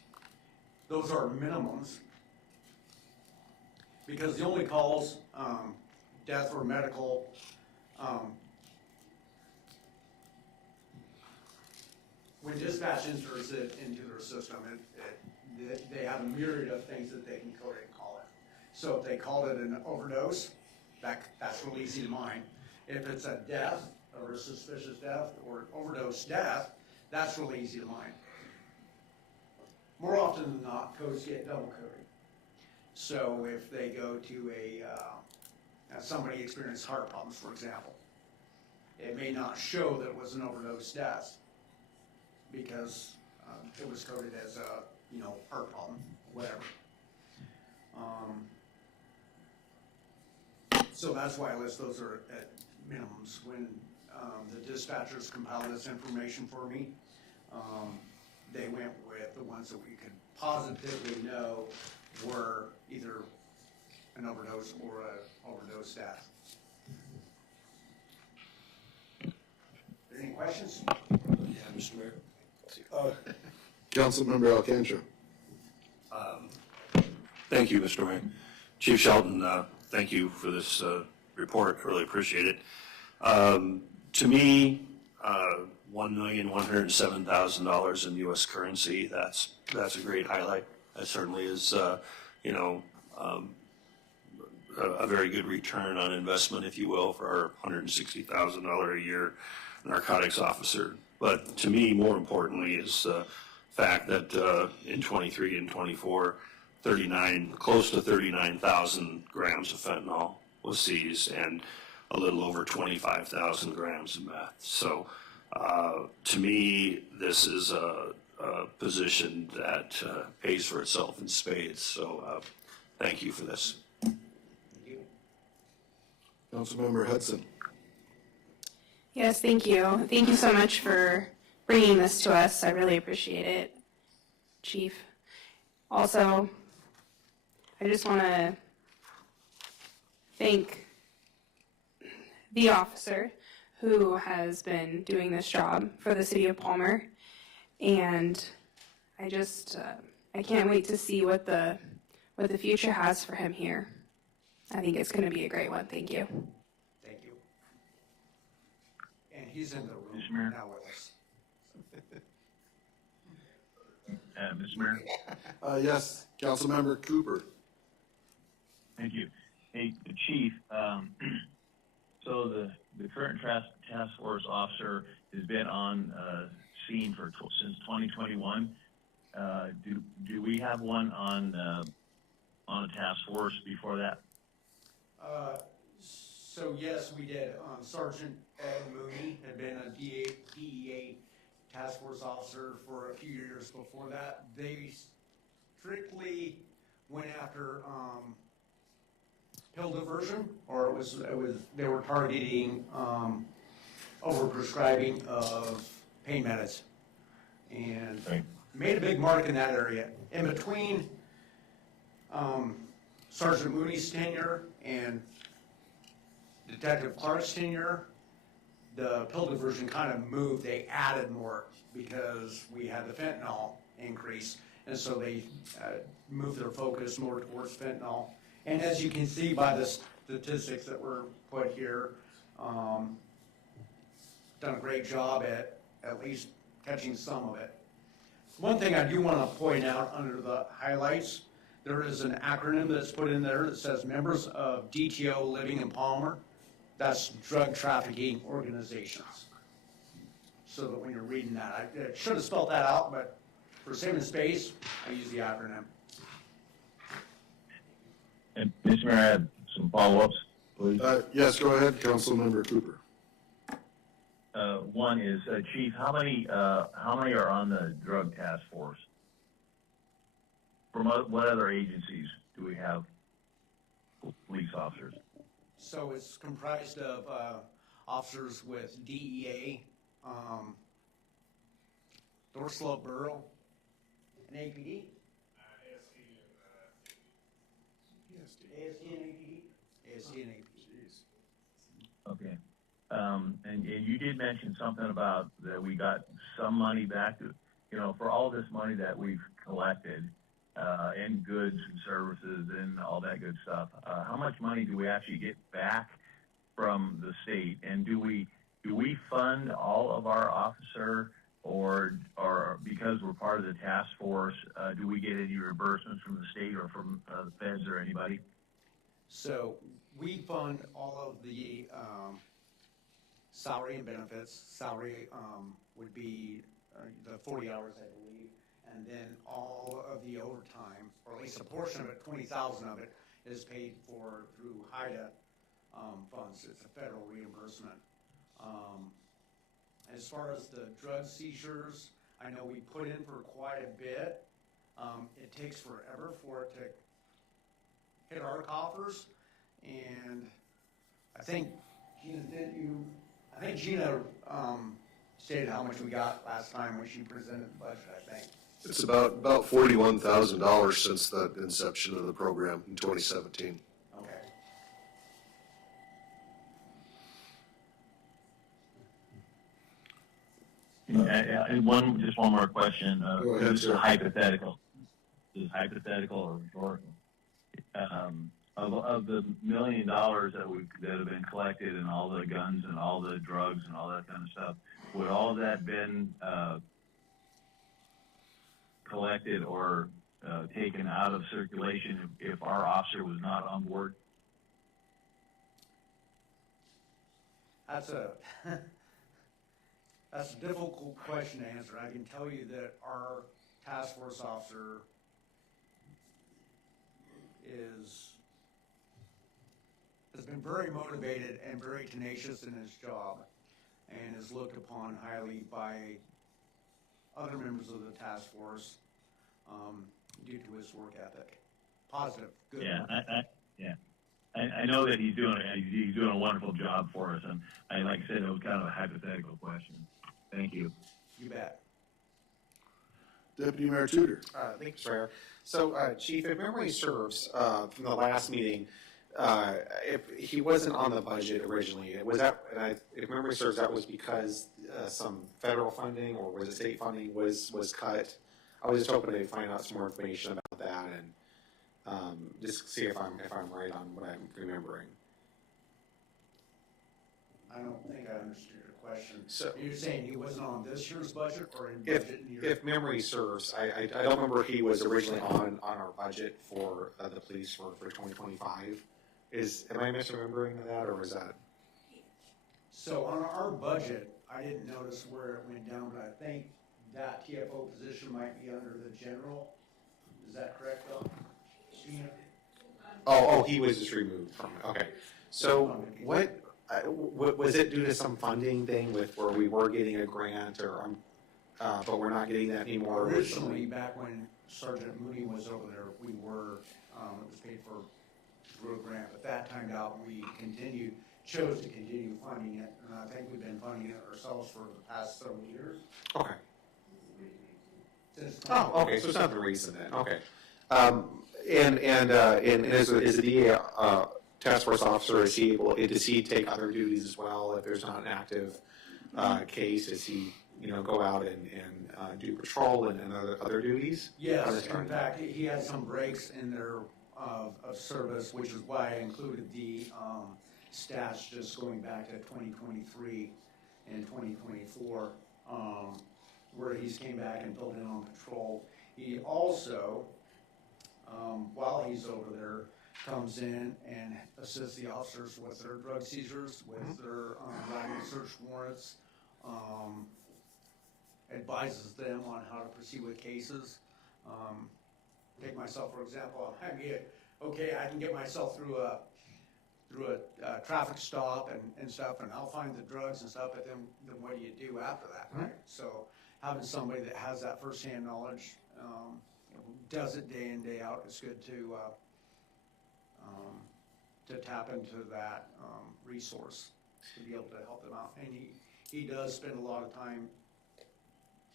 Those are minimums, because the only calls, death or medical, when dispatch enters it into their system, they have a myriad of things that they can code it and call it. So if they called it an overdose, that's real easy to mine. If it's a death or a suspicious death or overdose death, that's really easy to mine. More often than not, codes get double coded. So if they go to somebody experienced heart problems, for example, it may not show that it was an overdose death because it was coded as a heart problem, whatever. So that's why I list those are at minimums. When the dispatchers compiled this information for me, they went with the ones that we could positively know were either an overdose or an overdose death. Any questions? Yeah, Mr. Mayor. Councilmember Alcantra. Thank you, Mr. Mayor. Chief Shelton, thank you for this report. I really appreciate it. To me, $1,107,000 in U.S. currency, that's a great highlight. That certainly is, a very good return on investment, if you will, for our $160,000 a year narcotics officer. But to me, more importantly, is the fact that in 23 and 24, close to 39,000 grams of fentanyl was seized and a little over 25,000 grams of meth. So to me, this is a position that pays for itself in spades. So thank you for this. Thank you. Councilmember Hudson. Yes, thank you. Thank you so much for bringing this to us. I really appreciate it, Chief. Also, I just want to thank the officer who has been doing this job for the city of Palmer, and I can't wait to see what the future has for him here. I think it's going to be a great one. Thank you. Thank you. And he's in the room Mr. Mayor. now with us. Mr. Mayor? Yes, Councilmember Cooper. Thank you. Hey, Chief, so the current task force officer has been on scene since 2021. Do we have one on a task force before that? So yes, we did. Sergeant Ed Mooney had been a DEA task force officer for a few years before that. They strictly went after pill diversion, or they were targeting overprescribing of pain meds, and made a big mark in that area. In between Sergeant Mooney's tenure and Detective Clark's tenure, the pill diversion kind of moved. They added more because we had the fentanyl increase, and so they moved their focus more towards fentanyl. And as you can see by the statistics that were put here, done a great job at least catching some of it. One thing I do want to point out under the highlights, there is an acronym that's put in there that says members of DTO living in Palmer. That's drug trafficking organizations. So that when you're reading that, I should have spelled that out, but for saving space, I use the acronym. And Mr. Mayor, I have some follow-ups, please. Yes, go ahead, Councilmember Cooper. One is, Chief, how many are on the drug task force? From what other agencies do we have police officers? So it's comprised of officers with DEA, North Slope Borough, and APD. ASD and APD. ASD and APD. Okay. And you did mention something about that we got some money back to, for all this money that we've collected, in goods and services and all that good stuff. How much money do we actually get back from the state? And do we fund all of our officer or because we're part of the task force, do we get any reimbursements from the state or from the feds or anybody? So we fund all of the salary and benefits. Salary would be the 40 hours, I believe, and then all of the overtime, or at least a portion of it, 20,000 of it, is paid for through HIDA funds. It's a federal reimbursement. As far as the drug seizures, I know we put in for quite a bit. It takes forever for it to hit our coffers, and I think Gina stated how much we got last time when she presented the budget, I think. It's about $41,000 since the inception of the program in 2017. Okay. And just one more question. Go ahead, This is sir. hypothetical. This is hypothetical or rhetorical. Of the $1 million that have been collected and all the guns and all the drugs and all that kind of stuff, would all that been collected or taken out of circulation if our officer was not on board? That's a difficult question to answer. I can tell you that our task force officer has been very motivated and very tenacious in his job, and is looked upon highly by other members of the task force due to his work ethic. Positive, good. Yeah, I know that he's doing a wonderful job for us, and like I said, it was kind of a hypothetical question. Thank you. You bet. Deputy Mayor Tudor. Thank you, Mr. Mayor. So, Chief, if memory serves, from the last meeting, if he wasn't on the budget originally, if memory serves, that was because some federal funding or was it state funding was cut. I was just hoping to find out some more information about that and just see if I'm right on what I'm remembering. I don't think I understood your question. So you're saying he wasn't on this year's budget or in budget year? If memory serves, I don't remember if he was originally on our budget for the police for 2025. Am I misremembering that, or is that? So on our budget, I didn't notice where it went down, but I think that TFO position might be under the general. Is that correct, Bill? Oh, he was just removed from it. Okay. So what was it due to some funding thing with where we were getting a grant or but we're not getting that anymore? Originally, back when Sergeant Mooney was over there, we were, it was paid for through a grant, but that timed out and we chose to continue funding it. And I think we've been funding it ourselves for the past several years. Okay. Okay, so it's nothing recent then. Okay. And as the DA task force officer, does he take other duties as well? If there's not an active case, does he go out and do patrol and other duties? Yes, in fact, he had some breaks in there of service, which is why I included the stats just going back to 2023 and 2024, where he's came back and filled in on patrol. He also, while he's over there, comes in and assists the officers with their drug seizures, with their writing search warrants, advises them on how to proceed with cases. Take myself, for example, I can get myself through a traffic stop and stuff, and I'll find the drugs and stuff, but then what do you do after that, right? So having somebody that has that firsthand knowledge, does it day in, day out, is good to to tap into that resource to be able to help them out. And he does spend a lot of time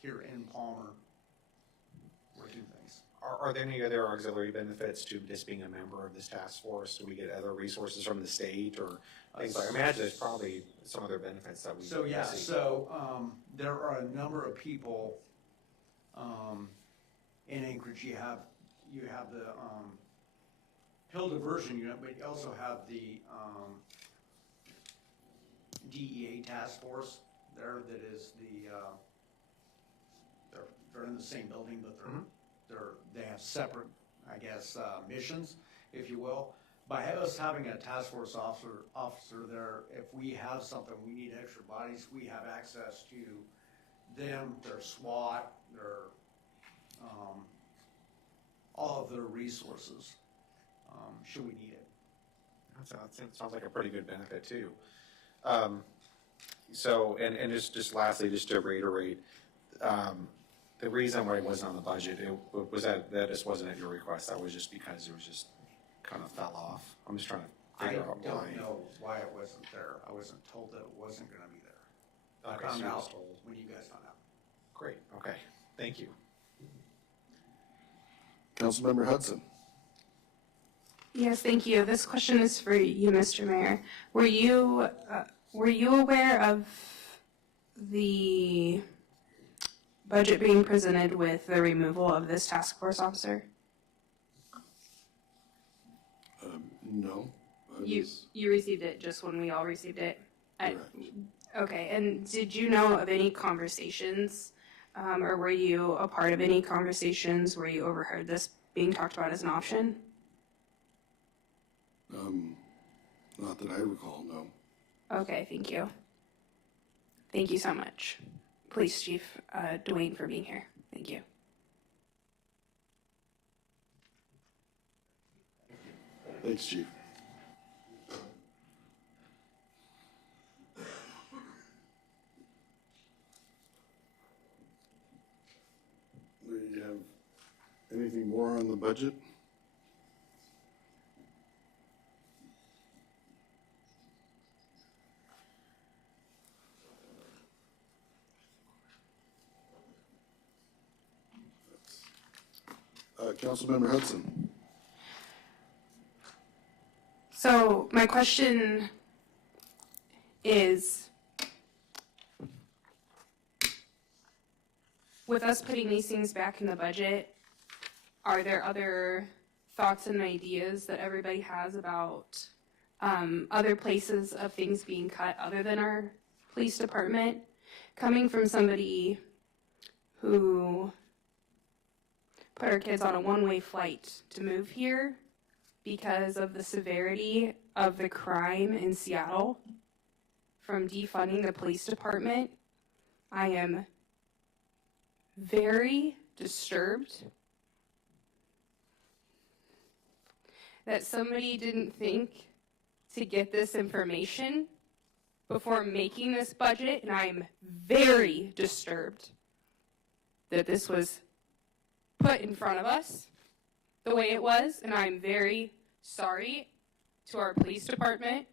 here in Palmer working things. Are there any other auxiliary benefits to just being a member of this task force? Do we get other resources from the state or things like? I imagine there's probably some other benefits that we. So yeah, see. so there are a number of people in Anchorage. You have the pill diversion unit, but you also have the DEA task force there. That is they're in the same building, but they have separate, I guess, missions, if you will. By us having a task force officer there, if we have something, we need extra bodies, we have access to them, their SWAT, their all of their resources, should we need it. That sounds like a pretty good benefit too. So, and just lastly, just to reiterate, the reason why it wasn't on the budget, it was that just wasn't at your request. That was just because it was just kind of fell off. I'm just trying to figure out why. I don't know why it wasn't there. I wasn't told that it wasn't gonna be there. I Okay, found so you out was told. when you guys found out. Great, okay, thank you. Councilmember Hudson. Yes, thank you. This question is for you, Mr. Mayor. Were you aware of the budget being presented with the removal of this task force officer? No. You received it just when we all received it? Correct. Okay, and did you know of any conversations, or were you a part of any conversations where you overheard this being talked about as an option? Not that I recall, no. Okay, thank you. Thank you so much, Police Chief Dwayne, for being here. Thank you. Thanks, Chief. Do you have anything more on the budget? Councilmember Hudson. So my question is, with us putting these things back in the budget, are there other thoughts and ideas that everybody has about other places of things being cut other than our police department? Coming from somebody who put our kids on a one-way flight to move here because of the severity of the crime in Seattle from defunding the police department, I am very disturbed that somebody didn't think to get this information before making this budget, and I'm very disturbed that this was put in front of us the way it was, and I'm very sorry to our police department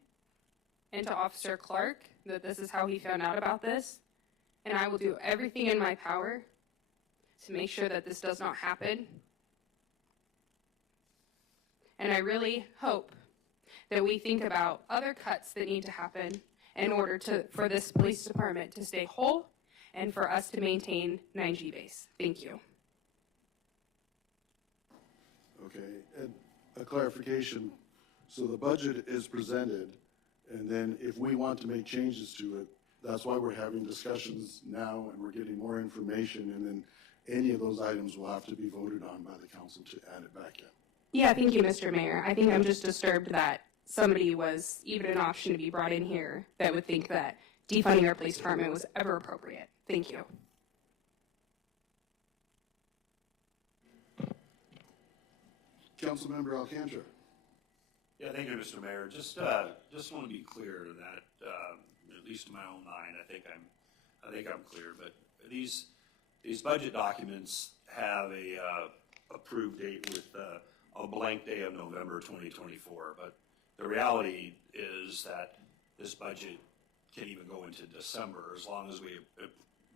and to Officer Clark that this is how he found out about this, and I will do everything in my power to make sure that this does not happen. And I really hope that we think about other cuts that need to happen in order for this police department to stay whole and for us to maintain 9G base. Thank you. Okay, and a clarification. So the budget is presented, and then if we want to make changes to it, that's why we're having discussions now and we're getting more information, and then any of those items will have to be voted on by the council to add it back in. Yeah, thank you, Mr. Mayor. I think I'm just disturbed that somebody was even an option to be brought in here that would think that defunding our police department was ever appropriate. Thank you. Councilmember Alcantara. Yeah, thank you, Mr. Mayor. Just want to be clear that, at least in my own mind, I think I'm clear. But these budget documents have a approved date with a blank day of November 2024. But the reality is that this budget can even go into December, as long as we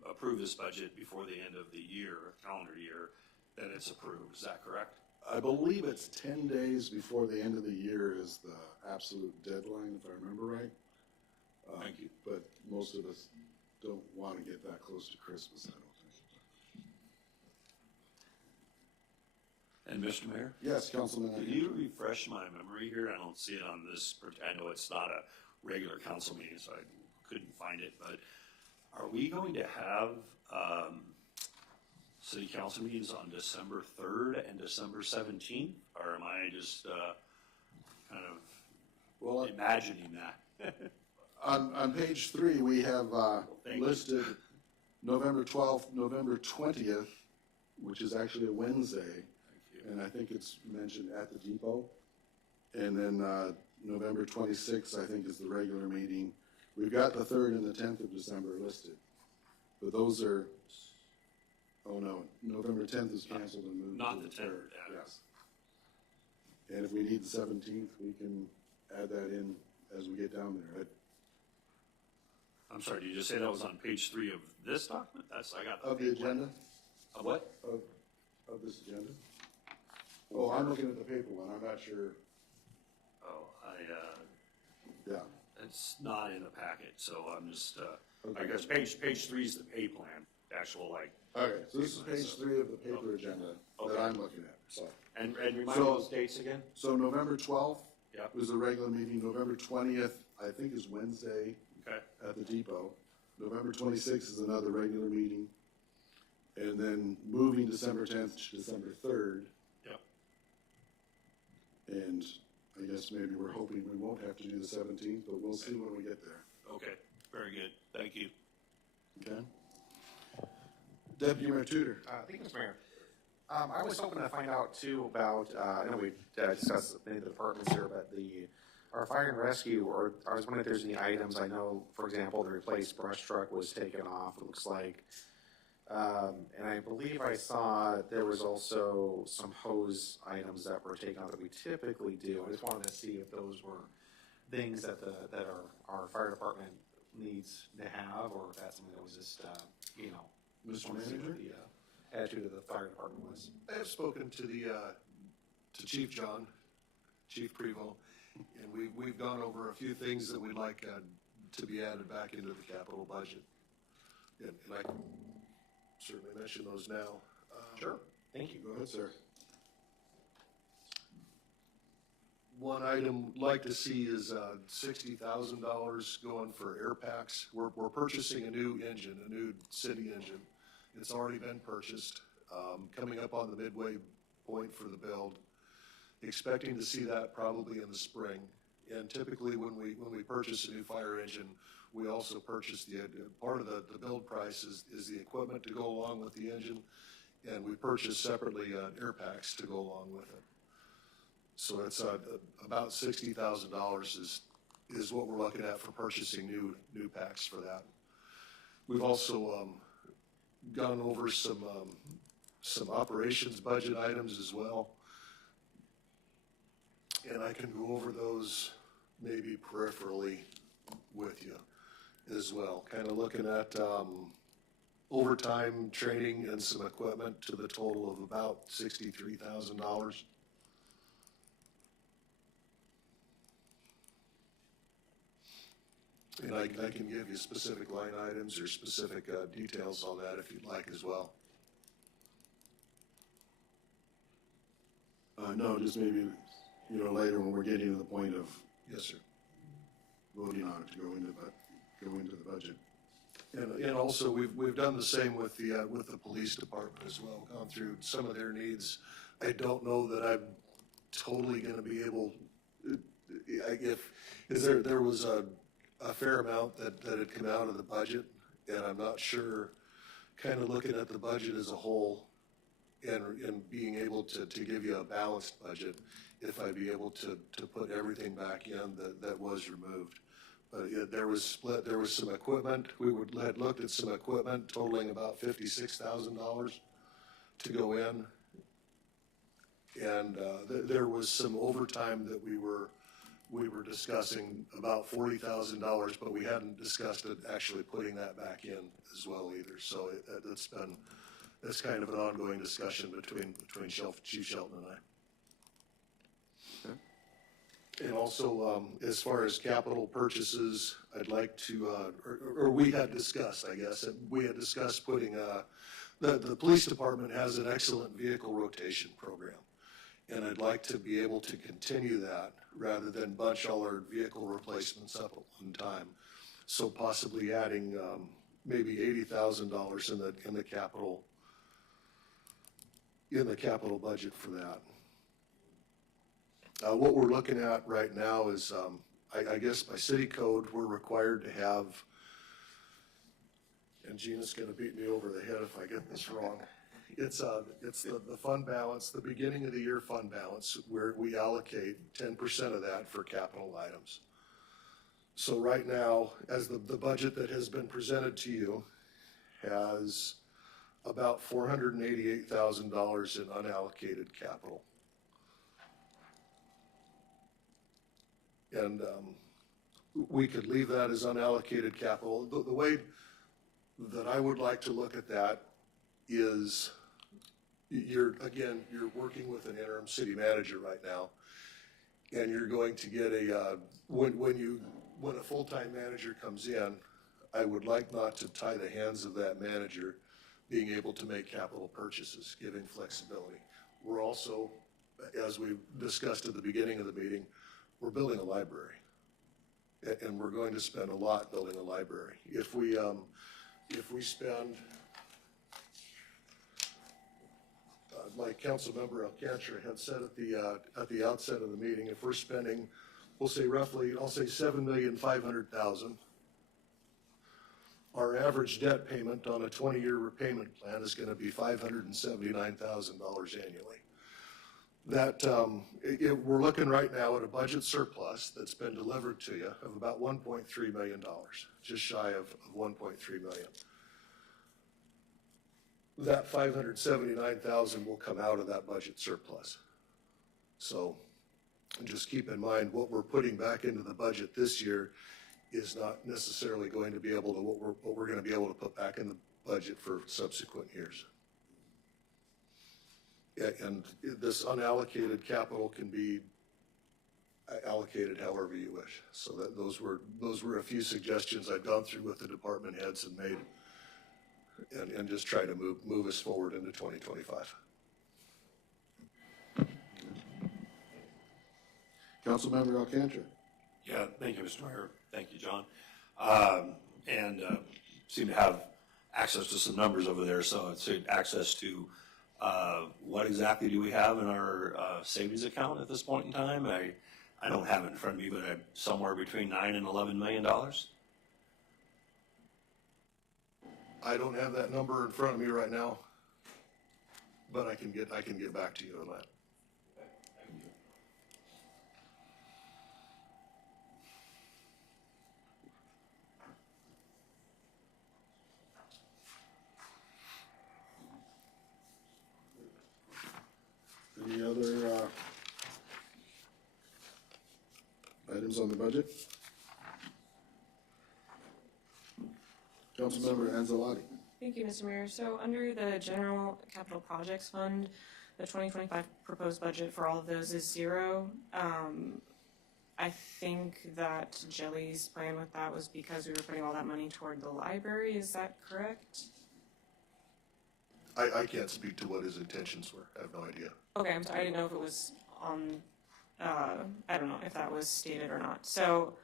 approve this budget before the end of the year, calendar year, then it's approved. Is that correct? I believe it's 10 days before the end of the year is the absolute deadline, if I remember right. Thank you. But most of us don't want to get that close to Christmas, I don't think. And Mr. Mayor? Yes, Councilman. Could you refresh my memory here? I don't see it on this, I know it's not a regular council meeting, so I couldn't find it, but are we going to have city council meetings on December 3rd and December 17th? Or am I just kind of imagining that? On page 3, we have listed November 12th, November 20th, which is actually a Wednesday. And I think it's mentioned at the depot. And then November 26th, I think, is the regular meeting. We've got the 3rd and the 10th of December listed. But those are, oh no, November 10th is canceled and moved Not to the 10th, yeah. Yes. And if we need the 17th, we can add that in as we get down there. I'm sorry, did you just say that was on page 3 of this document? I got Of the agenda? Of what? Of this agenda? Oh, I'm looking at the paper one, I'm not sure. Oh, Yeah. it's not in the packet, so I'm just, Okay. I guess page 3 is the pay plan, actual Okay, so this is page 3 of the paper agenda Okay. that I'm looking at, so. and remind me So- those dates again? So November 12th Yep. was the regular meeting, November 20th, I think is Wednesday Okay, at the depot. November 26th is another regular meeting. And then moving December 10th to December 3rd. yep. And I guess maybe we're hoping we won't have to do the 17th, but we'll see when we get there, Okay, very good, thank you. okay? Deputy Mayor Tudor. Thank you, Mr. Mayor. I was hoping to find out too about, I know we discussed many of the departments here, but our fire and rescue, or I was wondering if there's any items. I know, for example, the replaced brush truck was taken off, it looks like. And I believe I saw there was also some hose items that were taken out that we typically do. I just wanted to see if those were things that our fire department needs to have, or if that's something that was just, Mr. want to see what Manager? the attitude of the fire department was. I have spoken to to Chief John, Chief Prevo, and we've gone over a few things that we'd like to be added back into the capital budget. And I can certainly mention those now. Sure. Thank you. Go ahead, sir. One item we'd like to see is $60,000 going for air packs. We're purchasing a new engine, a new city engine. It's already been purchased, coming up on the midway point for the build. Expecting to see that probably in the spring. And typically when we purchase a new fire engine, we also purchase part of the build price is the equipment to go along with the engine, and we purchase separately air packs to go along with it. So it's about $60,000 is what we're looking at for purchasing new packs for that. We've also gone over some operations budget items as well. And I can go over those maybe peripherally with you as well. Kind of looking at overtime training and some equipment to the total of about $63,000. And I can give you specific line items or specific details on that if you'd like as well. No, just maybe, later when we're getting to the point of Yes, sir. voting on it to go into the budget. And also, we've done the same with the police department as well, gone through some of their needs. I don't know that I'm totally gonna be able, there was a fair amount that had come out of the budget, and I'm not sure, kind of looking at the budget as a whole and being able to give you a balanced budget, if I'd be able to put everything back in that was removed. But yeah, there was some equipment, had looked at some equipment totaling about $56,000 to go in. And there was some overtime that we were we were discussing about $40,000, but we hadn't discussed it actually putting that back in as well either. So that's kind of an ongoing discussion between Chief Shelton and I. And also, as far as capital purchases, I'd like to, or we had discussed, I guess, we had discussed putting, the police department has an excellent vehicle rotation program. And I'd like to be able to continue that rather than bunch all our vehicle replacements up at one time. So possibly adding, maybe $80,000 in the capital budget for that. What we're looking at right now is, I guess by city code, we're required to have, and Gina's gonna beat me over the head if I get this wrong. It's the fund balance, the beginning of the year fund balance, where we allocate 10% of that for capital items. So right now, as the budget that has been presented to you has about $488,000 in unallocated capital. And we could leave that as unallocated capital. The way that I would like to look at that is you're working with an interim city manager right now, and you're going to get when a full-time manager comes in, I would like not to tie the hands of that manager being able to make capital purchases, giving flexibility. We're also, as we discussed at the beginning of the meeting, we're building a library, and we're going to spend a lot building a library. If we spend, like Councilmember Alcantara had said at the outset of the meeting, if we're spending, we'll say roughly, I'll say $7,500,000. Our average debt payment on a 20-year repayment plan is going to be $579,000 annually. That we're looking right now at a budget surplus that's been delivered to you of about $1.3 million, just shy of $1.3 million. That $579,000 will come out of that budget surplus. So just keep in mind what we're putting back into the budget this year is not necessarily going to be able to what we're going to be able to put back in the budget for subsequent years. And this unallocated capital can be allocated however you wish. So that those were a few suggestions I've gone through with the department heads and made, and just try to move us forward into 2025. Councilmember Alcantara. Yeah, thank you, Mr. Mayor. Thank you, John. Seem to have access to some numbers over there, so I'd say access to what exactly do we have in our savings account at this point in time? I don't have it in front of me, but I'm somewhere between $9 and $11 million. I don't have that number in front of me right now, but I can get back to you on that. Any other items on the budget? Councilmember Anzalati. Thank you, Mr. Mayor. So under the General Capital Projects Fund, the 2025 proposed budget for all of those is $0. I think that Jelly's plan with that was because we were putting all that money toward the library. Is that correct? I can't speak to what his intentions were. I have no idea. Okay, I'm sorry. I didn't know if it was on, I don't know if that was stated or not. So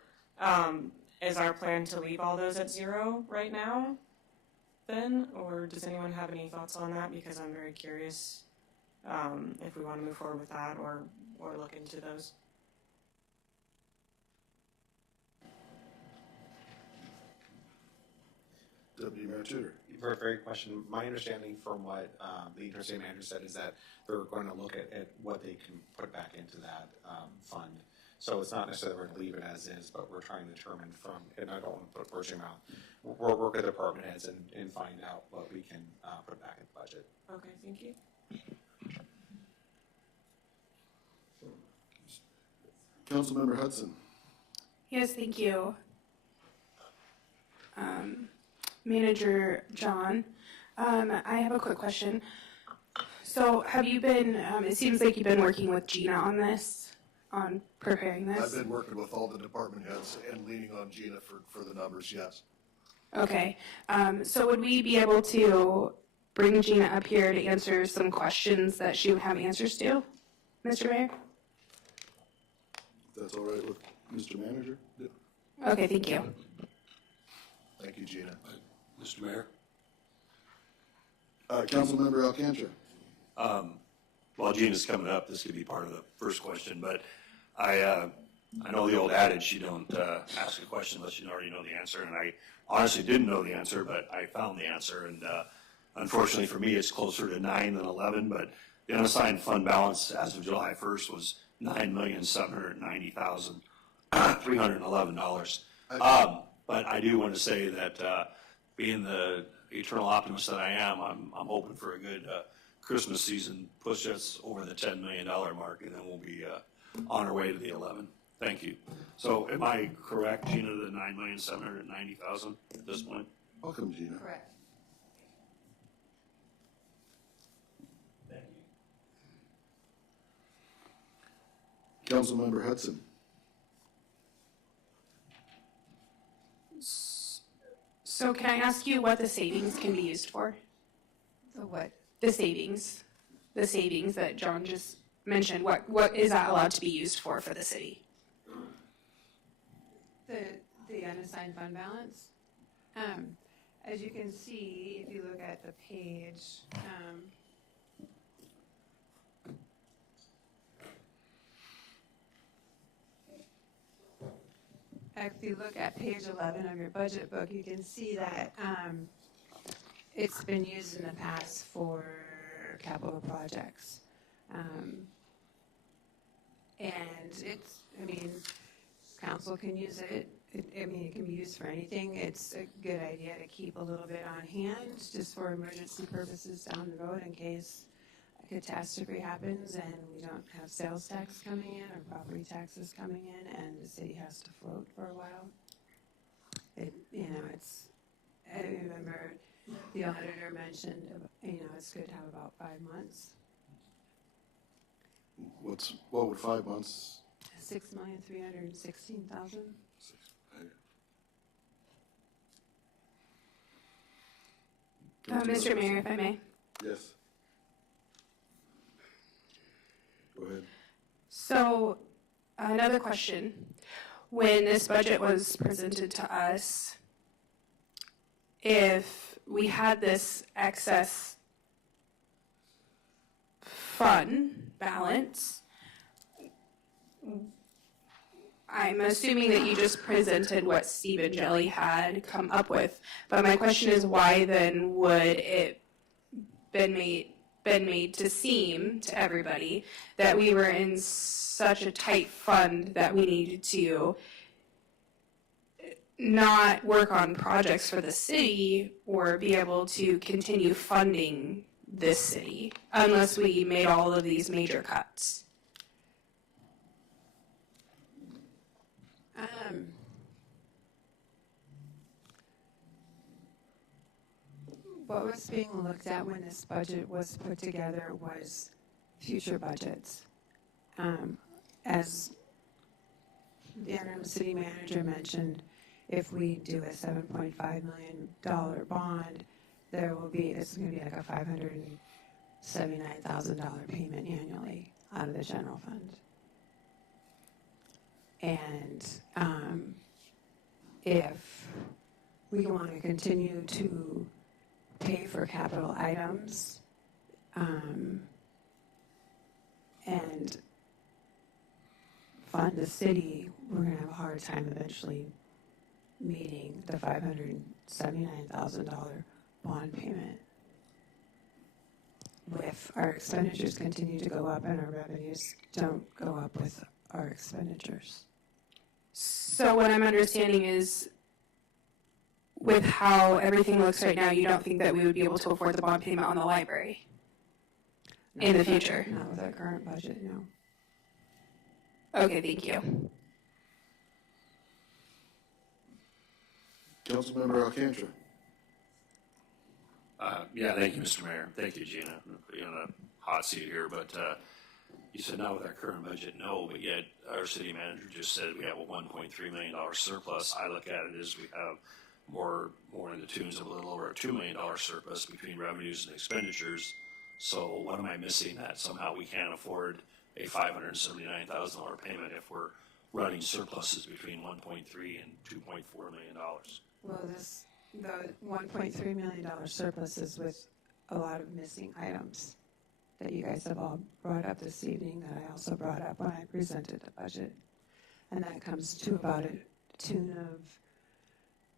is our plan to leave all those at $0 right now then? Or does anyone have any thoughts on that? Because I'm very curious if we want to move forward with that or look into those. Deputy Mayor Tudor. Very question. My understanding from what the interim city manager said is that they're going to look at what they can put back into that fund. So it's not necessarily we're going to leave it as is, but we're trying to determine from, and I don't want to put words in your mouth, we'll work with the department heads and find out what we can put back in the budget. Okay, thank you. Councilmember Hudson. Yes, thank you. Manager John, I have a quick question. So have you been, it seems like you've been working with Gina on this, on preparing this? I've been working with all the department heads and leaning on Gina for the numbers, yes. Okay, so would we be able to bring Gina up here to answer some questions that she would have answers to, Mr. Mayor? If that's all right with Mr. Manager? Okay, thank you. Thank you, Gina. Mr. Mayor? Councilmember Alcantara. While Gina's coming up, this could be part of the first question, but I know the old adage, you don't ask a question unless you already know the answer, and I honestly didn't know the answer, but I found the answer, and unfortunately for me, it's closer to 9 than 11, but the unassigned fund balance as of July 1st was $9,790,311. But I do want to say that being the eternal optimist that I am, I'm hoping for a good Christmas season, push us over the $10 million mark, and then we'll be on our way to the 11. Thank you. So am I correct, Gina, the $9,790,000 at this point? Welcome, Gina. Correct. Thank you. Councilmember Hudson. So can I ask you what the savings can be used for? The what? The savings that John just mentioned, what is that allowed to be used for the city? The unassigned fund balance. As you can see, if you look at the page, if you look at page 11 of your budget book, you can see that it's been used in the past for capital projects. And it's, I mean, council can use it. It can be used for anything. It's a good idea to keep a little bit on hand just for emergency purposes down the road in case a catastrophe happens and we don't have sales tax coming in or property taxes coming in and the city has to float for a while. I remember the auditor mentioned, it's good to have about 5 months. What would 5 months? $6,316,000. Mr. Mayor, if I may. Yes. Go ahead. So, another question. When this budget was presented to us, if we had this excess fund balance, I'm assuming that you just presented what Steve and Jelly had come up with, but my question is why then would it been made to seem to everybody that we were in such a tight fund that we needed to not work on projects for the city or be able to continue funding this city unless we made all of these major cuts? What was being looked at when this budget was put together was future budgets. As the interim city manager mentioned, if we do a $7.5 million bond, it's going to be like a $579,000 payment annually out of the general fund. And if we want to continue to pay for capital items and fund the city, we're going to have a hard time eventually meeting the $579,000 bond payment. If our expenditures continue to go up and our revenues don't go up with our expenditures. So what I'm understanding is with how everything looks right now, you don't think that we would be able to afford the bond payment on the library in the future? Not with our current budget, no. Okay, thank you. Councilmember Alcantara. Yeah, thank you, Mr. Mayor. Thank you, Gina. I'm gonna put you on a hot seat here, but you said not with our current budget, no, but yet our city manager just said we have a $1.3 million surplus. I look at it as we have more in the tunes of a little over a $2 million surplus between revenues and expenditures. So what am I missing that somehow we can't afford a $579,000 payment if we're running surpluses between 1.3 and $2.4 million? Well, the $1.3 million surplus is with a lot of missing items that you guys have all brought up this evening, that I also brought up when I presented the budget. And that comes to about a tune of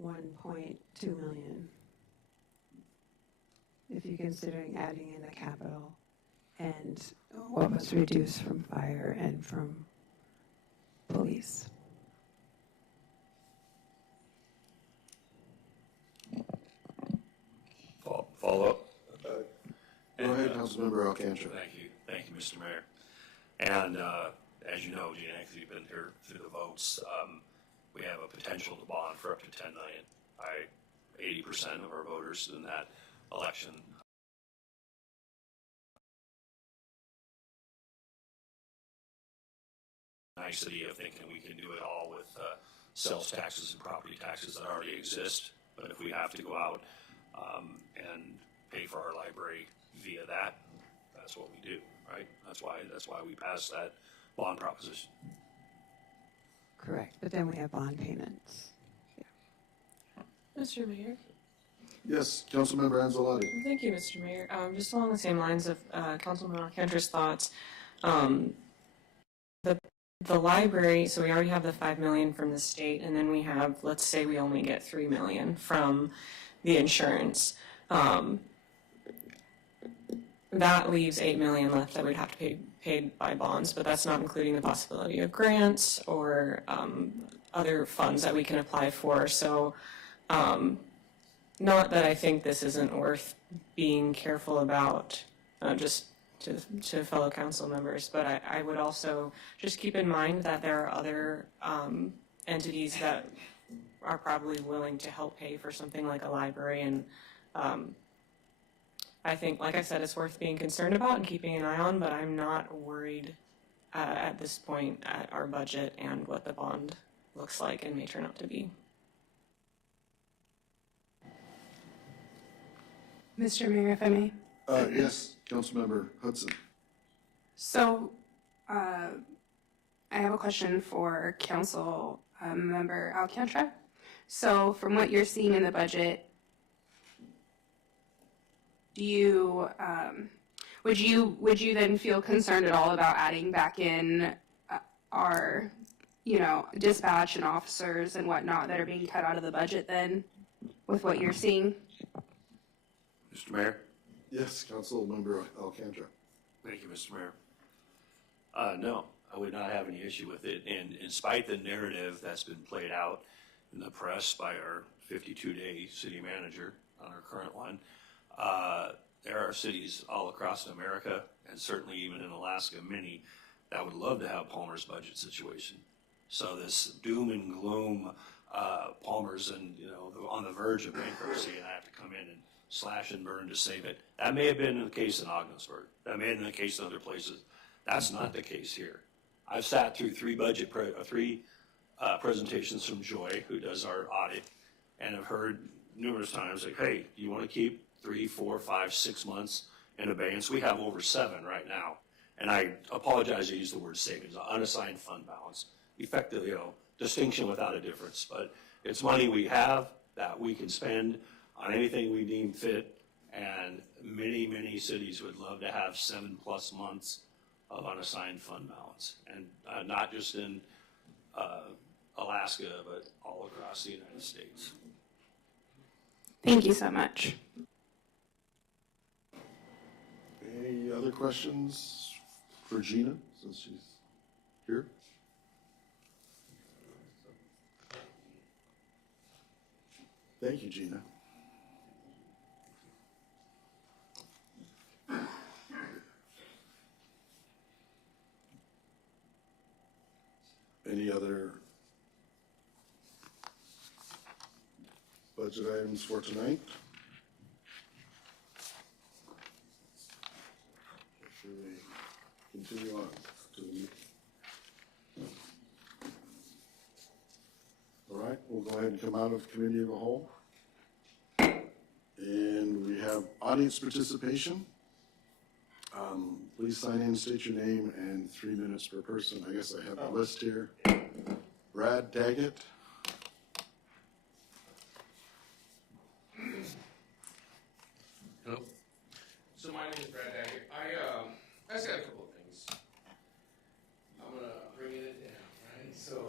$1.2 million. If you're considering adding in the capital and what was reduced from fire and from police. Follow up? Go ahead, Councilmember Alcantara. Thank you, Mr. Mayor. And as you know, Gina, because you've been here through the votes, we have a potential to bond for up to $10 million. 80% of our voters in that election nicety of thinking we can do it all with sales taxes and property taxes that already exist. But if we have to go out and pay for our library via that, that's what we do, right? That's why we passed that bond proposition. Correct, but then we have bond payments. Mr. Mayor. Yes, Councilmember Anzalati. Thank you, Mr. Mayor. Just along the same lines of Councilman Alcantara's thoughts, the library, so we already have the $5 million from the state, and then we have, let's say we only get $3 million from the insurance. That leaves $8 million left that we'd have to pay paid by bonds, but that's not including the possibility of grants or other funds that we can apply for. So not that I think this isn't worth being careful about, just to fellow council members, but I would also just keep in mind that there are other entities that are probably willing to help pay for something like a library, and I think, like I said, it's worth being concerned about and keeping an eye on, but I'm not worried at this point at our budget and what the bond looks like and may turn out to be. Mr. Mayor, if I may. Yes, Councilmember Hudson. So, I have a question for Council Member Alcantara. So, from what you're seeing in the budget, do you would you then feel concerned at all about adding back in our, dispatch and officers and whatnot that are being cut out of the budget then, with what you're seeing? Mr. Mayor? Yes, Councilmember Alcantara. Thank you, Mr. Mayor. No, I would not have any issue with it. And in spite the narrative that's been played out in the press by our 52-day city manager on our current one, there are cities all across America, and certainly even in Alaska, many that would love to have Palmer's budget situation. So this doom and gloom, Palmer's on the verge of bankruptcy, and I have to come in and slash and burn to save it. That may have been the case in Ogdensburg. That may have been the case in other places. That's not the case here. I've sat through three presentations from Joy, who does our audit, and have heard numerous times like, hey, do you want to keep 3, 4, 5, 6 months in abeyance? We have over 7 right now. And I apologize to use the word savings, unassigned fund balance. Effectively, distinction without a difference. But it's money we have that we can spend on anything we deem fit, and many, many cities would love to have 7+ months of unassigned fund balance, and not just in Alaska, but all across the United States. Thank you so much. Any other questions for Gina, since she's here? Thank you, Gina. Any other budget items for tonight? Should we continue on to the meeting? All right, we'll go ahead and come out of committee of the whole. And we have audience participation. Please sign in, state your name, and 3 minutes per person. I guess I have a list here. Brad Daggett. Hello. So my name is Brad Daggett. I just got a couple of things. I'm gonna bring it down, right? So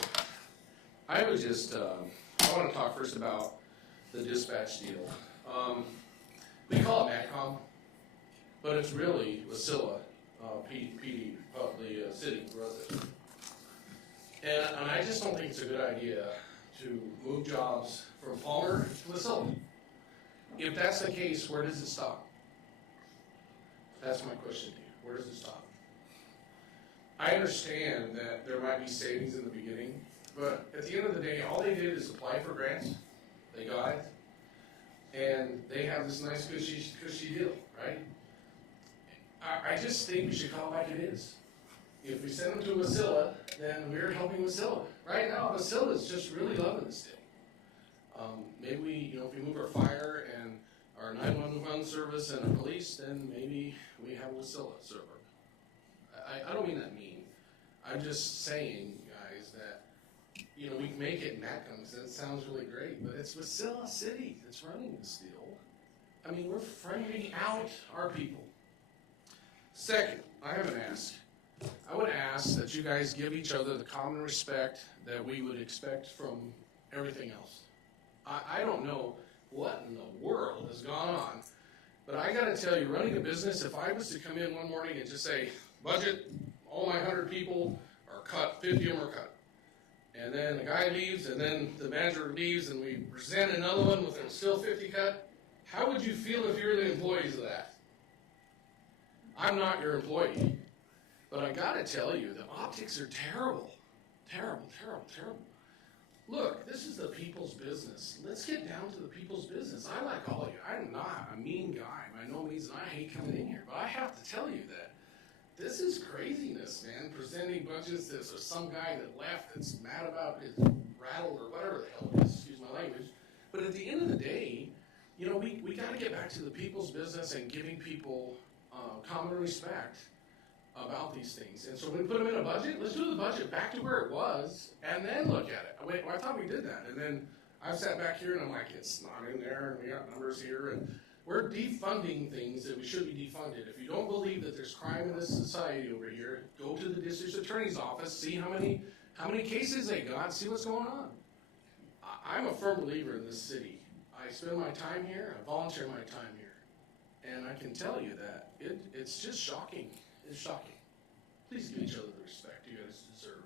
I was just, I want to talk first about the dispatch deal. We call it MATCOM, but it's really Wasilla, PD, the city brothers. And I just don't think it's a good idea to move jobs from Palmer to Wasilla. If that's the case, where does it stop? That's my question to you. Where does it stop? I understand that there might be savings in the beginning, but at the end of the day, all they did is apply for grants. They got it. And they have this nice cushy deal, right? I just think we should call it like it is. If we send them to Wasilla, then we're helping Wasilla. Right now, Wasilla is just really loving this deal. Maybe we, if we move our fire and our 911 service and our police, then maybe we have a Wasilla server. I don't mean that mean. I'm just saying, guys, that, we can make it MATCOM, because that sounds really great, but it's Wasilla City that's running this deal. I mean, we're friending out our people. Second, I have an ask. I would ask that you guys give each other the common respect that we would expect from everything else. I don't know what in the world has gone on, but I gotta tell you, running a business, if I was to come in one morning and just say, budget, all my 100 people are cut, 50 of them are cut. And then the guy leaves, and then the manager leaves, and we present another one with them still 50 cut, how would you feel if you were the employees of that? I'm not your employee, but I gotta tell you, the optics are terrible. Terrible, terrible, terrible. Look, this is the people's business. Let's get down to the people's business. I like all of you. I'm not a mean guy by no means, and I hate coming in here. But I have to tell you that this is craziness, man. Presenting budgets, there's some guy that left that's mad about his rattle or whatever the hell it is, excuse my language. But at the end of the day, we got to get back to the people's business and giving people common respect about these things. And so when we put them in a budget, let's do the budget back to where it was and then look at it. Wait, I thought we did that. And then I've sat back here and I'm like, it's not in there, and we got numbers here, and we're defunding things that we should be defunded. If you don't believe that there's crime in this society over here, go to the district attorney's office, see how many cases they got, see what's going on. I'm a firm believer in this city. I spend my time here, I volunteer my time here. And I can tell you that it's just shocking. It's shocking. Please give each other the respect you guys deserve,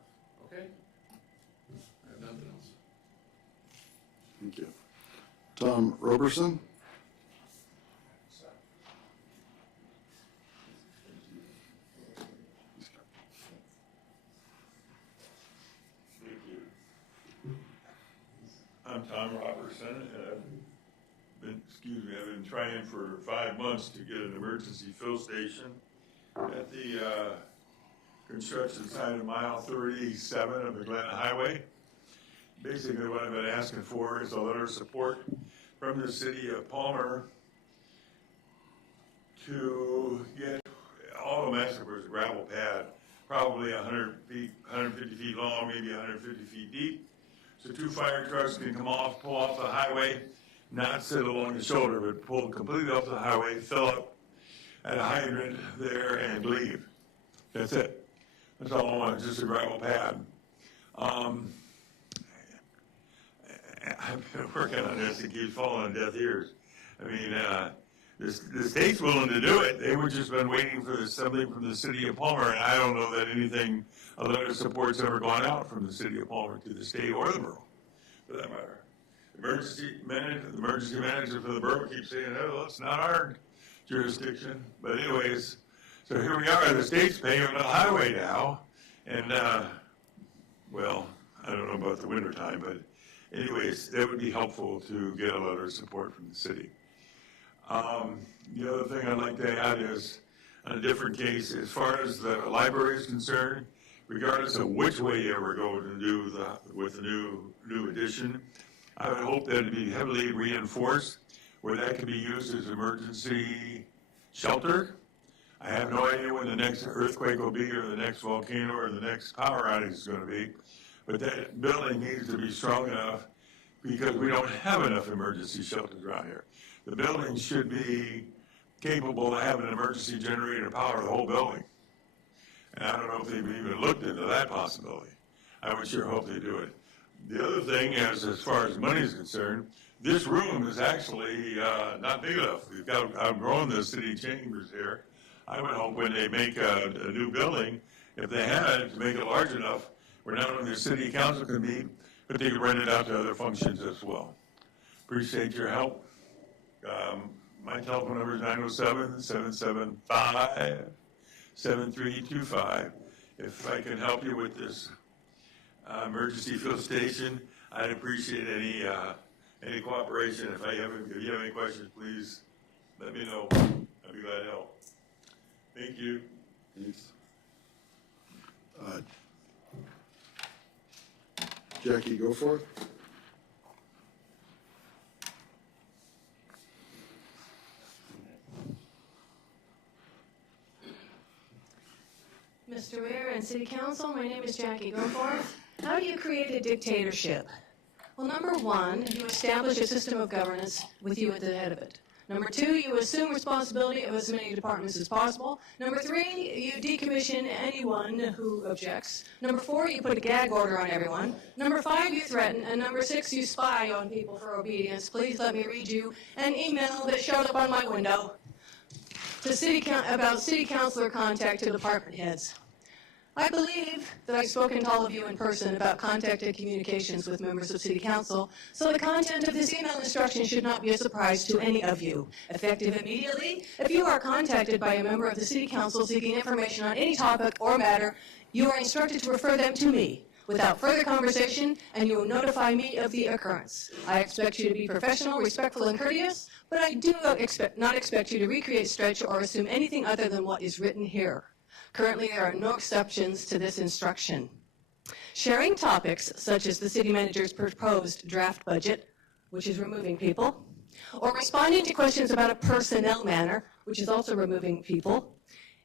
okay? I have nothing else. Thank you. Tom Roberson. I'm Tom Robertson, and I've been trying for 5 months to get an emergency fill station at the construction site of mile 37 of the Glen Highway. Basically what I've been asking for is a letter of support from the city of Palmer to get all the mess was a gravel pad, probably 100 feet, 150 feet long, maybe 150 feet deep. So 2 fire trucks can pull off the highway, not sit along the shoulder, but pull completely off the highway, fill up at a hydrant there and leave. That's it. That's all I want, just a gravel pad. I've been working on this, it keeps falling on deaf ears. I mean, the state's willing to do it. They were just been waiting for something from the city of Palmer, and I don't know that a letter of support's ever gone out from the city of Palmer to the state or the borough, for that matter. The emergency manager for the borough keeps saying, oh, it's not our jurisdiction. But anyways, so here we are, the state's paying on the highway now, and well, I don't know about the winter time, but anyways, that would be helpful to get a letter of support from the city. The other thing I'd like to add is, on a different case, as far as the library is concerned, regardless of which way you ever go to do with the new addition, I would hope that it'd be heavily reinforced, where that can be used as emergency shelter. I have no idea when the next earthquake will be, or the next volcano, or the next power outage is going to be, but that building needs to be strong enough, because we don't have enough emergency shelters around here. The building should be capable of having an emergency generator to power the whole building. And I don't know if they've even looked into that possibility. I would sure hope they do it. The other thing is, as far as money is concerned, this room is actually not big enough. We've got outgrown the city chambers here. I would hope when they make a new building, if they had to make it large enough where not only the city council can meet, but they could rent it out to other functions as well. Appreciate your help. My telephone number is 907-775-7325. If I can help you with this emergency fill station, I'd appreciate any cooperation. If you have any questions, please let me know. I'd be glad to help. Thank you. Thanks. Jackie, go for it. Mr. Mayor and City Council, my name is Jackie Goforth. How do you create a dictatorship? Well, number one, you establish a system of governance with you at the head of it. Number two, you assume responsibility of as many departments as possible. Number three, you decommission anyone who objects. Number four, you put a gag order on everyone. Number five, you threaten. And number six, you spy on people for obedience. Please let me read you an email that showed up on my window about city councilor contact to department heads. I believe that I've spoken to all of you in person about contacted communications with members of City Council, so the content of this email instruction should not be a surprise to any of you. Effective immediately, if you are contacted by a member of the City Council seeking information on any topic or matter, you are instructed to refer them to me without further conversation, and you will notify me of the occurrence. I expect you to be professional, respectful, and courteous, but I do not expect you to recreate, stretch, or assume anything other than what is written here. Currently, there are no exceptions to this instruction. Sharing topics such as the city manager's proposed draft budget, which is removing people, or responding to questions about a personnel matter, which is also removing people,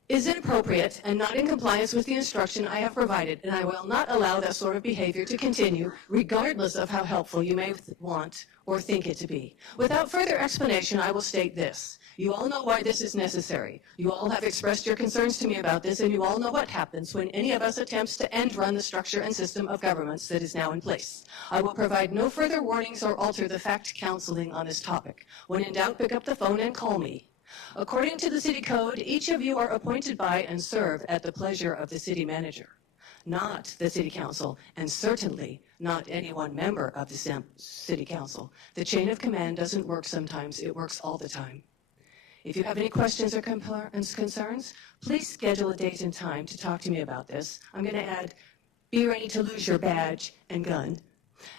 is inappropriate and not in compliance with the instruction I have provided, and I will not allow that sort of behavior to continue, regardless of how helpful you may want or think it to be. Without further explanation, I will state this. You all know why this is necessary. You all have expressed your concerns to me about this, and you all know what happens when any of us attempts to end run the structure and system of governments that is now in place. I will provide no further warnings or alter the fact counseling on this topic. When in doubt, pick up the phone and call me. According to the city code, each of you are appointed by and serve at the pleasure of the city manager, not the city council, and certainly not any one member of the city council. The chain of command doesn't work sometimes, it works all the time. If you have any questions or concerns, please schedule a date and time to talk to me about this. I'm going to add, be ready to lose your badge and gun.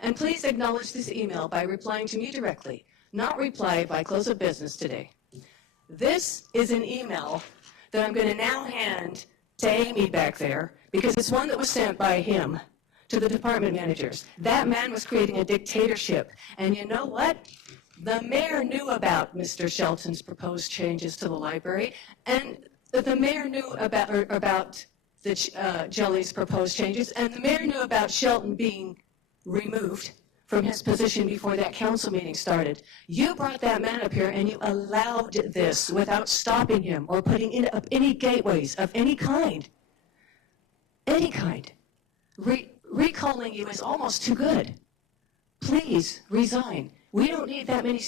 And please acknowledge this email by replying to me directly, not reply by close of business today. This is an email that I'm going to now hand to Amy back there, because it's one that was sent by him to the department managers. That man was creating a dictatorship. And you know what? The mayor knew about Mr. Shelton's proposed changes to the library, and the mayor knew about the Jelly's proposed changes, and the mayor knew about Shelton being removed from his position before that council meeting started. You brought that man up here, and you allowed this without stopping him or putting up any gateways of any kind. Any kind. Recalling you is almost too good. Please resign. We don't need that many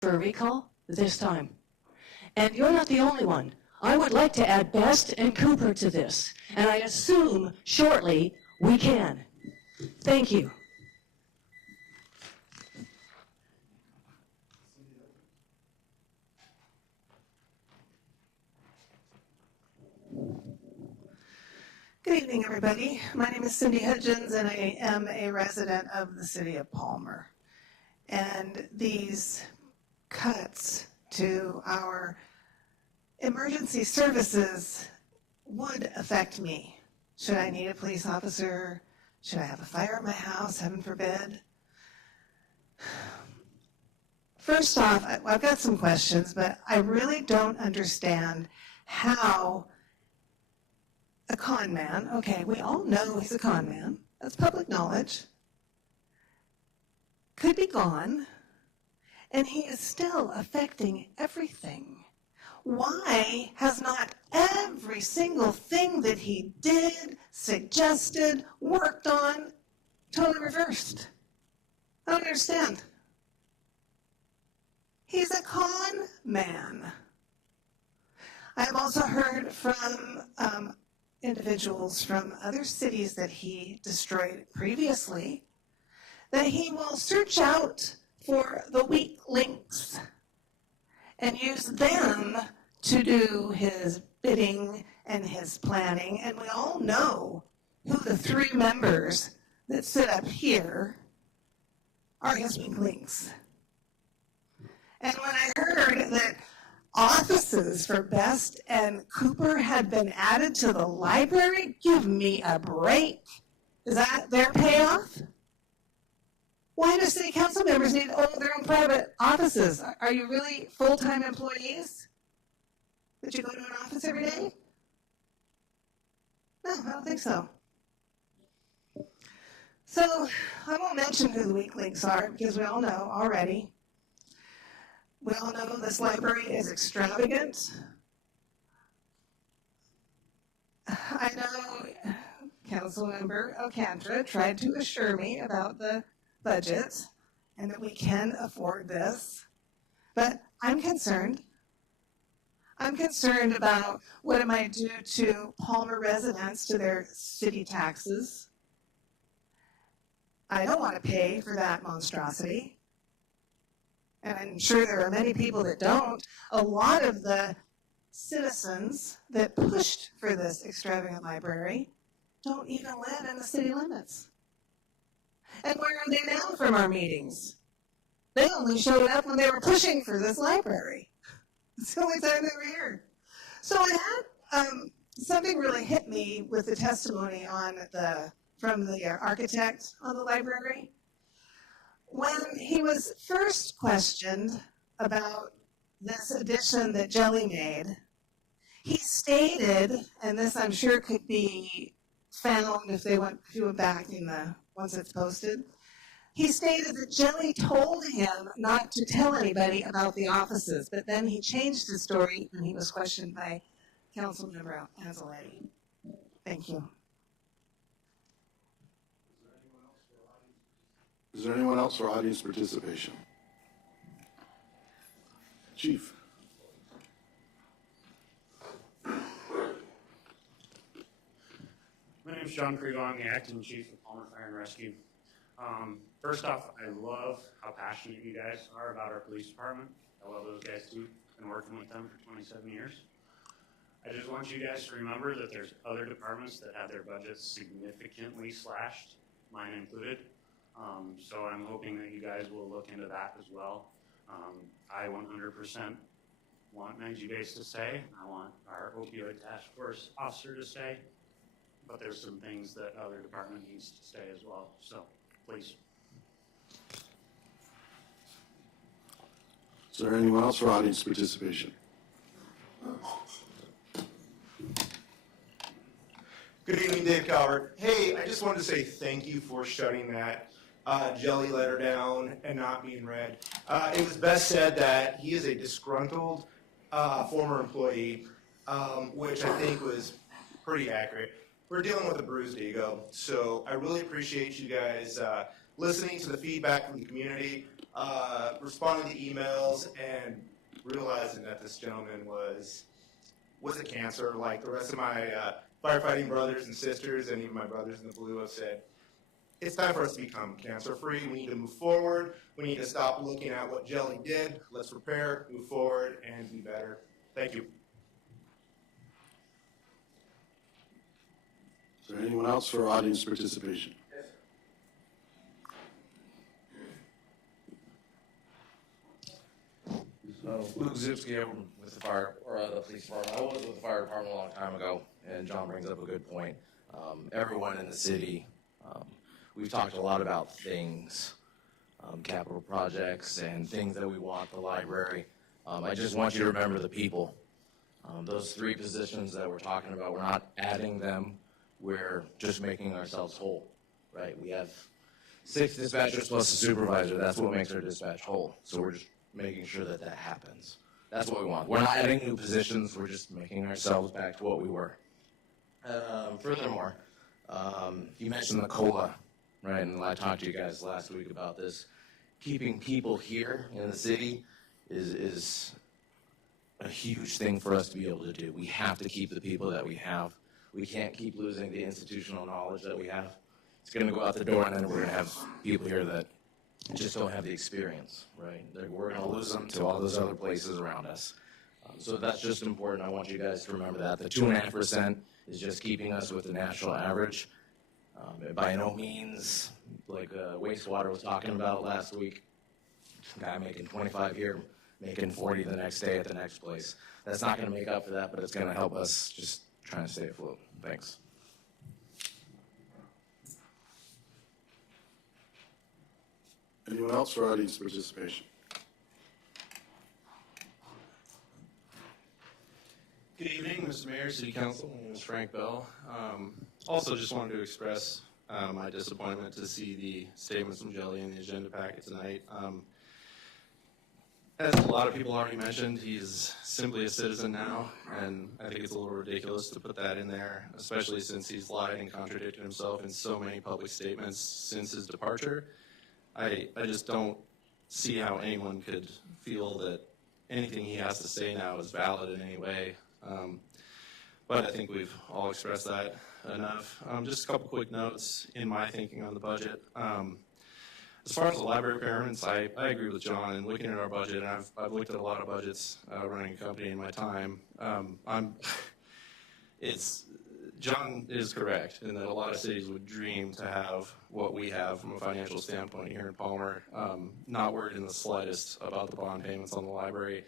for a recall this time. And you're not the only one. I would like to add Best and Cooper to this, and I assume shortly we can. Thank you. Good evening, everybody. My name is Cindy Hudgens, and I am a resident of the city of Palmer. And these cuts to our emergency services would affect me. Should I need a police officer? Should I have a fire at my house? Heaven forbid. First off, I've got some questions, but I really don't understand how a con man, okay, we all know he's a con man, that's public knowledge, could be gone, and he is still affecting everything. Why has not every single thing that he did, suggested, worked on, totally reversed? I don't understand. He's a con man. I have also heard from individuals from other cities that he destroyed previously that he will search out for the weak links and use them to do his bidding and his planning. And we all know who the 3 members that sit up here are his weak links. And when I heard that offices for Best and Cooper had been added to the library, give me a break. Is that their payoff? Why do city council members need their own private offices? Are you really full-time employees that you go to an office every day? No, I don't think so. So I won't mention who the weak links are because we all know already. We all know this library is extravagant. I know Councilmember Alcantara tried to assure me about the budget and that we can afford this, but I'm concerned. I'm concerned about what it might do to Palmer residents, to their city taxes. I don't want to pay for that monstrosity. And I'm sure there are many people that don't. A lot of the citizens that pushed for this extravagant library don't even live in the city limits. And where are they now from our meetings? They only showed up when they were pushing for this library. It's the only time they were here. So I had something really hit me with the testimony from the architect on the library. When he was first questioned about this addition that Jelly made, he stated, and this I'm sure could be found if you went back once it's posted, he stated that Jelly told him not to tell anybody about the offices, but then he changed his story when he was questioned by Councilmember Anzaletti. Thank you. Is there anyone else for audience participation? Chief. My name is John Kriegel. I'm the acting chief of Palmer Fire and Rescue. First off, I love how passionate you guys are about our police department. I love those guys too. Been working with them for 27 years. I just want you guys to remember that there's other departments that have their budgets significantly slashed, mine included. So I'm hoping that you guys will look into that as well. I 100% want 9G Base to stay. I want our Opioid Task Force officer to stay. But there's some things that other department needs to stay as well. So please. Is there anyone else for audience participation? Good evening, Dave Calvert. Hey, I just wanted to say thank you for shutting that Jelly letter down and not being read. It was best said that he is a disgruntled former employee, which I think was pretty accurate. We're dealing with a bruised ego, so I really appreciate you guys listening to the feedback from the community, responding to emails, and realizing that this gentleman was a cancer, like the rest of my firefighting brothers and sisters, and even my brothers in the blue have said. It's time for us to become cancer-free. We need to move forward. We need to stop looking at what Jelly did. Let's prepare, move forward, and be better. Thank you. there anyone else for audience participation? So, Luke Zipsky, I'm with the the police department. I was with the fire department a long time ago, and John brings up a good point. Everyone in the city, we've talked a lot about things, capital projects and things that we want, the library. I just want you to remember the people. Those 3 positions that we're talking about, we're not adding them, we're just making ourselves whole, right? We have 6 dispatchers plus a supervisor, that's what makes our dispatch whole. So we're just making sure that that happens. That's what we want. We're not adding new positions, we're just making ourselves back to what we were. Furthermore, you mentioned the COLA, right? And I talked to you guys last week about this. Keeping people here in the city is a huge thing for us to be able to do. We have to keep the people that we have. We can't keep losing the institutional knowledge that we have. It's going to go out the door, and then we're going to have people here that just don't have the experience, right? We're going to lose them to all those other places around us. So that's just important. I want you guys to remember that. The 2.5% is just keeping us with the national average. By no means, like wastewater was talking about last week, guy making 25 here, making 40 the next day at the next place. That's not going to make up for that, but it's going to help us just trying to stay afloat. Thanks. Anyone else for audience participation? Good evening, Mr. Mayor, City Council. My name is Frank Bell. Also just wanted to express my disappointment to see the statements from Jelly in the agenda packet tonight. As a lot of people already mentioned, he's simply a citizen now, and I think it's a little ridiculous to put that in there, especially since he's lied and contradicted himself in so many public statements since his departure. I just don't see how anyone could feel that anything he has to say now is valid in any way. But I think we've all expressed that enough. Just a couple quick notes in my thinking on the budget. As far as the library impairments, I agree with John in looking at our budget, and I've looked at a lot of budgets running a company in my time. John is correct in that a lot of cities would dream to have what we have from a financial standpoint here in Palmer. Not worried in the slightest about the bond payments on the library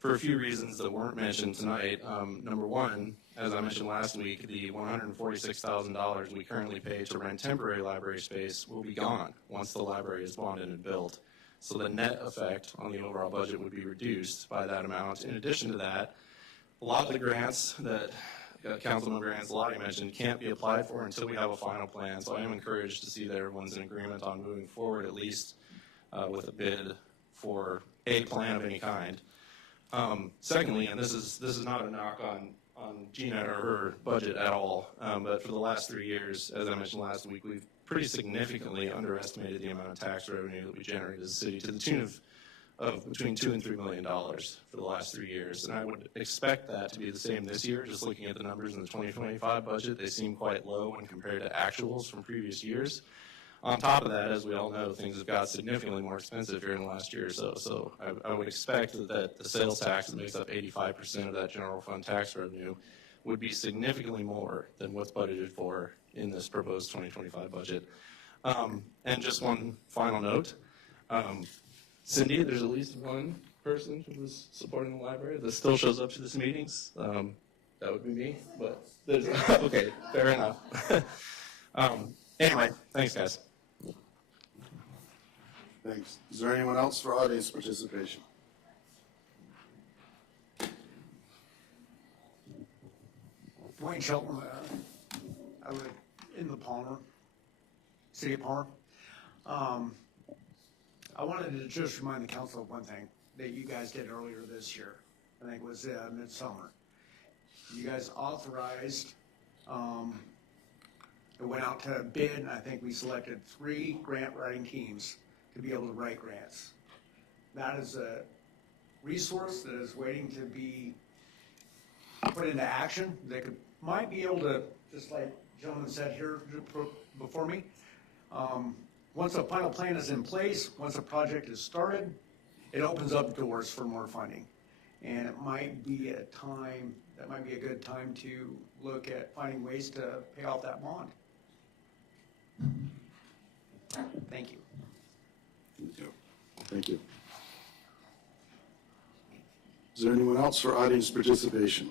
for a few reasons that weren't mentioned tonight. Number one, as I mentioned last week, the $146,000 we currently pay to rent temporary library space will be gone once the library is bonded and built. So the net effect on the overall budget would be reduced by that amount. In addition to that, a lot of the grants that Councilmember Ancelotti mentioned can't be applied for until we have a final plan. So I am encouraged to see that everyone's in agreement on moving forward, at least with a bid for a plan of any kind. Secondly, and this is not a knock on Gina or her budget at all, but for the last 3 years, as I mentioned last week, we've pretty significantly underestimated the amount of tax revenue that we generate as a city to the tune of between $2 and $3 million for the last 3 years. And I would expect that to be the same this year. Just looking at the numbers in the 2025 budget, they seem quite low when compared to actuals from previous years. On top of that, as we all know, things have got significantly more expensive here in the last year or so. So I would expect that the sales tax that makes up 85% of that general fund tax revenue would be significantly more than what's budgeted for in this proposed 2025 budget. And just one final note. Cindy, there's at least one person who was supporting the library that still shows up to these meetings. That would be me, but there's, okay, fair enough. Anyway, thanks guys. Thanks. Is there anyone else for audience participation? Dwayne Shelton, I live in the Palmer, city of Palmer. I wanted to just remind the council of one thing that you guys did earlier this year. I think it was midsummer. You guys authorized, it went out to bid, and I think we selected 3 grant writing teams to be able to write grants. That is a resource that is waiting to be put into action. They might be able to, just like the gentleman said here before me, once a final plan is in place, once a project is started, it opens up doors for more funding. And it might be a time, that might be a good time to look at finding ways to pay off that bond. Thank you. Thank you. Is there anyone else for audience participation?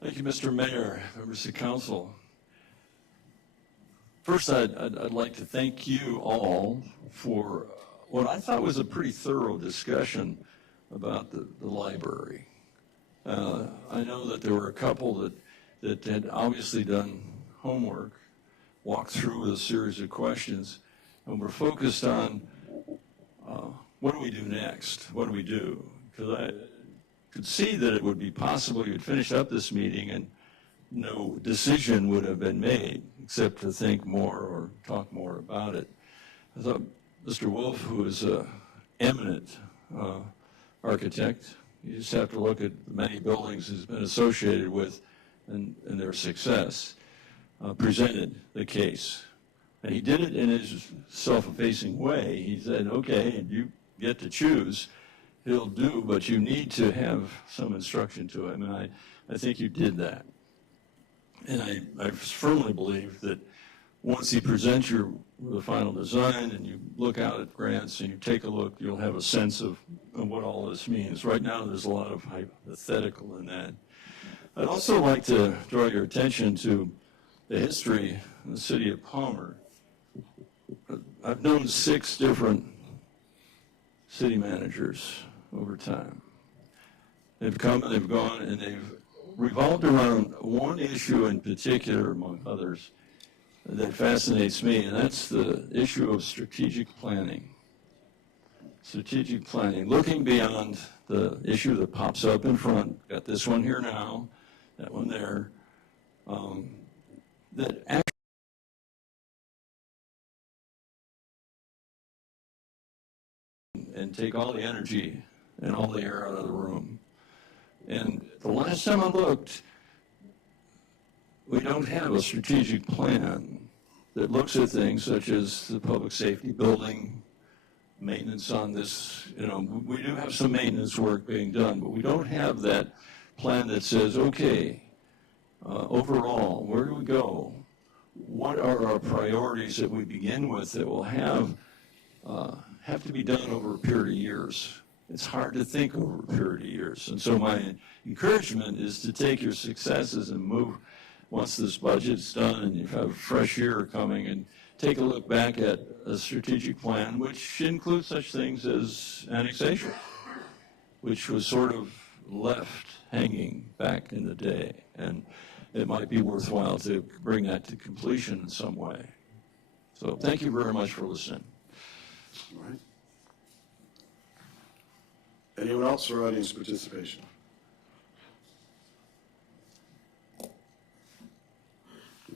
Thank you, Mr. Mayor, members of council. First, I'd like to thank you all for what I thought was a pretty thorough discussion about the library. I know that there were a couple that had obviously done homework, walked through with a series of questions, and were focused on what do we do next? What do we do? Because I could see that it would be possible you'd finish up this meeting and no decision would have been made except to think more or talk more about it. I thought Mr. Wolf, who is an eminent architect, you just have to look at the many buildings he's been associated with and their success, presented the case. And he did it in his self-effacing way. He said, okay, you get to choose. He'll do, but you need to have some instruction to him. And I think you did that. And I firmly believe that once he presents the final design and you look out at grants and you take a look, you'll have a sense of what all this means. Right now, there's a lot of hypothetical in that. I'd also like to draw your attention to the history of the city of Palmer. I've known 6 different city managers over time. They've come and they've gone and they've revolved around one issue in particular, among others, that fascinates me, and that's the issue of strategic planning. Strategic planning, looking beyond the issue that pops up in front, got this one here now, that one there, that actually and take all the energy and all the air out of the room. And the last time I looked, we don't have a strategic plan that looks at things such as the public safety building, maintenance on this. We do have some maintenance work being done, but we don't have that plan that says, okay, overall, where do we go? What are our priorities that we begin with that will have to be done over a period of years? It's hard to think over a period of years. And so my encouragement is to take your successes and move, once this budget's done and you have a fresh year coming, and take a look back at a strategic plan, which includes such things as annexation, which was sort of left hanging back in the day. And it might be worthwhile to bring that to completion in some way. So thank you very much for listening. All right. Anyone else for audience participation?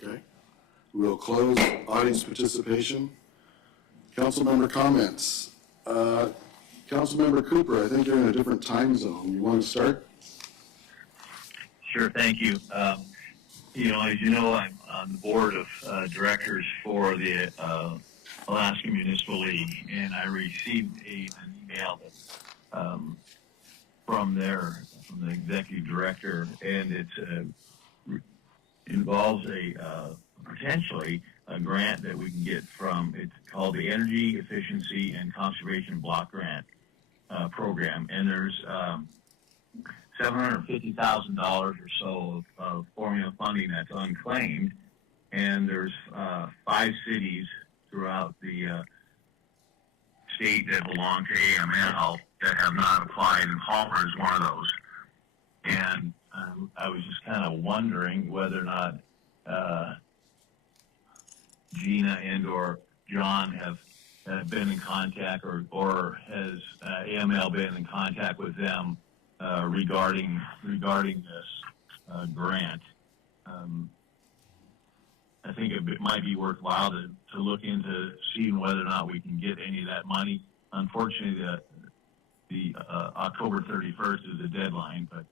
Okay. We'll close audience participation. Council member comments. Council member Cooper, I think you're in a different time zone. You want to start? Sure, thank you. As you know, I'm on the board of directors for the Alaska Municipal League, and I received an email from the executive director, and it involves potentially a grant that we can get from, it's called the Energy Efficiency and Conservation Block Grant Program, and there's $750,000 or so of formula funding that's unclaimed, and there's 5 cities throughout the state that belong to AML that have not applied, and Palmer is one of those. And I was just kind of wondering whether or not Gina and or John have been in contact, or has AML been in contact with them regarding this grant. I think it might be worthwhile to look into seeing whether or not we can get any of that money. Unfortunately, the October 31st is the deadline, but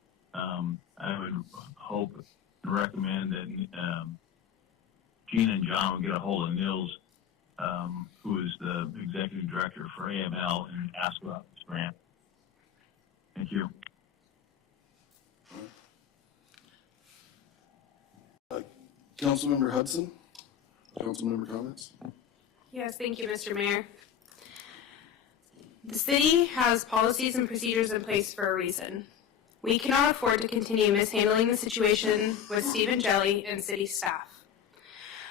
I would hope and recommend that Gina and John will get a hold of Nils, who is the executive director for AML, and ask about this grant. Thank you. Councilmember Hudson, councilmember comments? Yes, thank you, Mr. Mayor. The city has policies and procedures in place for a reason. We cannot afford to continue mishandling the situation with Stephen Jelly and city staff.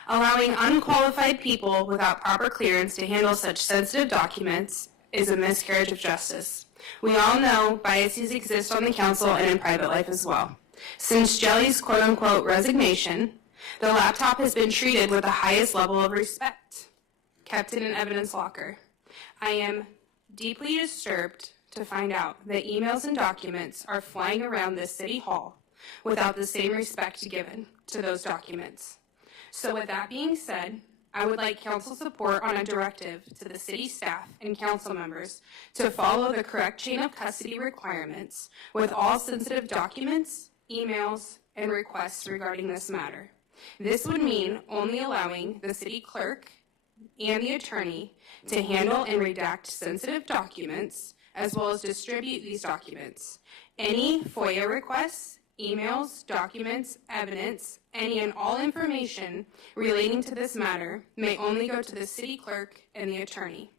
Allowing unqualified people without proper clearance to handle such sensitive documents is a miscarriage of justice. We all know biases exist on the council and in private life as well. Since Jelly's quote-unquote resignation, the laptop has been treated with the highest level of respect, kept in an evidence locker. I am deeply disturbed to find out that emails and documents are flying around this city hall without the same respect given to those documents. So with that being said, I would like council support on a directive to the city staff and council members to follow the correct chain of custody requirements with all sensitive documents, emails, and requests regarding this matter. This would mean only allowing the city clerk and the attorney to handle and redact sensitive documents, as well as distribute these documents. Any FOIA requests, emails, documents, evidence, any and all information relating to this matter may only go to the city clerk and the attorney.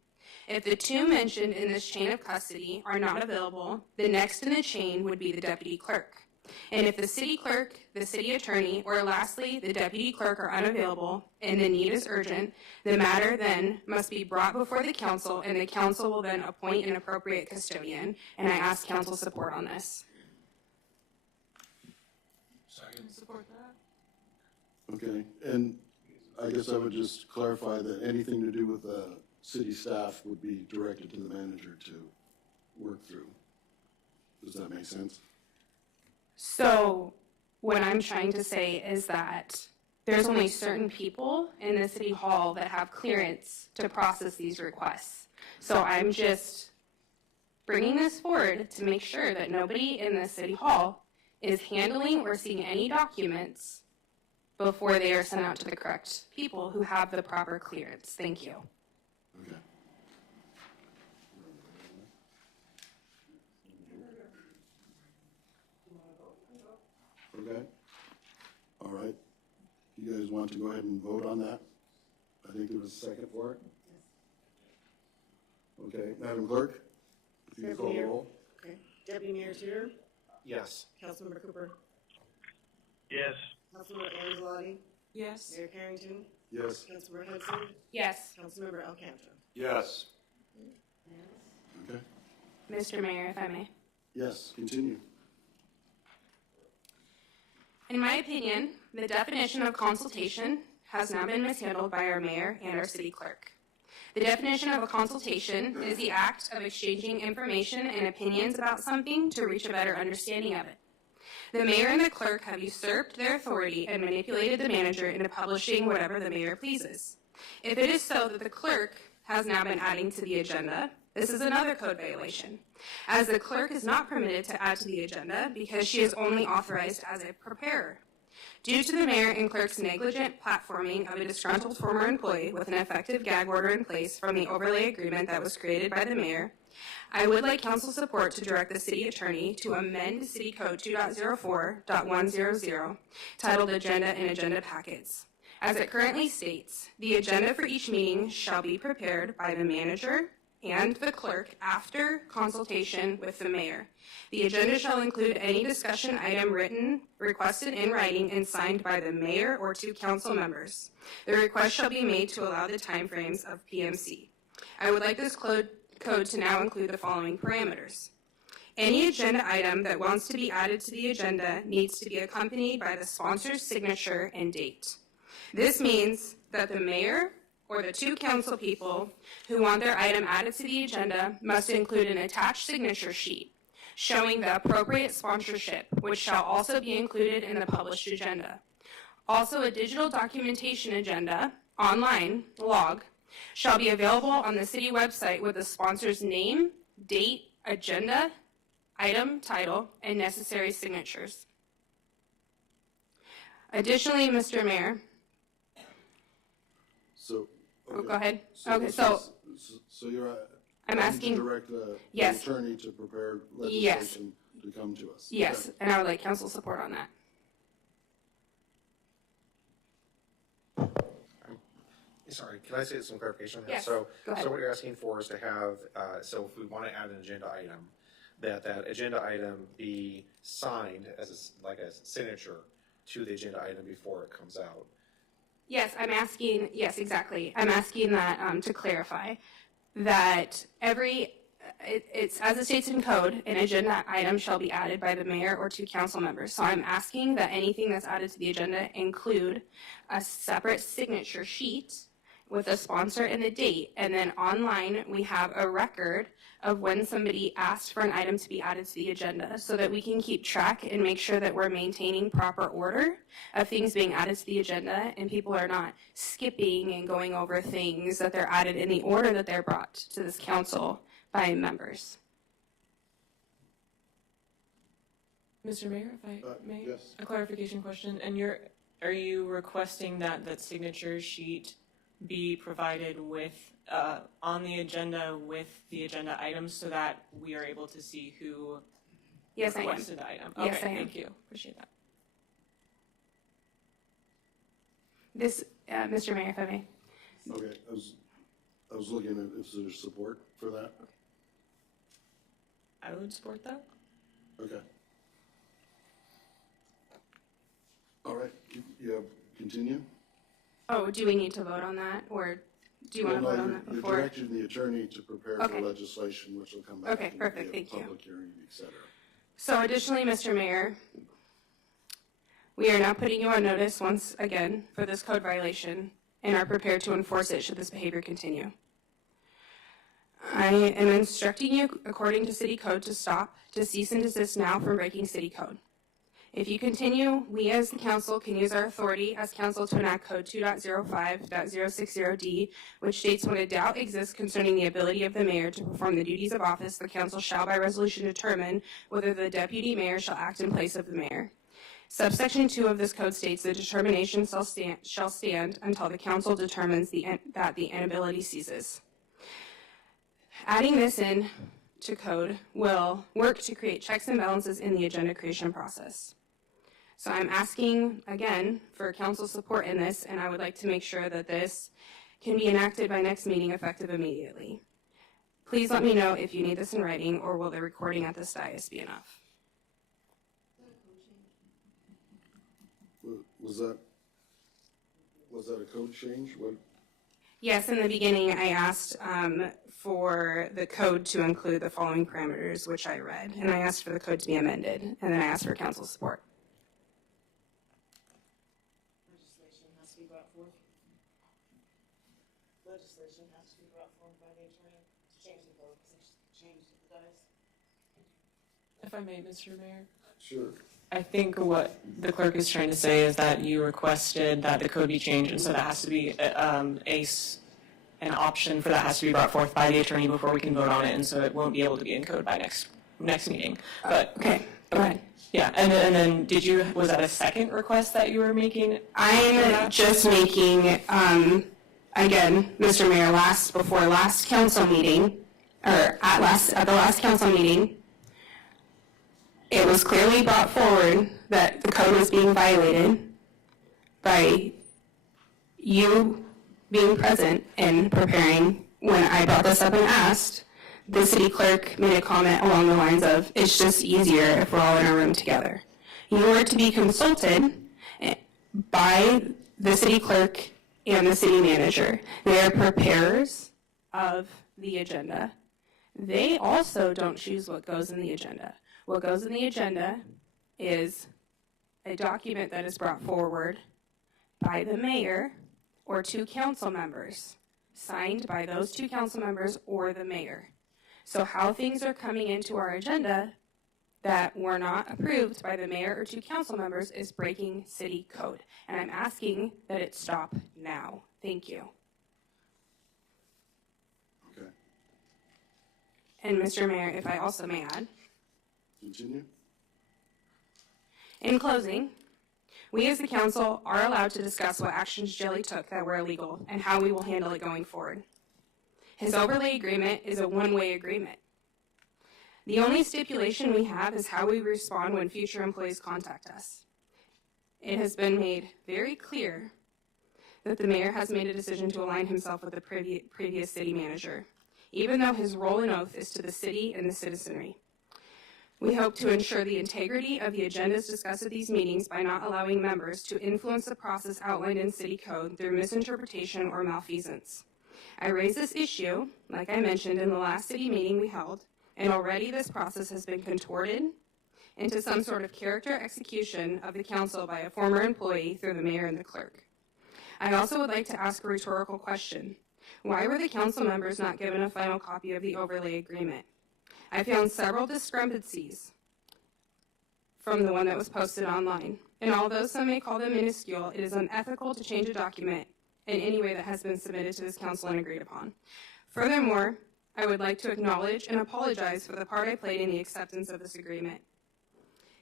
If the two mentioned in this chain of custody are not available, the next in the chain would be the deputy clerk. And if the city clerk, the city attorney, or lastly, the deputy clerk are unavailable and the need is urgent, the matter then must be brought before the council, and the council will then appoint an appropriate custodian. And I ask council support on this. Second. Support that. Okay, and I guess I would just clarify that anything to do with city staff would be directed to the manager to work through. Does that make sense? So what I'm trying to say is that there's only certain people in the city hall that have clearance to process these requests. So I'm just bringing this forward to make sure that nobody in the city hall is handling or seeing any documents before they are sent out to the correct people who have the proper clearance. Thank you. Okay. Okay. All right. You guys want to go ahead and vote on that? I think there was a second for it. Okay, Madam Clerk, if you call the roll. Okay. Deputy Mayor Teeter, Yes. Councilmember Cooper, Yes. Councilmember Angelotti, Yes. Mayor Carrington, Yes. Councilmember Hudson, Yes. Councilmember Alcantara. Yes. Okay. Mr. Mayor, if I may. Yes, continue. In my opinion, the definition of consultation has now been mishandled by our mayor and our city clerk. The definition of a consultation is the act of exchanging information and opinions about something to reach a better understanding of it. The mayor and the clerk have usurped their authority and manipulated the manager into publishing whatever the mayor pleases. If it is so that the clerk has now been adding to the agenda, this is another code violation, as the clerk is not permitted to add to the agenda because she is only authorized as a preparer. Due to the mayor and clerk's negligent platforming of a disgruntled former employee with an effective gag order in place from the overlay agreement that was created by the mayor, I would like council support to direct the city attorney to amend City Code 2.04.100 titled Agenda and Agenda Packets. As it currently states, the agenda for each meeting shall be prepared by the manager and the clerk after consultation with the mayor. The agenda shall include any discussion item written, requested in writing, and signed by the mayor or two council members. The request shall be made to allow the timeframes of PMC. I would like this code to now include the following parameters. Any agenda item that wants to be added to the agenda needs to be accompanied by the sponsor's signature and date. This means that the mayor or the two council people who want their item added to the agenda must include an attached signature sheet showing the appropriate sponsorship, which shall also be included in the published agenda. Also, a digital documentation agenda, online, log, shall be available on the city website with the sponsor's name, date, agenda, item title, and necessary signatures. Additionally, Mr. Mayor. So. Oh, go ahead. Okay, so you're. I'm asking. To direct the yes. attorney to prepare yes. legislation to come to us. Yes, okay. and I would like council support on that. Sorry, can I say some clarification? Yes, so, go ahead. So what you're asking for is to have, so if we want to add an agenda item, that agenda item be signed as like a signature to the agenda item before it comes out. Yes, I'm asking, yes, exactly. I'm asking that to clarify that it's as it states in code, an agenda item shall be added by the mayor or 2 council members. So I'm asking that anything that's added to the agenda include a separate signature sheet with a sponsor and the date, and then online we have a record of when somebody asked for an item to be added to the agenda so that we can keep track and make sure that we're maintaining proper order of things being added to the agenda and people are not skipping and going over things that they're added in the order that they're brought to this council by members. Mr. Mayor, if I may, yes. a clarification question. And are you requesting that signature sheet be provided with on the agenda with the agenda items so that we are able to see who requested the item? Yes, okay, I am. Thank you. Appreciate that. This, Mr. Mayor, if I may. Okay, I was looking at if there's support for that. I would support that. Okay. All right, you have continue? Oh, do we need to vote on that, or do you want to vote on that before? You're directing the attorney to prepare Okay. the legislation, which will come back. Okay, perfect, thank you. Public hearing, et cetera. So additionally, Mr. Mayor, we are now putting you on notice once again for this code violation and are prepared to enforce it should this behavior continue. I am instructing you according to city code to stop, to cease and desist now from breaking city code. If you continue, we as the council can use our authority as council to enact code 2.05.060D, which states when a doubt exists concerning the ability of the mayor to perform the duties of office, the council shall by resolution determine whether the deputy mayor shall act in place of the mayor. Subsection 2 of this code states the determination shall stand until the council determines that the inability ceases. Adding this in to code will work to create checks and balances in the agenda creation process. So I'm asking, again, for council support in this, and I would like to make sure that this can be enacted by next meeting effective immediately. Please let me know if you need this in writing, or will the recording at this dais be enough? Was that a code change? What? Yes, in the beginning I asked for the code to include the following parameters, which I read, and I asked for the code to be amended, and then I asked for council support. Legislation has to be brought forth. Legislation has to be brought forth by the attorney to change the code, because it's changed the dice. If I may, Mr. Mayor. Sure. I think what the clerk is trying to say is that you requested that the code be changed, and so that has to be an option for that has to be brought forth by the attorney before we can vote on it, and so it won't be able to be in code by next meeting. But okay, go ahead. Yeah, and then was that a second request that you were making? I'm just making, again, Mr. Mayor, before last council meeting, or at the last council meeting, it was clearly brought forward that the code was being violated by you being present and preparing. When I brought this up and asked, the city clerk made a comment along the lines of, it's just easier if we're all in a room together. You were to be consulted by the city clerk and the city manager. They are preparers of the agenda. They also don't choose what goes in the agenda. What goes in the agenda is a document that is brought forward by the mayor or 2 council members, signed by those 2 council members or the mayor. So how things are coming into our agenda that were not approved by the mayor or 2 council members is breaking city code. And I'm asking that it stop now. Thank you. Okay. And Mr. Mayor, if I also may add, Continue. In closing, we as the council are allowed to discuss what actions Jelly took that were illegal and how we will handle it going forward. His overlay agreement is a one-way agreement. The only stipulation we have is how we respond when future employees contact us. It has been made very clear that the mayor has made a decision to align himself with the previous city manager, even though his role and oath is to the city and the citizenry. We hope to ensure the integrity of the agendas discussed at these meetings by not allowing members to influence the process outlined in city code through misinterpretation or malfeasance. I raised this issue, like I mentioned, in the last city meeting we held, and already this process has been contorted into some sort of character execution of the council by a former employee through the mayor and the clerk. I also would like to ask a rhetorical question. Why were the council members not given a final copy of the overlay agreement? I found several discrepancies from the one that was posted online, and although some may call them minuscule, it is unethical to change a document in any way that has been submitted to this council and agreed upon. Furthermore, I would like to acknowledge and apologize for the part I played in the acceptance of this agreement.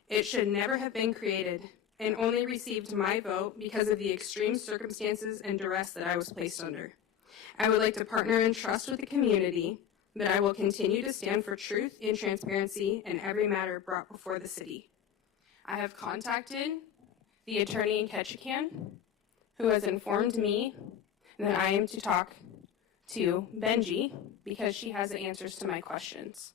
It should never have been created and only received my vote because of the extreme circumstances and duress that I was placed under. I would like to partner and trust with the community that I will continue to stand for truth and transparency in every matter brought before the city. I have contacted the attorney in Ketchikan, who has informed me that I am to talk to Benji because she has the answers to my questions.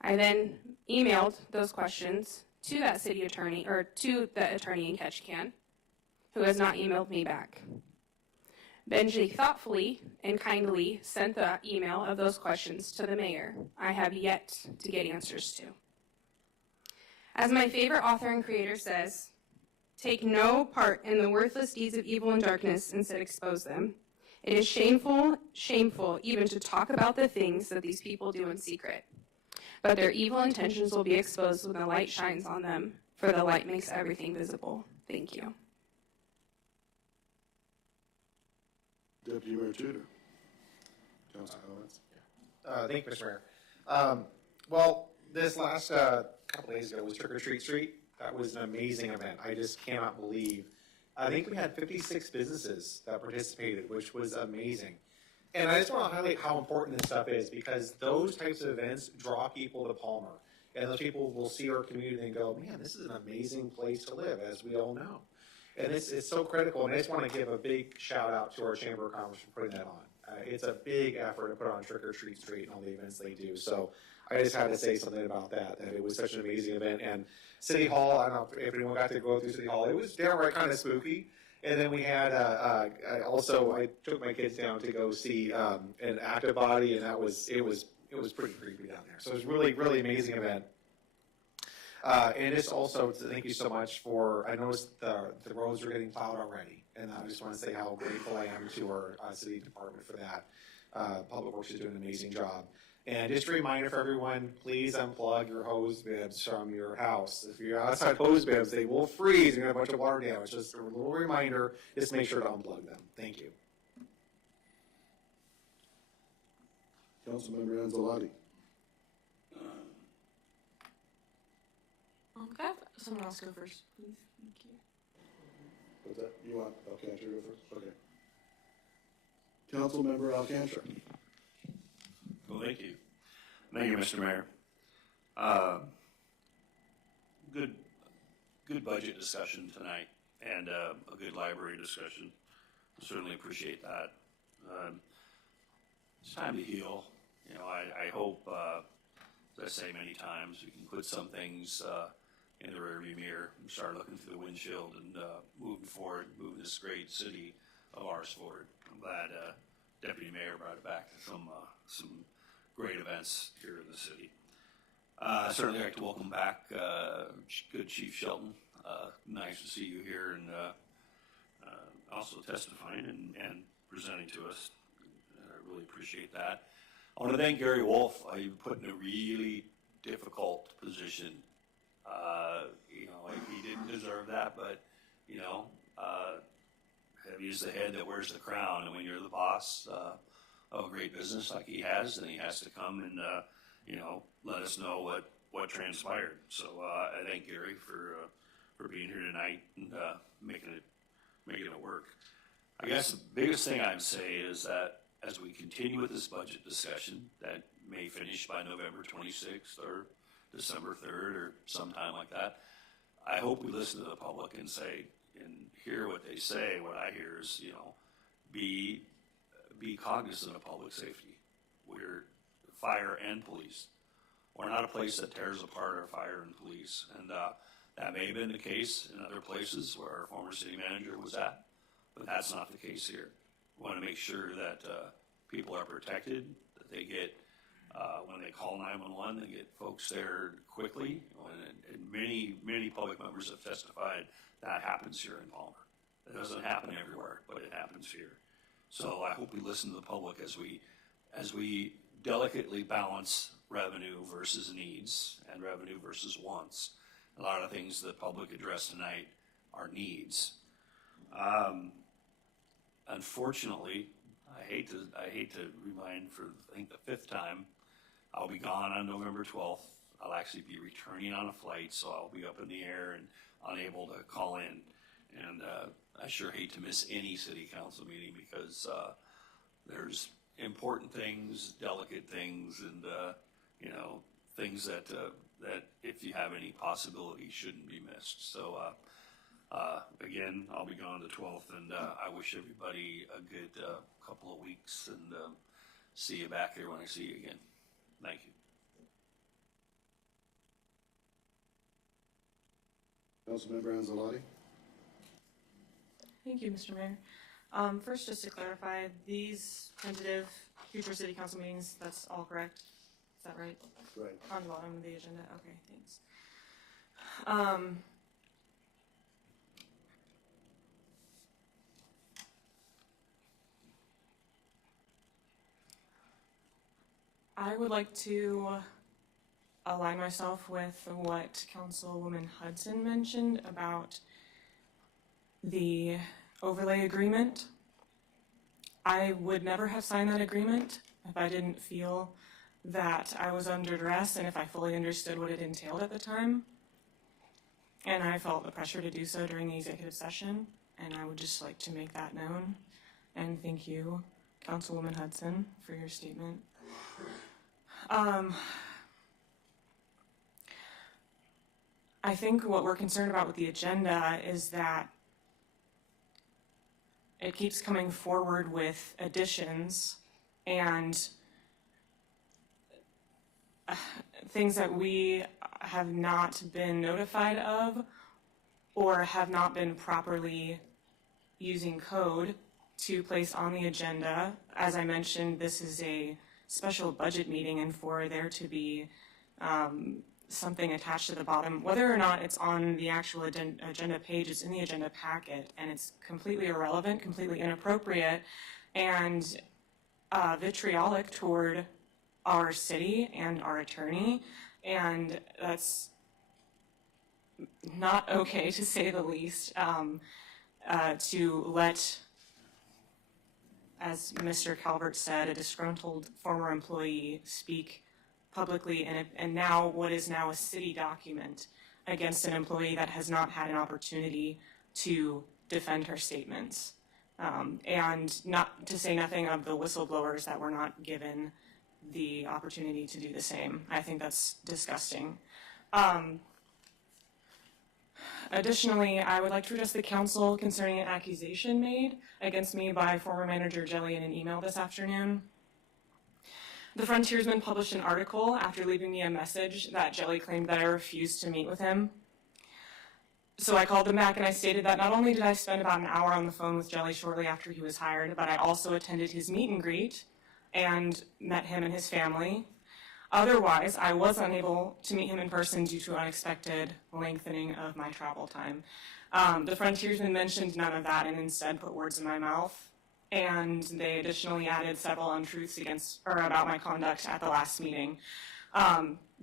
I then emailed those questions to that city attorney, or to the attorney in Ketchikan, who has not emailed me back. Benji thoughtfully and kindly sent the email of those questions to the mayor. I have yet to get answers to. As my favorite author and creator says, take no part in the worthless deeds of evil and darkness, instead expose them. It is shameful even to talk about the things that these people do in secret. But their evil intentions will be exposed when the light shines on them, for the light makes everything visible. Thank you. Deputy Mayor Tudor. Council comments? Thank you, Mr. Mayor. Well, this last couple days ago was Trick or Treat Street. That was an amazing event. I just cannot believe. I think we had 56 businesses that participated, which was amazing. And I just want to highlight how important this stuff is, because those types of events draw people to Palmer. And those people will see our community and go, man, this is an amazing place to live, as we all know. And it's so critical. And I just want to give a big shout out to our Chamber of Commerce for putting that on. It's a big effort to put on Trick or Treat Street and all the events they do. So I just had to say something about that it was such an amazing event. And City Hall, I don't know if anyone got to go through City Hall, it was downright kind of spooky. And then we had, I took my kids down to go see an active body, and it was pretty creepy down there. So it was really, really amazing event. And just also, thank you so much I noticed the roads are getting plowed already. And I just want to say how grateful I am to our city department for that. Public Works is doing an amazing job. And just a reminder for everyone, please unplug your hose bibs from your house. If you're outside hose bibs, they will freeze and you have a bunch of water damage. Just a little reminder, just make sure to unplug them. Thank you. Councilmember Anzalati. Can I have someone else go first, please? Thank you. What's that? You want Alcantara to go first? Okay. Councilmember Alcantara. Well, thank you. Thank you, Mr. Mayor. Good budget discussion tonight, and a good library discussion. Certainly appreciate that. It's time to heal. I hope, as I say many times, we can put some things in the rearview mirror and start looking through the windshield and moving forward, moving this great city of ours forward. I'm glad Deputy Mayor brought it back to some great events here in the city. Certainly like to welcome back good Chief Shelton. Nice to see you here and also testifying and presenting to us. I really appreciate that. I want to thank Gary Wolf. You put in a really difficult position. He didn't deserve that, but he's the head that wears the crown, and when you're the boss of a great business like he has, then he has to come and let us know what transpired. So I thank Gary for being here tonight and making it work. I guess the biggest thing I'd say is that as we continue with this budget discussion that may finish by November 26th or December 3rd or sometime like that, I hope we listen to the public and say, and hear what they say. What I hear is, be cognizant of public safety. We're fire and police. We're not a place that tears apart our fire and police. And that may have been the case in other places where our former city manager was at, but that's not the case here. We want to make sure that people are protected, that they get, when they call 911, they get folks there quickly. And many public members have testified that happens here in Palmer. It doesn't happen everywhere, but it happens here. So I hope we listen to the public as we delicately balance revenue versus needs and revenue versus wants. A lot of things the public addressed tonight are needs. Unfortunately, I hate to remind for I think the 5th time, I'll be gone on November 12th. I'll actually be returning on a flight, so I'll be up in the air and unable to call in. And I sure hate to miss any city council meeting because there's important things, delicate things, and things that if you have any possibility shouldn't be missed. So again, I'll be gone the 12th, and I wish everybody a good couple of weeks, and see you back here when I see you again. Thank you. Councilmember Anzalati. Thank you, Mr. Mayor. First, just to clarify, these tentative future city council meetings, that's all correct? Is that right? Right. On the bottom of the agenda? Okay, thanks. I would like to align myself with what Councilwoman Hudson mentioned about the overlay agreement. I would never have signed that agreement if I didn't feel that I was under duress and if I fully understood what it entailed at the time. And I felt the pressure to do so during the executive session, and I would just like to make that known. And thank you, Councilwoman Hudson, for your statement. I think what we're concerned about with the agenda is that it keeps coming forward with additions and things that we have not been notified of or have not been properly using code to place on the agenda. As I mentioned, this is a special budget meeting, and for there to be something attached to the bottom, whether or not it's on the actual agenda page, it's in the agenda packet, and it's completely irrelevant, completely inappropriate, and vitriolic toward our city and our attorney, and that's not okay, to say the least, to let, as Mr. Calvert said, a disgruntled former employee speak publicly and now what is now a city document against an employee that has not had an opportunity to defend her statements. And not to say nothing of the whistleblowers that were not given the opportunity to do the same. I think that's disgusting. Additionally, I would like to address the council concerning an accusation made against me by former manager Jelly in an email this afternoon. The Frontiersman published an article after leaving me a message that Jelly claimed that I refused to meet with him. So I called him back and I stated that not only did I spend about an hour on the phone with Jelly shortly after he was hired, but I also attended his meet and greet and met him and his family. Otherwise, I was unable to meet him in person due to unexpected lengthening of my travel time. The Frontiersman mentioned none of that and instead put words in my mouth. And they additionally added several untruths about my conduct at the last meeting.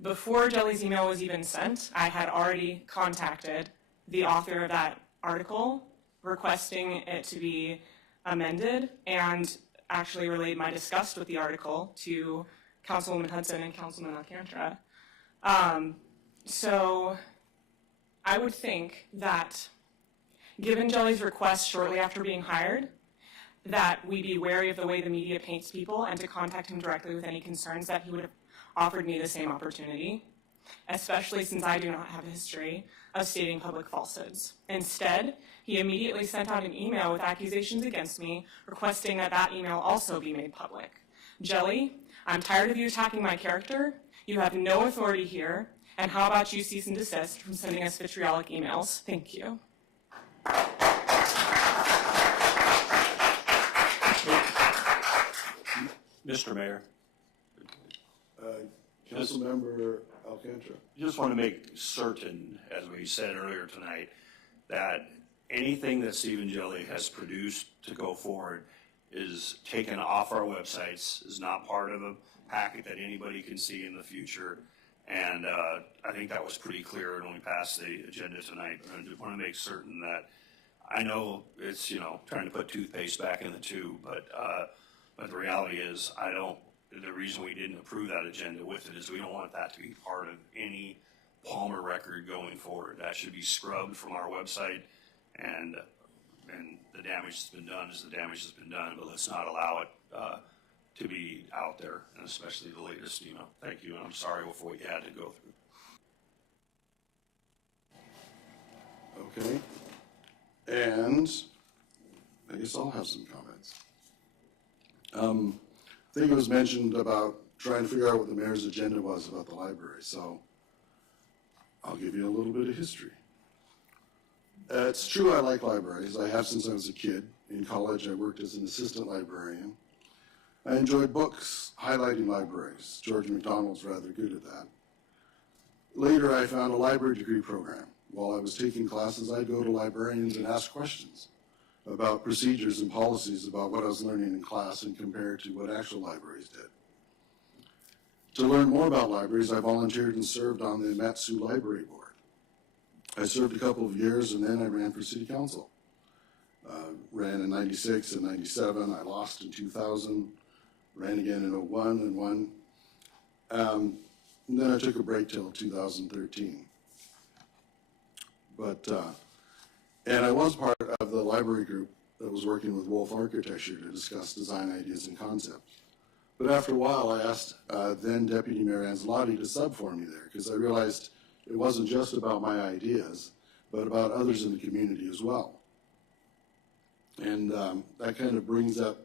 Before Jelly's email was even sent, I had already contacted the author of that article requesting it to be amended and actually relayed my disgust with the article to Councilwoman Hudson and Councilman Alcantara. So I would think that, given Jelly's request shortly after being hired, that we be wary of the way the media paints people and to contact him directly with any concerns, that he would have offered me the same opportunity, especially since I do not have a history of stating public falsehoods. Instead, he immediately sent out an email with accusations against me, requesting that that email also be made public. Jelly, I'm tired of you attacking my character. You have no authority here. And how about you cease and desist from sending us vitriolic emails? Thank you. Mr. Mayor. Councilmember Alcantara. Just want to make certain, as we said earlier tonight, that anything that Stephen Jelly has produced to go forward is taken off our websites, is not part of a packet that anybody can see in the future. And I think that was pretty clear when we passed the agenda tonight. I just want to make certain that, I know it's, trying to put toothpaste back in the tube, but the reality is, the reason we didn't approve that agenda with it is we don't want that to be part of any Palmer record going forward. That should be scrubbed from our website, and the damage that's been done is the damage that's been done, but let's not allow it to be out there, and especially the latest email. Thank you, and I'm sorry for what you had to go through. Okay. And I guess I'll have some comments. I think it was mentioned about trying to figure out what the mayor's agenda was about the library, so I'll give you a little bit of history. It's true I like libraries. I have since I was a kid. In college, I worked as an assistant librarian. I enjoyed books, highlighting libraries. George MacDonald's rather good at that. Later, I found a library degree program. While I was taking classes, I'd go to librarians and ask questions about procedures and policies about what I was learning in class and compare it to what actual libraries did. To learn more about libraries, I volunteered and served on the Matsu Library Board. I served a couple of years, and then I ran for city council. Ran in 96 and 97. I lost in 2000. Ran again in 01 and won. And then I took a break till 2013. And I was part of the library group that was working with Wolf Architecture to discuss design ideas and concepts. But after a while, I asked then Deputy Mayor Anzalotti to sub for me there, because I realized it wasn't just about my ideas, but about others in the community as well. And that kind of brings up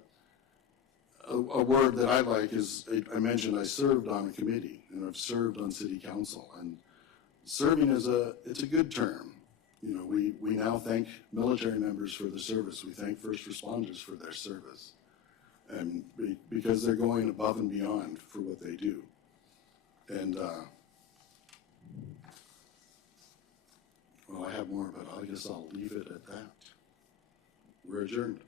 a word that I like is, I mentioned I served on a committee, and I've served on city council. And serving it's a good term. We now thank military members for their service. We thank first responders for their service. And because they're going above and beyond for what they do. And, well, I have more, but I guess I'll leave it at that. We're adjourned.